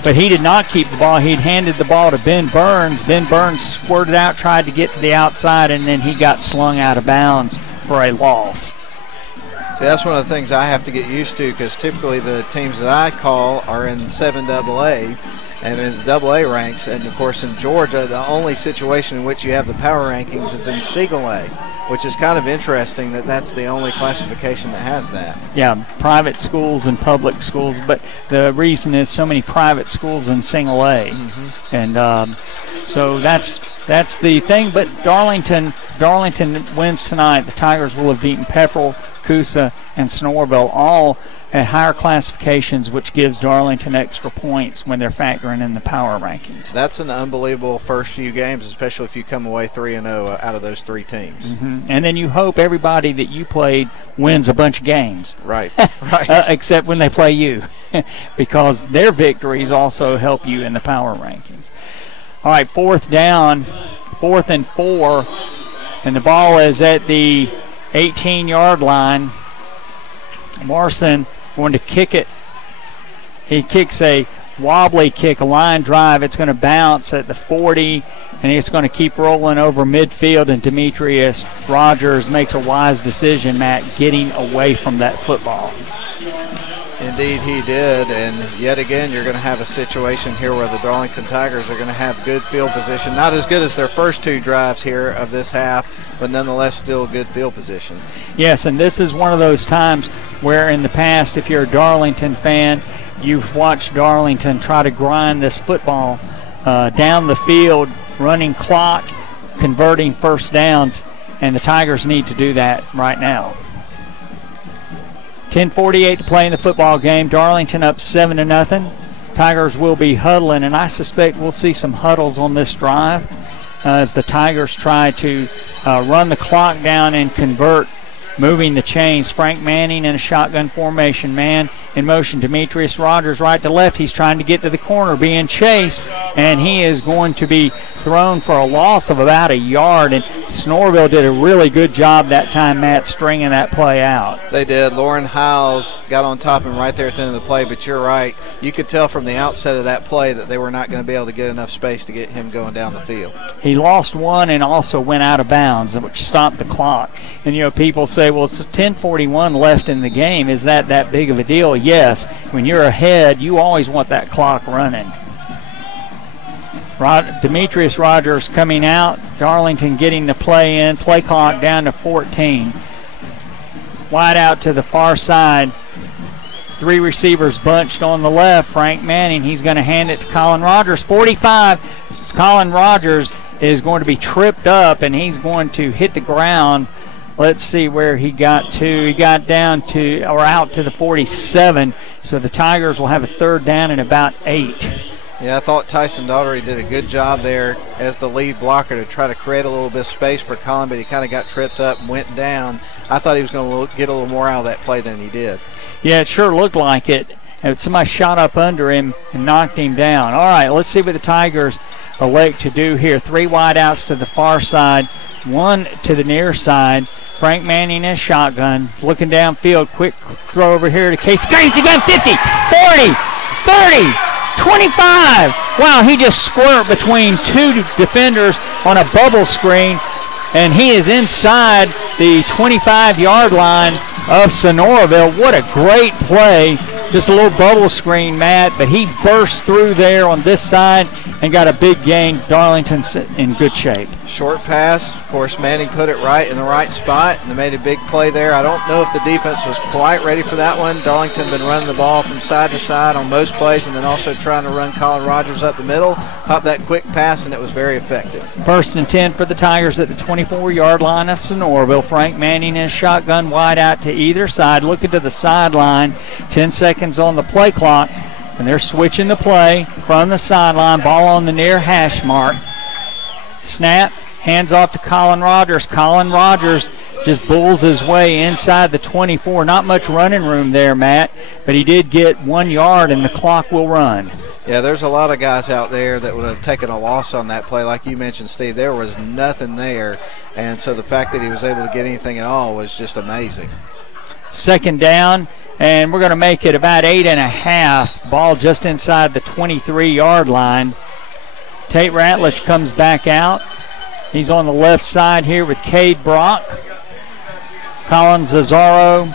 but he did not keep the ball. He'd handed the ball to Ben Burns. Ben Burns squirted out, tried to get to the outside, and then he got slung out of bounds for a loss. See, that's one of the things I have to get used to, because typically the teams that I call are in 7AA and in the AA ranks. And, of course, in Georgia, the only situation in which you have the power rankings is in Single A, which is kind of interesting that that's the only classification that has that. Yeah, private schools and public schools, but the reason is so many private schools in Single A. Mm-hmm. And so that's the thing. But Darlington wins tonight. The Tigers will have beaten Pepperell, Coosa, and Sonoraville, all at higher classifications, which gives Darlington extra points when they're factoring in the power rankings. That's an unbelievable first few games, especially if you come away 3-0 out of those 3 teams. Mm-hmm. And then you hope everybody that you played wins a bunch of games. Right, right. Except when they play you, because their victories also help you in the power rankings. All right, 4th down, 4th and 4, and the ball is at the 18-yard line. Morrison going to kick it. He kicks a wobbly kick, a line drive. It's going to bounce at the 40, and it's going to keep rolling over midfield, and Demetrius Rogers makes a wise decision, Matt, getting away from that football. Indeed he did, and yet again you're going to have a situation here where the Darlington Tigers are going to have good field position. Not as good as their first 2 drives here of this half, but nonetheless still good field position. Yes, and this is one of those times where in the past, if you're a Darlington fan, you've watched Darlington try to grind this football down the field, running clock, converting first downs, and the Tigers need to do that right now. 10:48 to play in the football game. Darlington up 7-0. Tigers will be huddling, and I suspect we'll see some huddles on this drive as the Tigers try to run the clock down and convert moving the chains. Frank Manning in a shotgun formation. Man in motion. Demetrius Rogers right to left. He's trying to get to the corner, being chased, and he is going to be thrown for a loss of about a yard. And Sonoraville did a really good job that time, Matt, stringing that play out. They did. Lauren Howes got on top of him right there at the end of the play, but you're right. You could tell from the outset of that play that they were not going to be able to get enough space to get him going down the field. He lost one and also went out of bounds, which stopped the clock. And, people say, well, it's 10:41 left in the game. Is that big of a deal? Yes. When you're ahead, you always want that clock running. Demetrius Rogers coming out. Darlington getting the play in. Play clock down to 14. Wide out to the far side. 3 receivers bunched on the left. Frank Manning, he's going to hand it to Colin Rogers. 45. Colin Rogers is going to be tripped up, and he's going to hit the ground. Let's see where he got to. He got down to, or out to the 47. So the Tigers will have a third down and about 8. Yeah, I thought Tyson Daugherty did a good job there as the lead blocker to try to create a little bit of space for Colin, but he kind of got tripped up and went down. I thought he was going to get a little more out of that play than he did. Yeah, it sure looked like it. And somebody shot up under him and knocked him down. All right, let's see what the Tigers elect to do here. 3 wide outs to the far side, 1 to the near side. Frank Manning in shotgun, looking downfield. Quick throw over here to Casey. Crazy gun, 50, 40, 30, 25. Wow, he just squirted between 2 defenders on a bubble screen, and he is inside the 25-yard line of Sonoraville. What a great play. Just a little bubble screen, Matt, but he burst through there on this side and got a big gain. Darlington's in good shape. Short pass. Of course, Manning put it right in the right spot, and they made a big play there. I don't know if the defense was quite ready for that one. Darlington been running the ball from side to side on most plays, and then also trying to run Colin Rogers up the middle. Popped that quick pass, and it was very effective. 1st and 10 for the Tigers at the 24-yard line of Sonoraville. Frank Manning in shotgun, wide out to either side, looking to the sideline. 10 seconds on the play clock, and they're switching the play from the sideline. Ball on the near hash mark. Snap, hands off to Colin Rogers. Colin Rogers just bulls his way inside the 24. Not much running room there, Matt, but he did get 1 yard, and the clock will run. Yeah, there's a lot of guys out there that would have taken a loss on that play. Like you mentioned, Steve, there was nothing there, and so the fact that he was able to get anything at all was just amazing. 2nd down, and we're going to make it about 8.5. Ball just inside the 23-yard line. Tate Ratledge comes back out. He's on the left side here with Cade Brock, Colin Zazzaro,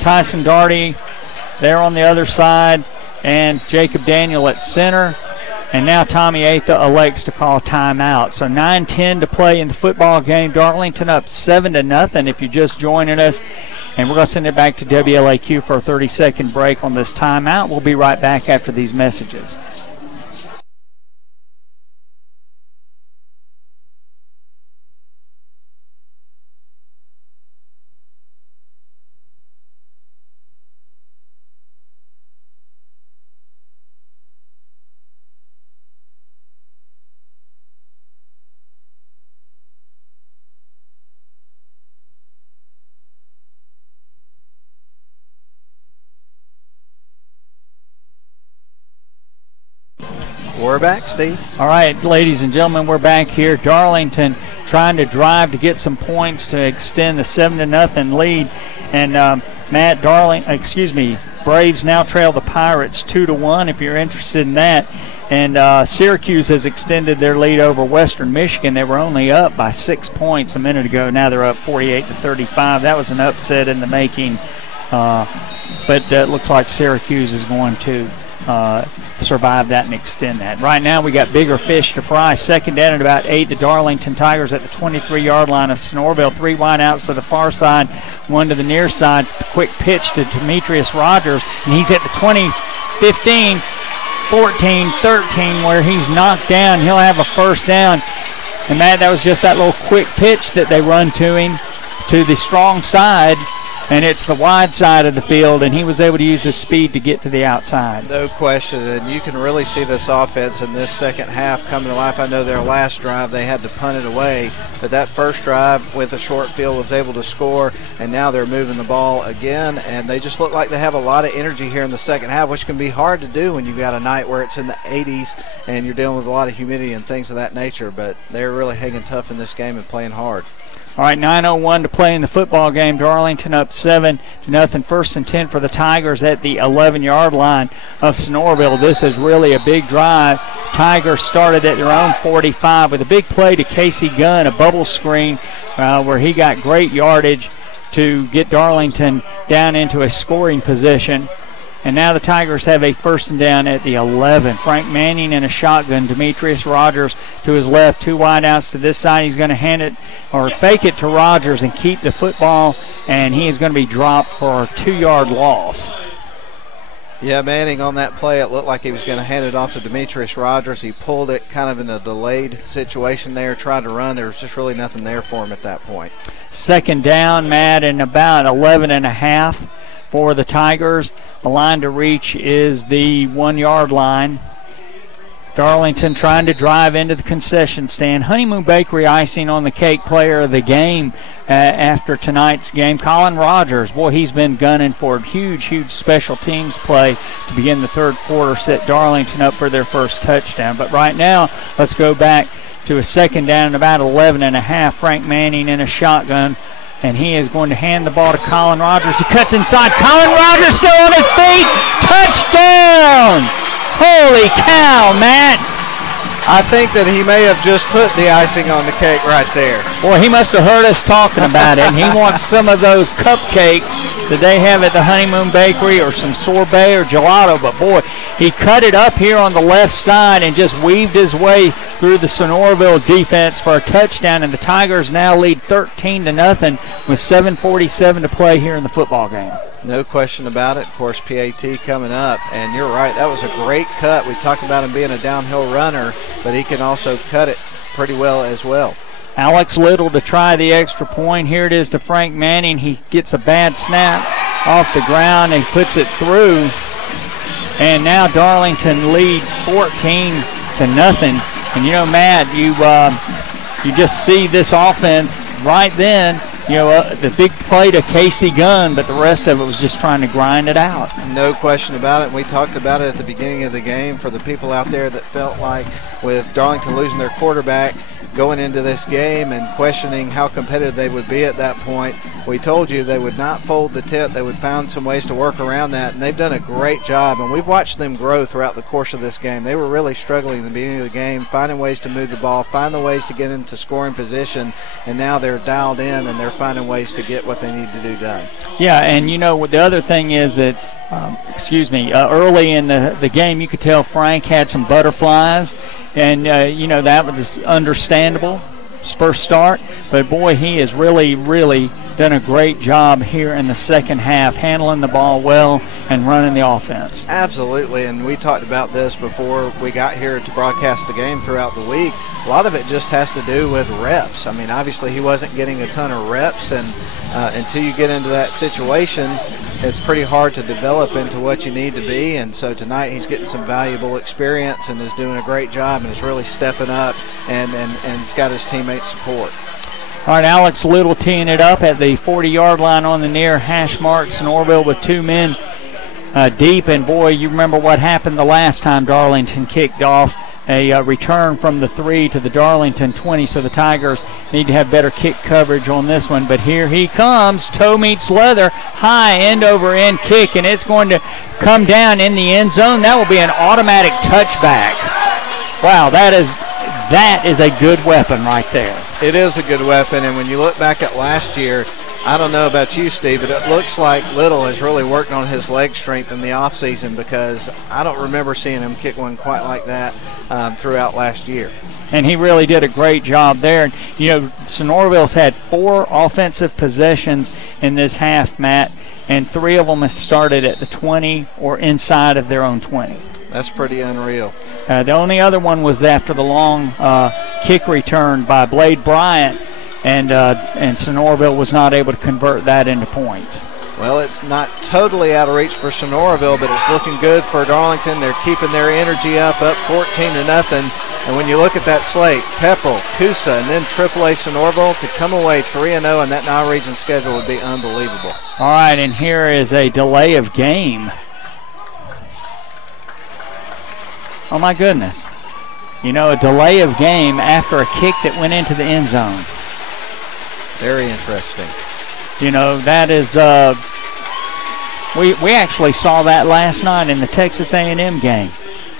Tyson Daugherty there on the other side, and Jacob Daniel at center. And now Tommy Atha elects to call timeout. So 9:10 to play in the football game. Darlington up 7-0 if you're just joining us. And we're going to send it back to WLAQ for a 30-second break on this timeout. We'll be right back after these messages. We're back, Steve. All right, ladies and gentlemen, we're back here. Darlington trying to drive to get some points to extend the 7-0 lead. And Braves now trail the Pirates 2-1 if you're interested in that. And Syracuse has extended their lead over Western Michigan. They were only up by 6 points a minute ago. Now they're up 48-35. That was an upset in the making. But it looks like Syracuse is going to survive that and extend that. Right now we got bigger fish to fry. 2nd down at about 8. The Darlington Tigers at the 23-yard line of Sonoraville. 3 wide outs to the far side, 1 to the near side. Quick pitch to Demetrius Rogers, and he's at the 20, 15, 14, 13 where he's knocked down. He'll have a 1st down. And that was just that little quick pitch that they run to him to the strong side and it's the wide side of the field, and he was able to use his speed to get to the outside. No question, and you can really see this offense in this second half coming to life. I know their last drive they had to punt it away, but that first drive with a short field was able to score, and now they're moving the ball again, and they just look like they have a lot of energy here in the second half, which can be hard to do when you've got a night where it's in the 80s and you're dealing with a lot of humidity and things of that nature, but they're really hanging tough in this game and playing hard. All right, 9:01 to play in the football game. Darlington up 7-0. 1st and 10 for the Tigers at the 11-yard line of Sonoraville. This is really a big drive. Tigers started at their own 45 with a big play to Casey Gunn, a bubble screen where he got great yardage to get Darlington down into a scoring position. And now the Tigers have a 1st and down at the 11. Frank Manning in a shotgun. Demetrius Rogers to his left. 2 wideouts to this side. He's going to hand it or fake it to Rogers and keep the football, and he is going to be dropped for a 2-yard loss. Yeah, Manning on that play, it looked like he was going to hand it off to Demetrius Rogers. He pulled it kind of in a delayed situation there, tried to run. There was just really nothing there for him at that point. 2nd down, Matt, and about 11.5 for the Tigers. The line to reach is the 1-yard line. Darlington trying to drive into the concession stand. Honeymoon Bakery icing on the cake player of the game after tonight's game. Colin Rogers, boy, he's been gunning for a huge special teams play to begin the third quarter, set Darlington up for their first touchdown. But right now, let's go back to a 2nd down and about 11.5. Frank Manning in a shotgun, and he is going to hand the ball to Colin Rogers, who cuts inside. Colin Rogers still on his feet. Touchdown! Holy cow, Matt. I think that he may have just put the icing on the cake right there. Boy, he must have heard us talking about it, and he wants some of those cupcakes that they have at the Honeymoon Bakery, or some sorbet or gelato. But, boy, he cut it up here on the left side and just weaved his way through the Sonoraville defense for a touchdown, and the Tigers now lead 13-0 with 7:47 to play here in the football game. No question about it. Of course, PAT coming up, and you're right, that was a great cut. We talked about him being a downhill runner, but he can also cut it pretty well as well. Alex Little to try the extra point. Here it is to Frank Manning. He gets a bad snap off the ground and puts it through. And now Darlington leads 14-0. And you know, Matt, you just see this offense right then. You know, the big play to Casey Gunn, but the rest of it was just trying to grind it out. No question about it. We talked about it at the beginning of the game for the people out there that felt like with Darlington losing their quarterback going into this game and questioning how competitive they would be at that point. We told you they would not fold the tent. They would find some ways to work around that, and they've done a great job, and we've watched them grow throughout the course of this game. They were really struggling in the beginning of the game, finding ways to move the ball, finding ways to get into scoring position, and now they're dialed in and they're finding ways to get what they need to do done. Yeah, and you know, the other thing is that early in the game, you could tell Frank had some butterflies, and you know, that was understandable, his first start. But boy, he has really done a great job here in the second half, handling the ball well and running the offense. Absolutely, and we talked about this before we got here to broadcast the game throughout the week. A lot of it just has to do with reps. I mean, obviously he wasn't getting a ton of reps, and until you get into that situation, it's pretty hard to develop into what you need to be. And so tonight he's getting some valuable experience and is doing a great job and is really stepping up and he's got his teammates' support. All right, Alex Little teeing it up at the 40-yard line on the near hash mark. Sonoraville with 2 men deep, and boy, you remember what happened the last time Darlington kicked off. A return from the 3 to the Darlington 20, so the Tigers need to have better kick coverage on this one. But here he comes, toe meets leather, high end-over-end kick, and it's going to come down in the end zone. That will be an automatic touchback. Wow, that is a good weapon right there. It is a good weapon, and when you look back at last year, I don't know about you, Steve, but it looks like Little has really worked on his leg strength in the offseason, because I don't remember seeing him kick one quite like that throughout last year. And he really did a great job there. And, you know, Sonoraville's had 4 offensive possessions in this half, Matt, and 3 of them have started at the 20 or inside of their own 20. That's pretty unreal. The only other one was after the long kick return by Blade Bryant, and Sonoraville was not able to convert that into points. Well, it's not totally out of reach for Sonoraville, but it's looking good for Darlington. They're keeping their energy up 14-0. And when you look at that slate, Pepperell, Coosa, and then AAA Sonoraville, to come away 3-0 in that non-region schedule would be unbelievable. All right, and here is a delay of game. Oh, my goodness. You know, a delay of game after a kick that went into the end zone. Very interesting. You know, that is, we actually saw that last night in the Texas A&M game.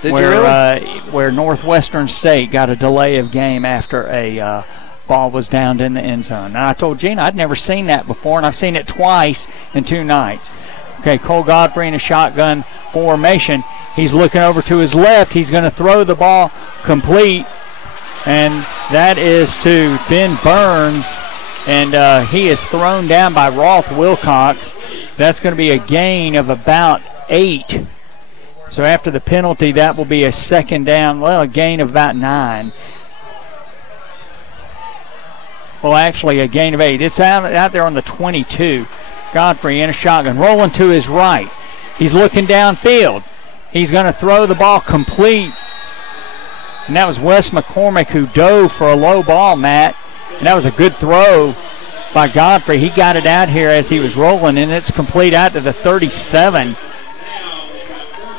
Did you really? Where Northwestern State got a delay of game after a ball was downed in the end zone. And I told Gina I'd never seen that before, and I've seen it twice in 2 nights. Okay, Cole Godfrey in a shotgun formation. He's looking over to his left. He's going to throw the ball complete, and that is to Ben Burns. And he is thrown down by Rolf Wilcox. That's going to be a gain of about 8. So after the penalty, that will be a second down, well, a gain of about 9. Well, actually, a gain of 8. It's out there on the 22. Godfrey in a shotgun, rolling to his right. He's looking downfield. He's going to throw the ball complete. And that was Wes McCormick who dove for a low ball, Matt. And that was a good throw by Godfrey. He got it out here as he was rolling, and it's complete out to the 37.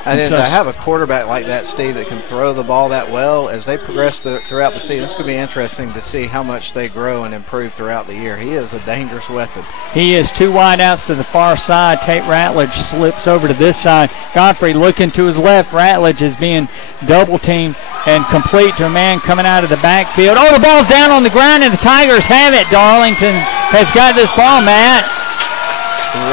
And then to have a quarterback like that, Steve, that can throw the ball that well, as they progress throughout the season, it's going to be interesting to see how much they grow and improve throughout the year. He is a dangerous weapon. He is 2 wideouts to the far side. Tate Ratledge slips over to this side. Godfrey looking to his left. Ratledge is being double-teamed and complete to a man coming out of the backfield. Oh, the ball's down on the ground, and the Tigers have it. Darlington has got this ball, Matt.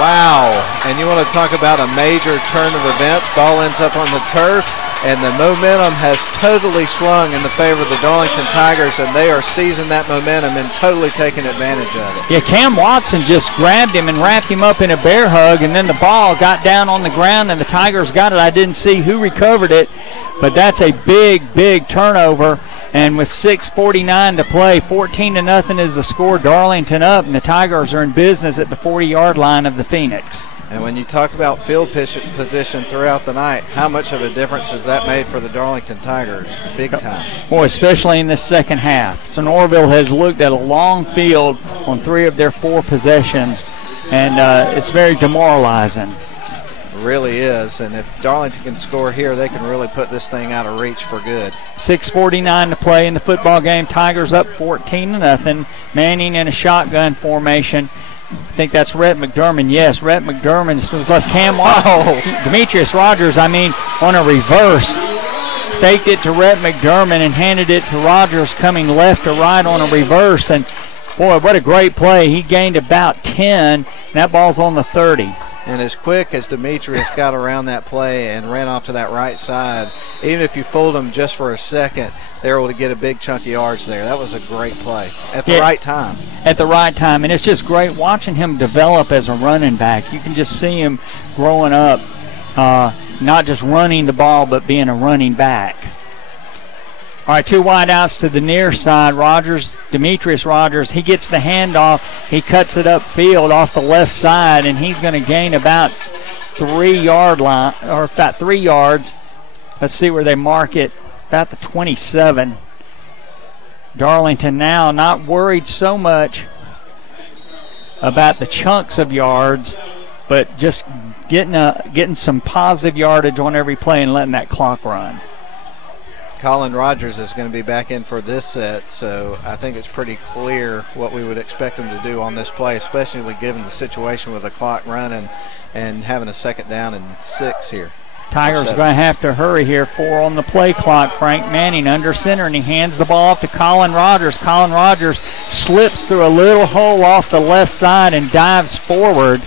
Wow. And you want to talk about a major turn of events. Ball ends up on the turf, and the momentum has totally swung in the favor of the Darlington Tigers, and they are seizing that momentum and totally taking advantage of it. Yeah, Cam Watson just grabbed him and wrapped him up in a bear hug, and then the ball got down on the ground, and the Tigers got it. I didn't see who recovered it, but that's a big, big turnover. And with 6:49 to play, 14-0 is the score. Darlington up, and the Tigers are in business at the 40-yard line of the Phoenix. And when you talk about field position throughout the night, how much of a difference has that made for the Darlington Tigers? Big time. Boy, especially in the second half. Sonoraville has looked at a long field on 3 of their 4 possessions, and it's very demoralizing. Really is, and if Darlington can score here, they can really put this thing out of reach for good. 6:49 to play in the football game. Tigers up 14-0. Manning in a shotgun formation. I think that's Rhett McDermott. Yes, Rhett McDermott was less Cam. Demetrius Rogers, on a reverse. Faked it to Rhett McDermott and handed it to Rogers coming left to right on a reverse. And, boy, what a great play. He gained about 10, and that ball's on the 30. And as quick as Demetrius got around that play and ran off to that right side, even if you fooled him just for a second, they were able to get a big chunk of yards there. That was a great play at the right time. At the right time, and it's just great watching him develop as a running back. You can just see him growing up, not just running the ball, but being a running back. All right, 2 wideouts to the near side. Demetrius Rogers, he gets the handoff. He cuts it upfield off the left side, and he's going to gain about 3-yard line, or about 3 yards. Let's see where they mark it. About the 27. Darlington now not worried so much about the chunks of yards, but just getting some positive yardage on every play and letting that clock run. Colin Rogers is going to be back in for this set, so I think it's pretty clear what we would expect him to do on this play, especially given the situation with the clock running and having a 2nd down and 6 here. Tigers are going to have to hurry here. 4 on the play clock. Frank Manning under center, and he hands the ball off to Colin Rogers. Colin Rogers slips through a little hole off the left side and dives forward.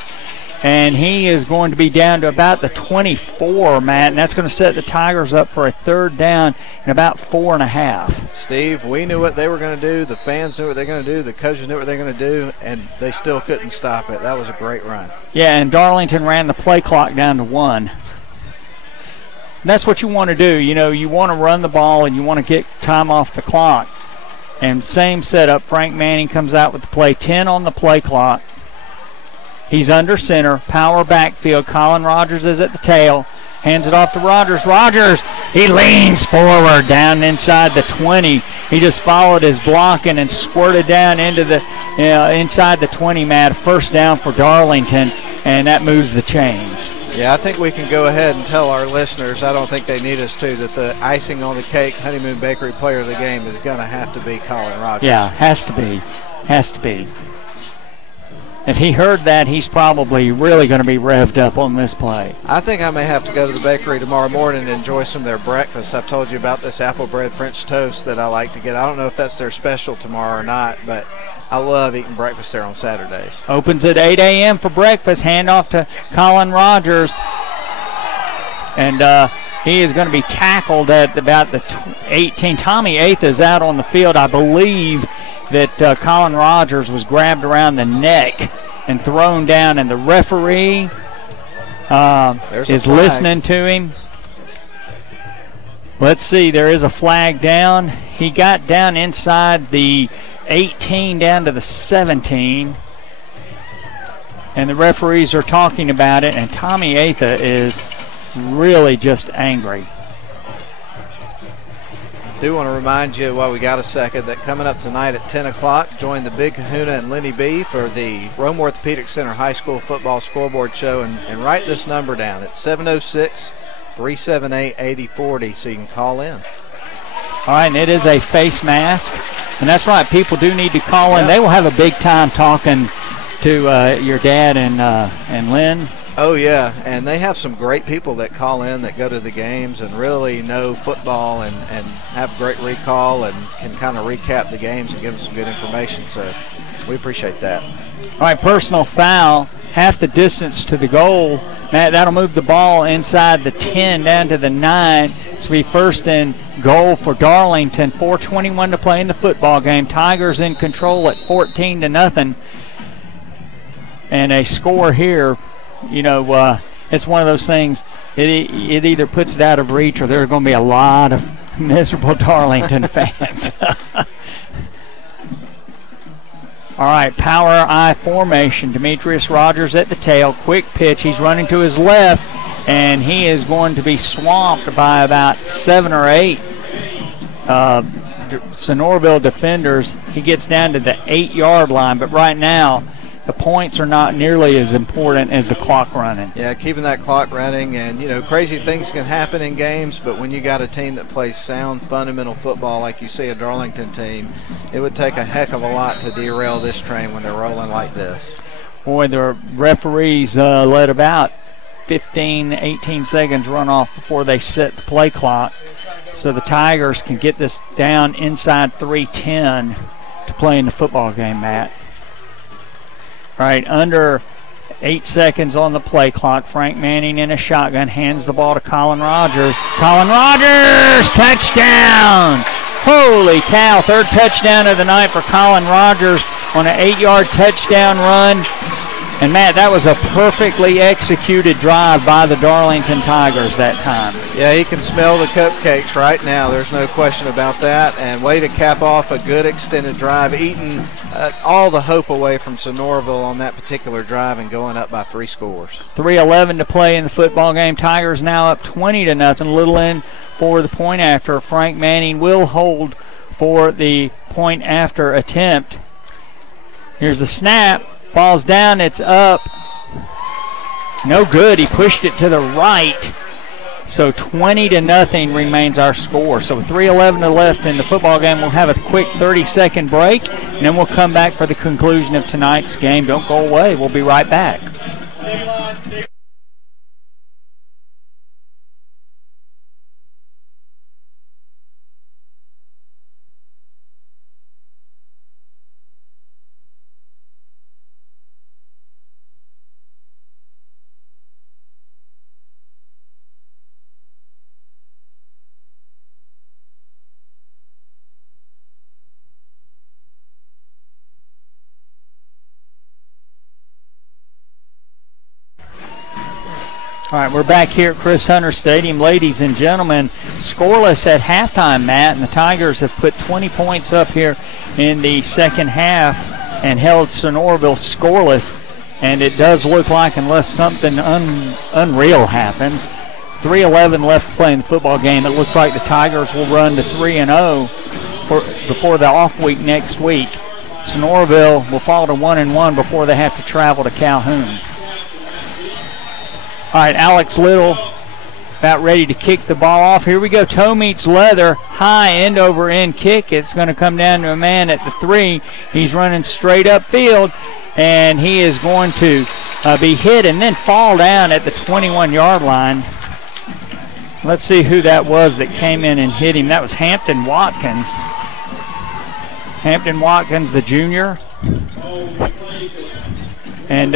And he is going to be down to about the 24, Matt, and that's going to set the Tigers up for a 3rd down and about 4.5. Steve, we knew what they were going to do. The fans knew what they were going to do. The coaches knew what they were going to do, and they still couldn't stop it. That was a great run. Yeah, and Darlington ran the play clock down to 1. And that's what you want to do. You know, you want to run the ball and you want to get time off the clock. And same setup. Frank Manning comes out with the play. 10 on the play clock. He's under center, power backfield. Colin Rogers is at the tail. Hands it off to Rogers. Rogers, he leans forward down inside the 20. He just followed his blocking and squirted down into the inside the 20, Matt. First down for Darlington, and that moves the chains. Yeah, I think we can go ahead and tell our listeners, I don't think they need us to, that the icing on the cake Honeymoon Bakery player of the game is going to have to be Colin Rogers. Yeah, has to be. Has to be. If he heard that, he's probably really going to be revved up on this play. I think I may have to go to the bakery tomorrow morning and enjoy some of their breakfast. I've told you about this apple bread French toast that I like to get. I don't know if that's their special tomorrow or not, but I love eating breakfast there on Saturdays. Opens at 8 a.m. for breakfast. Handoff to Colin Rogers. And he is going to be tackled at about the 18. Tommy Eighth is out on the field. I believe that Colin Rogers was grabbed around the neck and thrown down, and the referee is listening to him. Let's see, there is a flag down. He got down inside the 18 down to the 17, and the referees are talking about it, and Tommy Atha is really just angry. Do want to remind you while we got a second that coming up tonight at 10 o'clock, join the Big Kahuna and Lenny B for the Rome Orthopedic Center High School Football Scoreboard Show, and write this number down. It's 706-378-8040, so you can call in. All right, and it is a face mask, and that's right, people do need to call in. They will have a big time talking to your dad and Lynn. Oh, yeah, and they have some great people that call in that go to the games and really know football and have great recall and can kind of recap the games and give us some good information, so we appreciate that. All right, personal foul, half the distance to the goal. Matt, that'll move the ball inside the 10 down to the 9. This will be first and goal for Darlington. 4:21 to play in the football game. Tigers in control at 14-0. And a score here, you know, it's one of those things, it either puts it out of reach or there are going to be a lot of miserable Darlington fans. All right, power I formation. Demetrius Rogers at the tail. Quick pitch. He's running to his left, and he is going to be swamped by about 7 or 8 Sonoraville defenders. He gets down to the 8-yard line, but right now the points are not nearly as important as the clock running. Yeah, keeping that clock running, and, you know, crazy things can happen in games, but when you got a team that plays sound, fundamental football like you see a Darlington team, it would take a heck of a lot to derail this train when they're rolling like this. Boy, the referees let about 15, 18 seconds run off before they set the play clock, so the Tigers can get this down inside 3:10 to play in the football game, Matt. All right, under 8 seconds on the play clock. Frank Manning in a shotgun hands the ball to Colin Rogers. Colin Rogers, touchdown! Holy cow, third touchdown of the night for Colin Rogers on an 8-yard touchdown run. And, Matt, that was a perfectly executed drive by the Darlington Tigers that time. Yeah, he can smell the cupcakes right now. There's no question about that. And way to cap off a good extended drive, eating all the hope away from Sonoraville on that particular drive and going up by 3 scores. 3:11 to play in the football game. Tigers now up 20-0. Little in for the point after. Frank Manning will hold for the point after attempt. Here's the snap. Ball's down, it's up. No good, he pushed it to the right. So 20-0 remains our score. So with 3:11 left in the football game, we'll have a quick 30-second break, and then we'll come back for the conclusion of tonight's game. Don't go away, we'll be right back. All right, we're back here at Chris Hunter Stadium. Ladies and gentlemen, scoreless at halftime, Matt, and the Tigers have put 20 points up here in the second half and held Sonoraville scoreless. And it does look like, unless something unreal happens, 3:11 left to play in the football game, it looks like the Tigers will run to 3-0 before the off week next week. Sonoraville will fall to 1-1 before they have to travel to Calhoun. All right, Alex Little about ready to kick the ball off. Here we go. Toe meets leather. High end over end kick. It's going to come down to a man at the 3. He's running straight up field, and he is going to be hit and then fall down at the 21-yard line. Let's see who that was that came in and hit him. That was Hampton Watkins. Hampton Watkins, the junior. And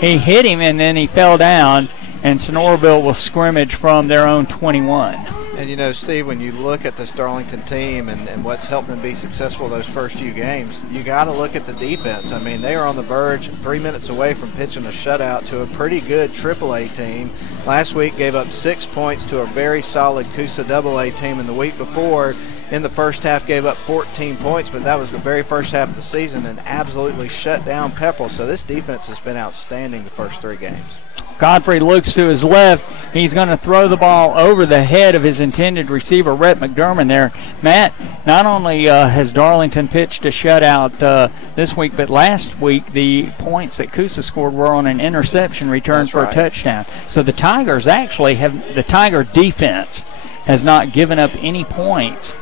he hit him, and then he fell down, and Sonoraville will scrimmage from their own 21. And, you know, Steve, when you look at this Darlington team and what's helped them be successful those first few games, you got to look at the defense. I mean, they are on the verge 3 minutes away from pitching a shutout to a pretty good AAA team. Last week gave up 6 points to a very solid Coosa AA team, and the week before in the first half gave up 14 points, but that was the very first half of the season and absolutely shut down Pepperell. So this defense has been outstanding the first 3 games. Godfrey looks to his left. He's going to throw the ball over the head of his intended receiver, Rhett McDermott there. Matt, not only has Darlington pitched a shutout this week, but last week the points that Coosa scored were on an interception return for a touchdown. So the Tigers actually have, the Tiger defense has not given up any points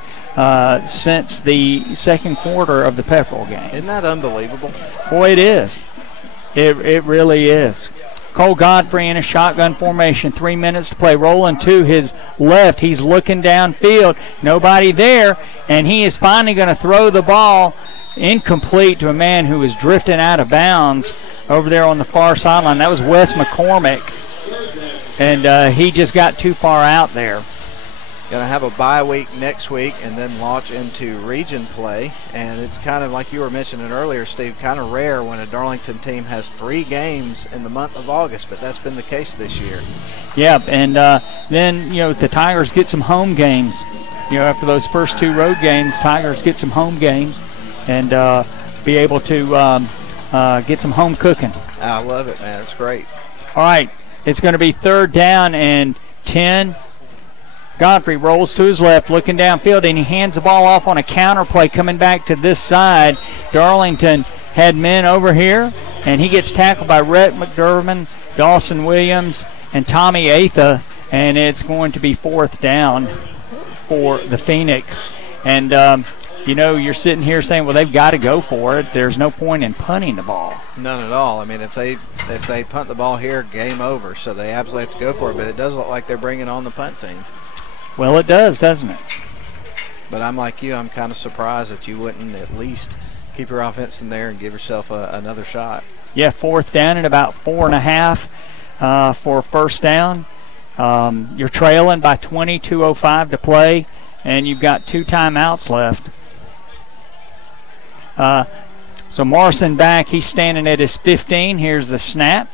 since the second quarter of the Pepperell game. Isn't that unbelievable? Boy, it is. It really is. Cole Godfrey in a shotgun formation, 3 minutes to play. Rolling to his left. He's looking downfield. Nobody there, and he is finally going to throw the ball incomplete to a man who was drifting out of bounds over there on the far sideline. That was Wes McCormick, and he just got too far out there. Going to have a bye week next week and then launch into region play. And it's kind of like you were mentioning earlier, Steve, kind of rare when a Darlington team has 3 games in the month of August, but that's been the case this year. Yeah, and then, you know, the Tigers get some home games. You know, after those first 2 road games, Tigers get some home games and be able to get some home cooking. I love it, man. It's great. All right, it's going to be 3rd down and 10. Godfrey rolls to his left, looking downfield, and he hands the ball off on a counter play coming back to this side. Darlington had men over here, and he gets tackled by Rhett McDermott, Dawson Williams, and Tommy Atha, and it's going to be 4th down for the Phoenix. And, you know, you're sitting here saying, well, they've got to go for it. There's no point in punting the ball. None at all. I mean, if they punt the ball here, game over. So they absolutely have to go for it, but it does look like they're bringing on the punt team. Well, it does, doesn't it? But I'm like you. I'm kind of surprised that you wouldn't at least keep your offense in there and give yourself another shot. Yeah, 4th down and about 4.5 for 1st down. You're trailing by 20, 2:05 to play, and you've got 2 timeouts left. So Morrison back. He's standing at his 15. Here's the snap.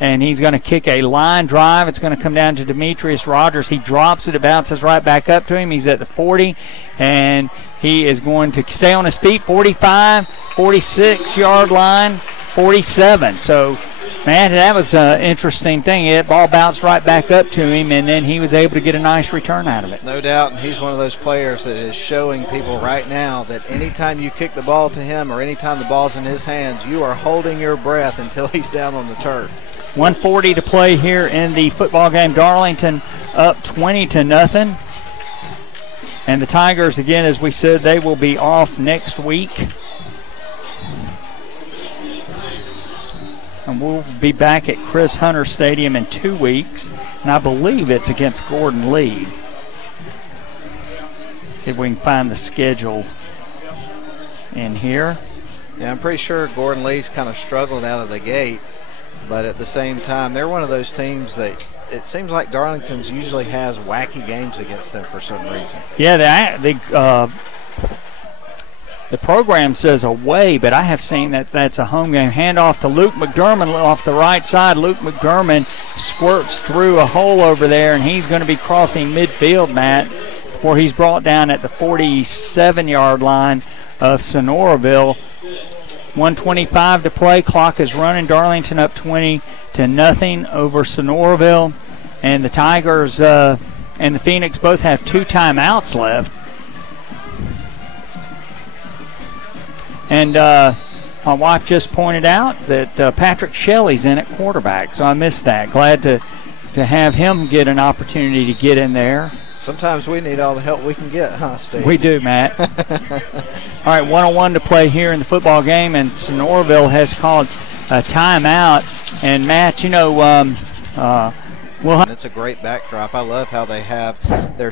And he's going to kick a line drive. It's going to come down to Demetrius Rogers. He drops it. It bounces right back up to him. He's at the 40, and he is going to stay on his feet. 45, 46-yard line, 47. So, man, that was an interesting thing. That ball bounced right back up to him, and then he was able to get a nice return out of it. No doubt, and he's one of those players that is showing people right now that anytime you kick the ball to him or anytime the ball's in his hands, you are holding your breath until he's down on the turf. 1:40 to play here in the football game. Darlington up 20-0. And the Tigers, again, as we said, they will be off next week. And we'll be back at Chris Hunter Stadium in 2 weeks. And I believe it's against Gordon Lee. See if we can find the schedule in here. Yeah, I'm pretty sure Gordon Lee's kind of struggled out of the gate. But at the same time, they're one of those teams that it seems like Darlington's usually has wacky games against them for some reason. Yeah, the program says away, but I have seen that that's a home game. Handoff to Luke McDermott off the right side. Luke McDermott squirts through a hole over there, and he's going to be crossing midfield, Matt, before he's brought down at the 47-yard line of Sonoraville. 1:25 to play. Clock is running. Darlington up 20-0 over Sonoraville. And the Tigers and the Phoenix both have 2 timeouts left. And my wife just pointed out that Patrick Shelley's in at quarterback, so I missed that. Glad to have him get an opportunity to get in there. Sometimes we need all the help we can get, huh, Steve? We do, Matt. All right, 1:01 to play here in the football game, and Sonoraville has called a timeout. And, Matt, you know, It's a great backdrop. I love how they have their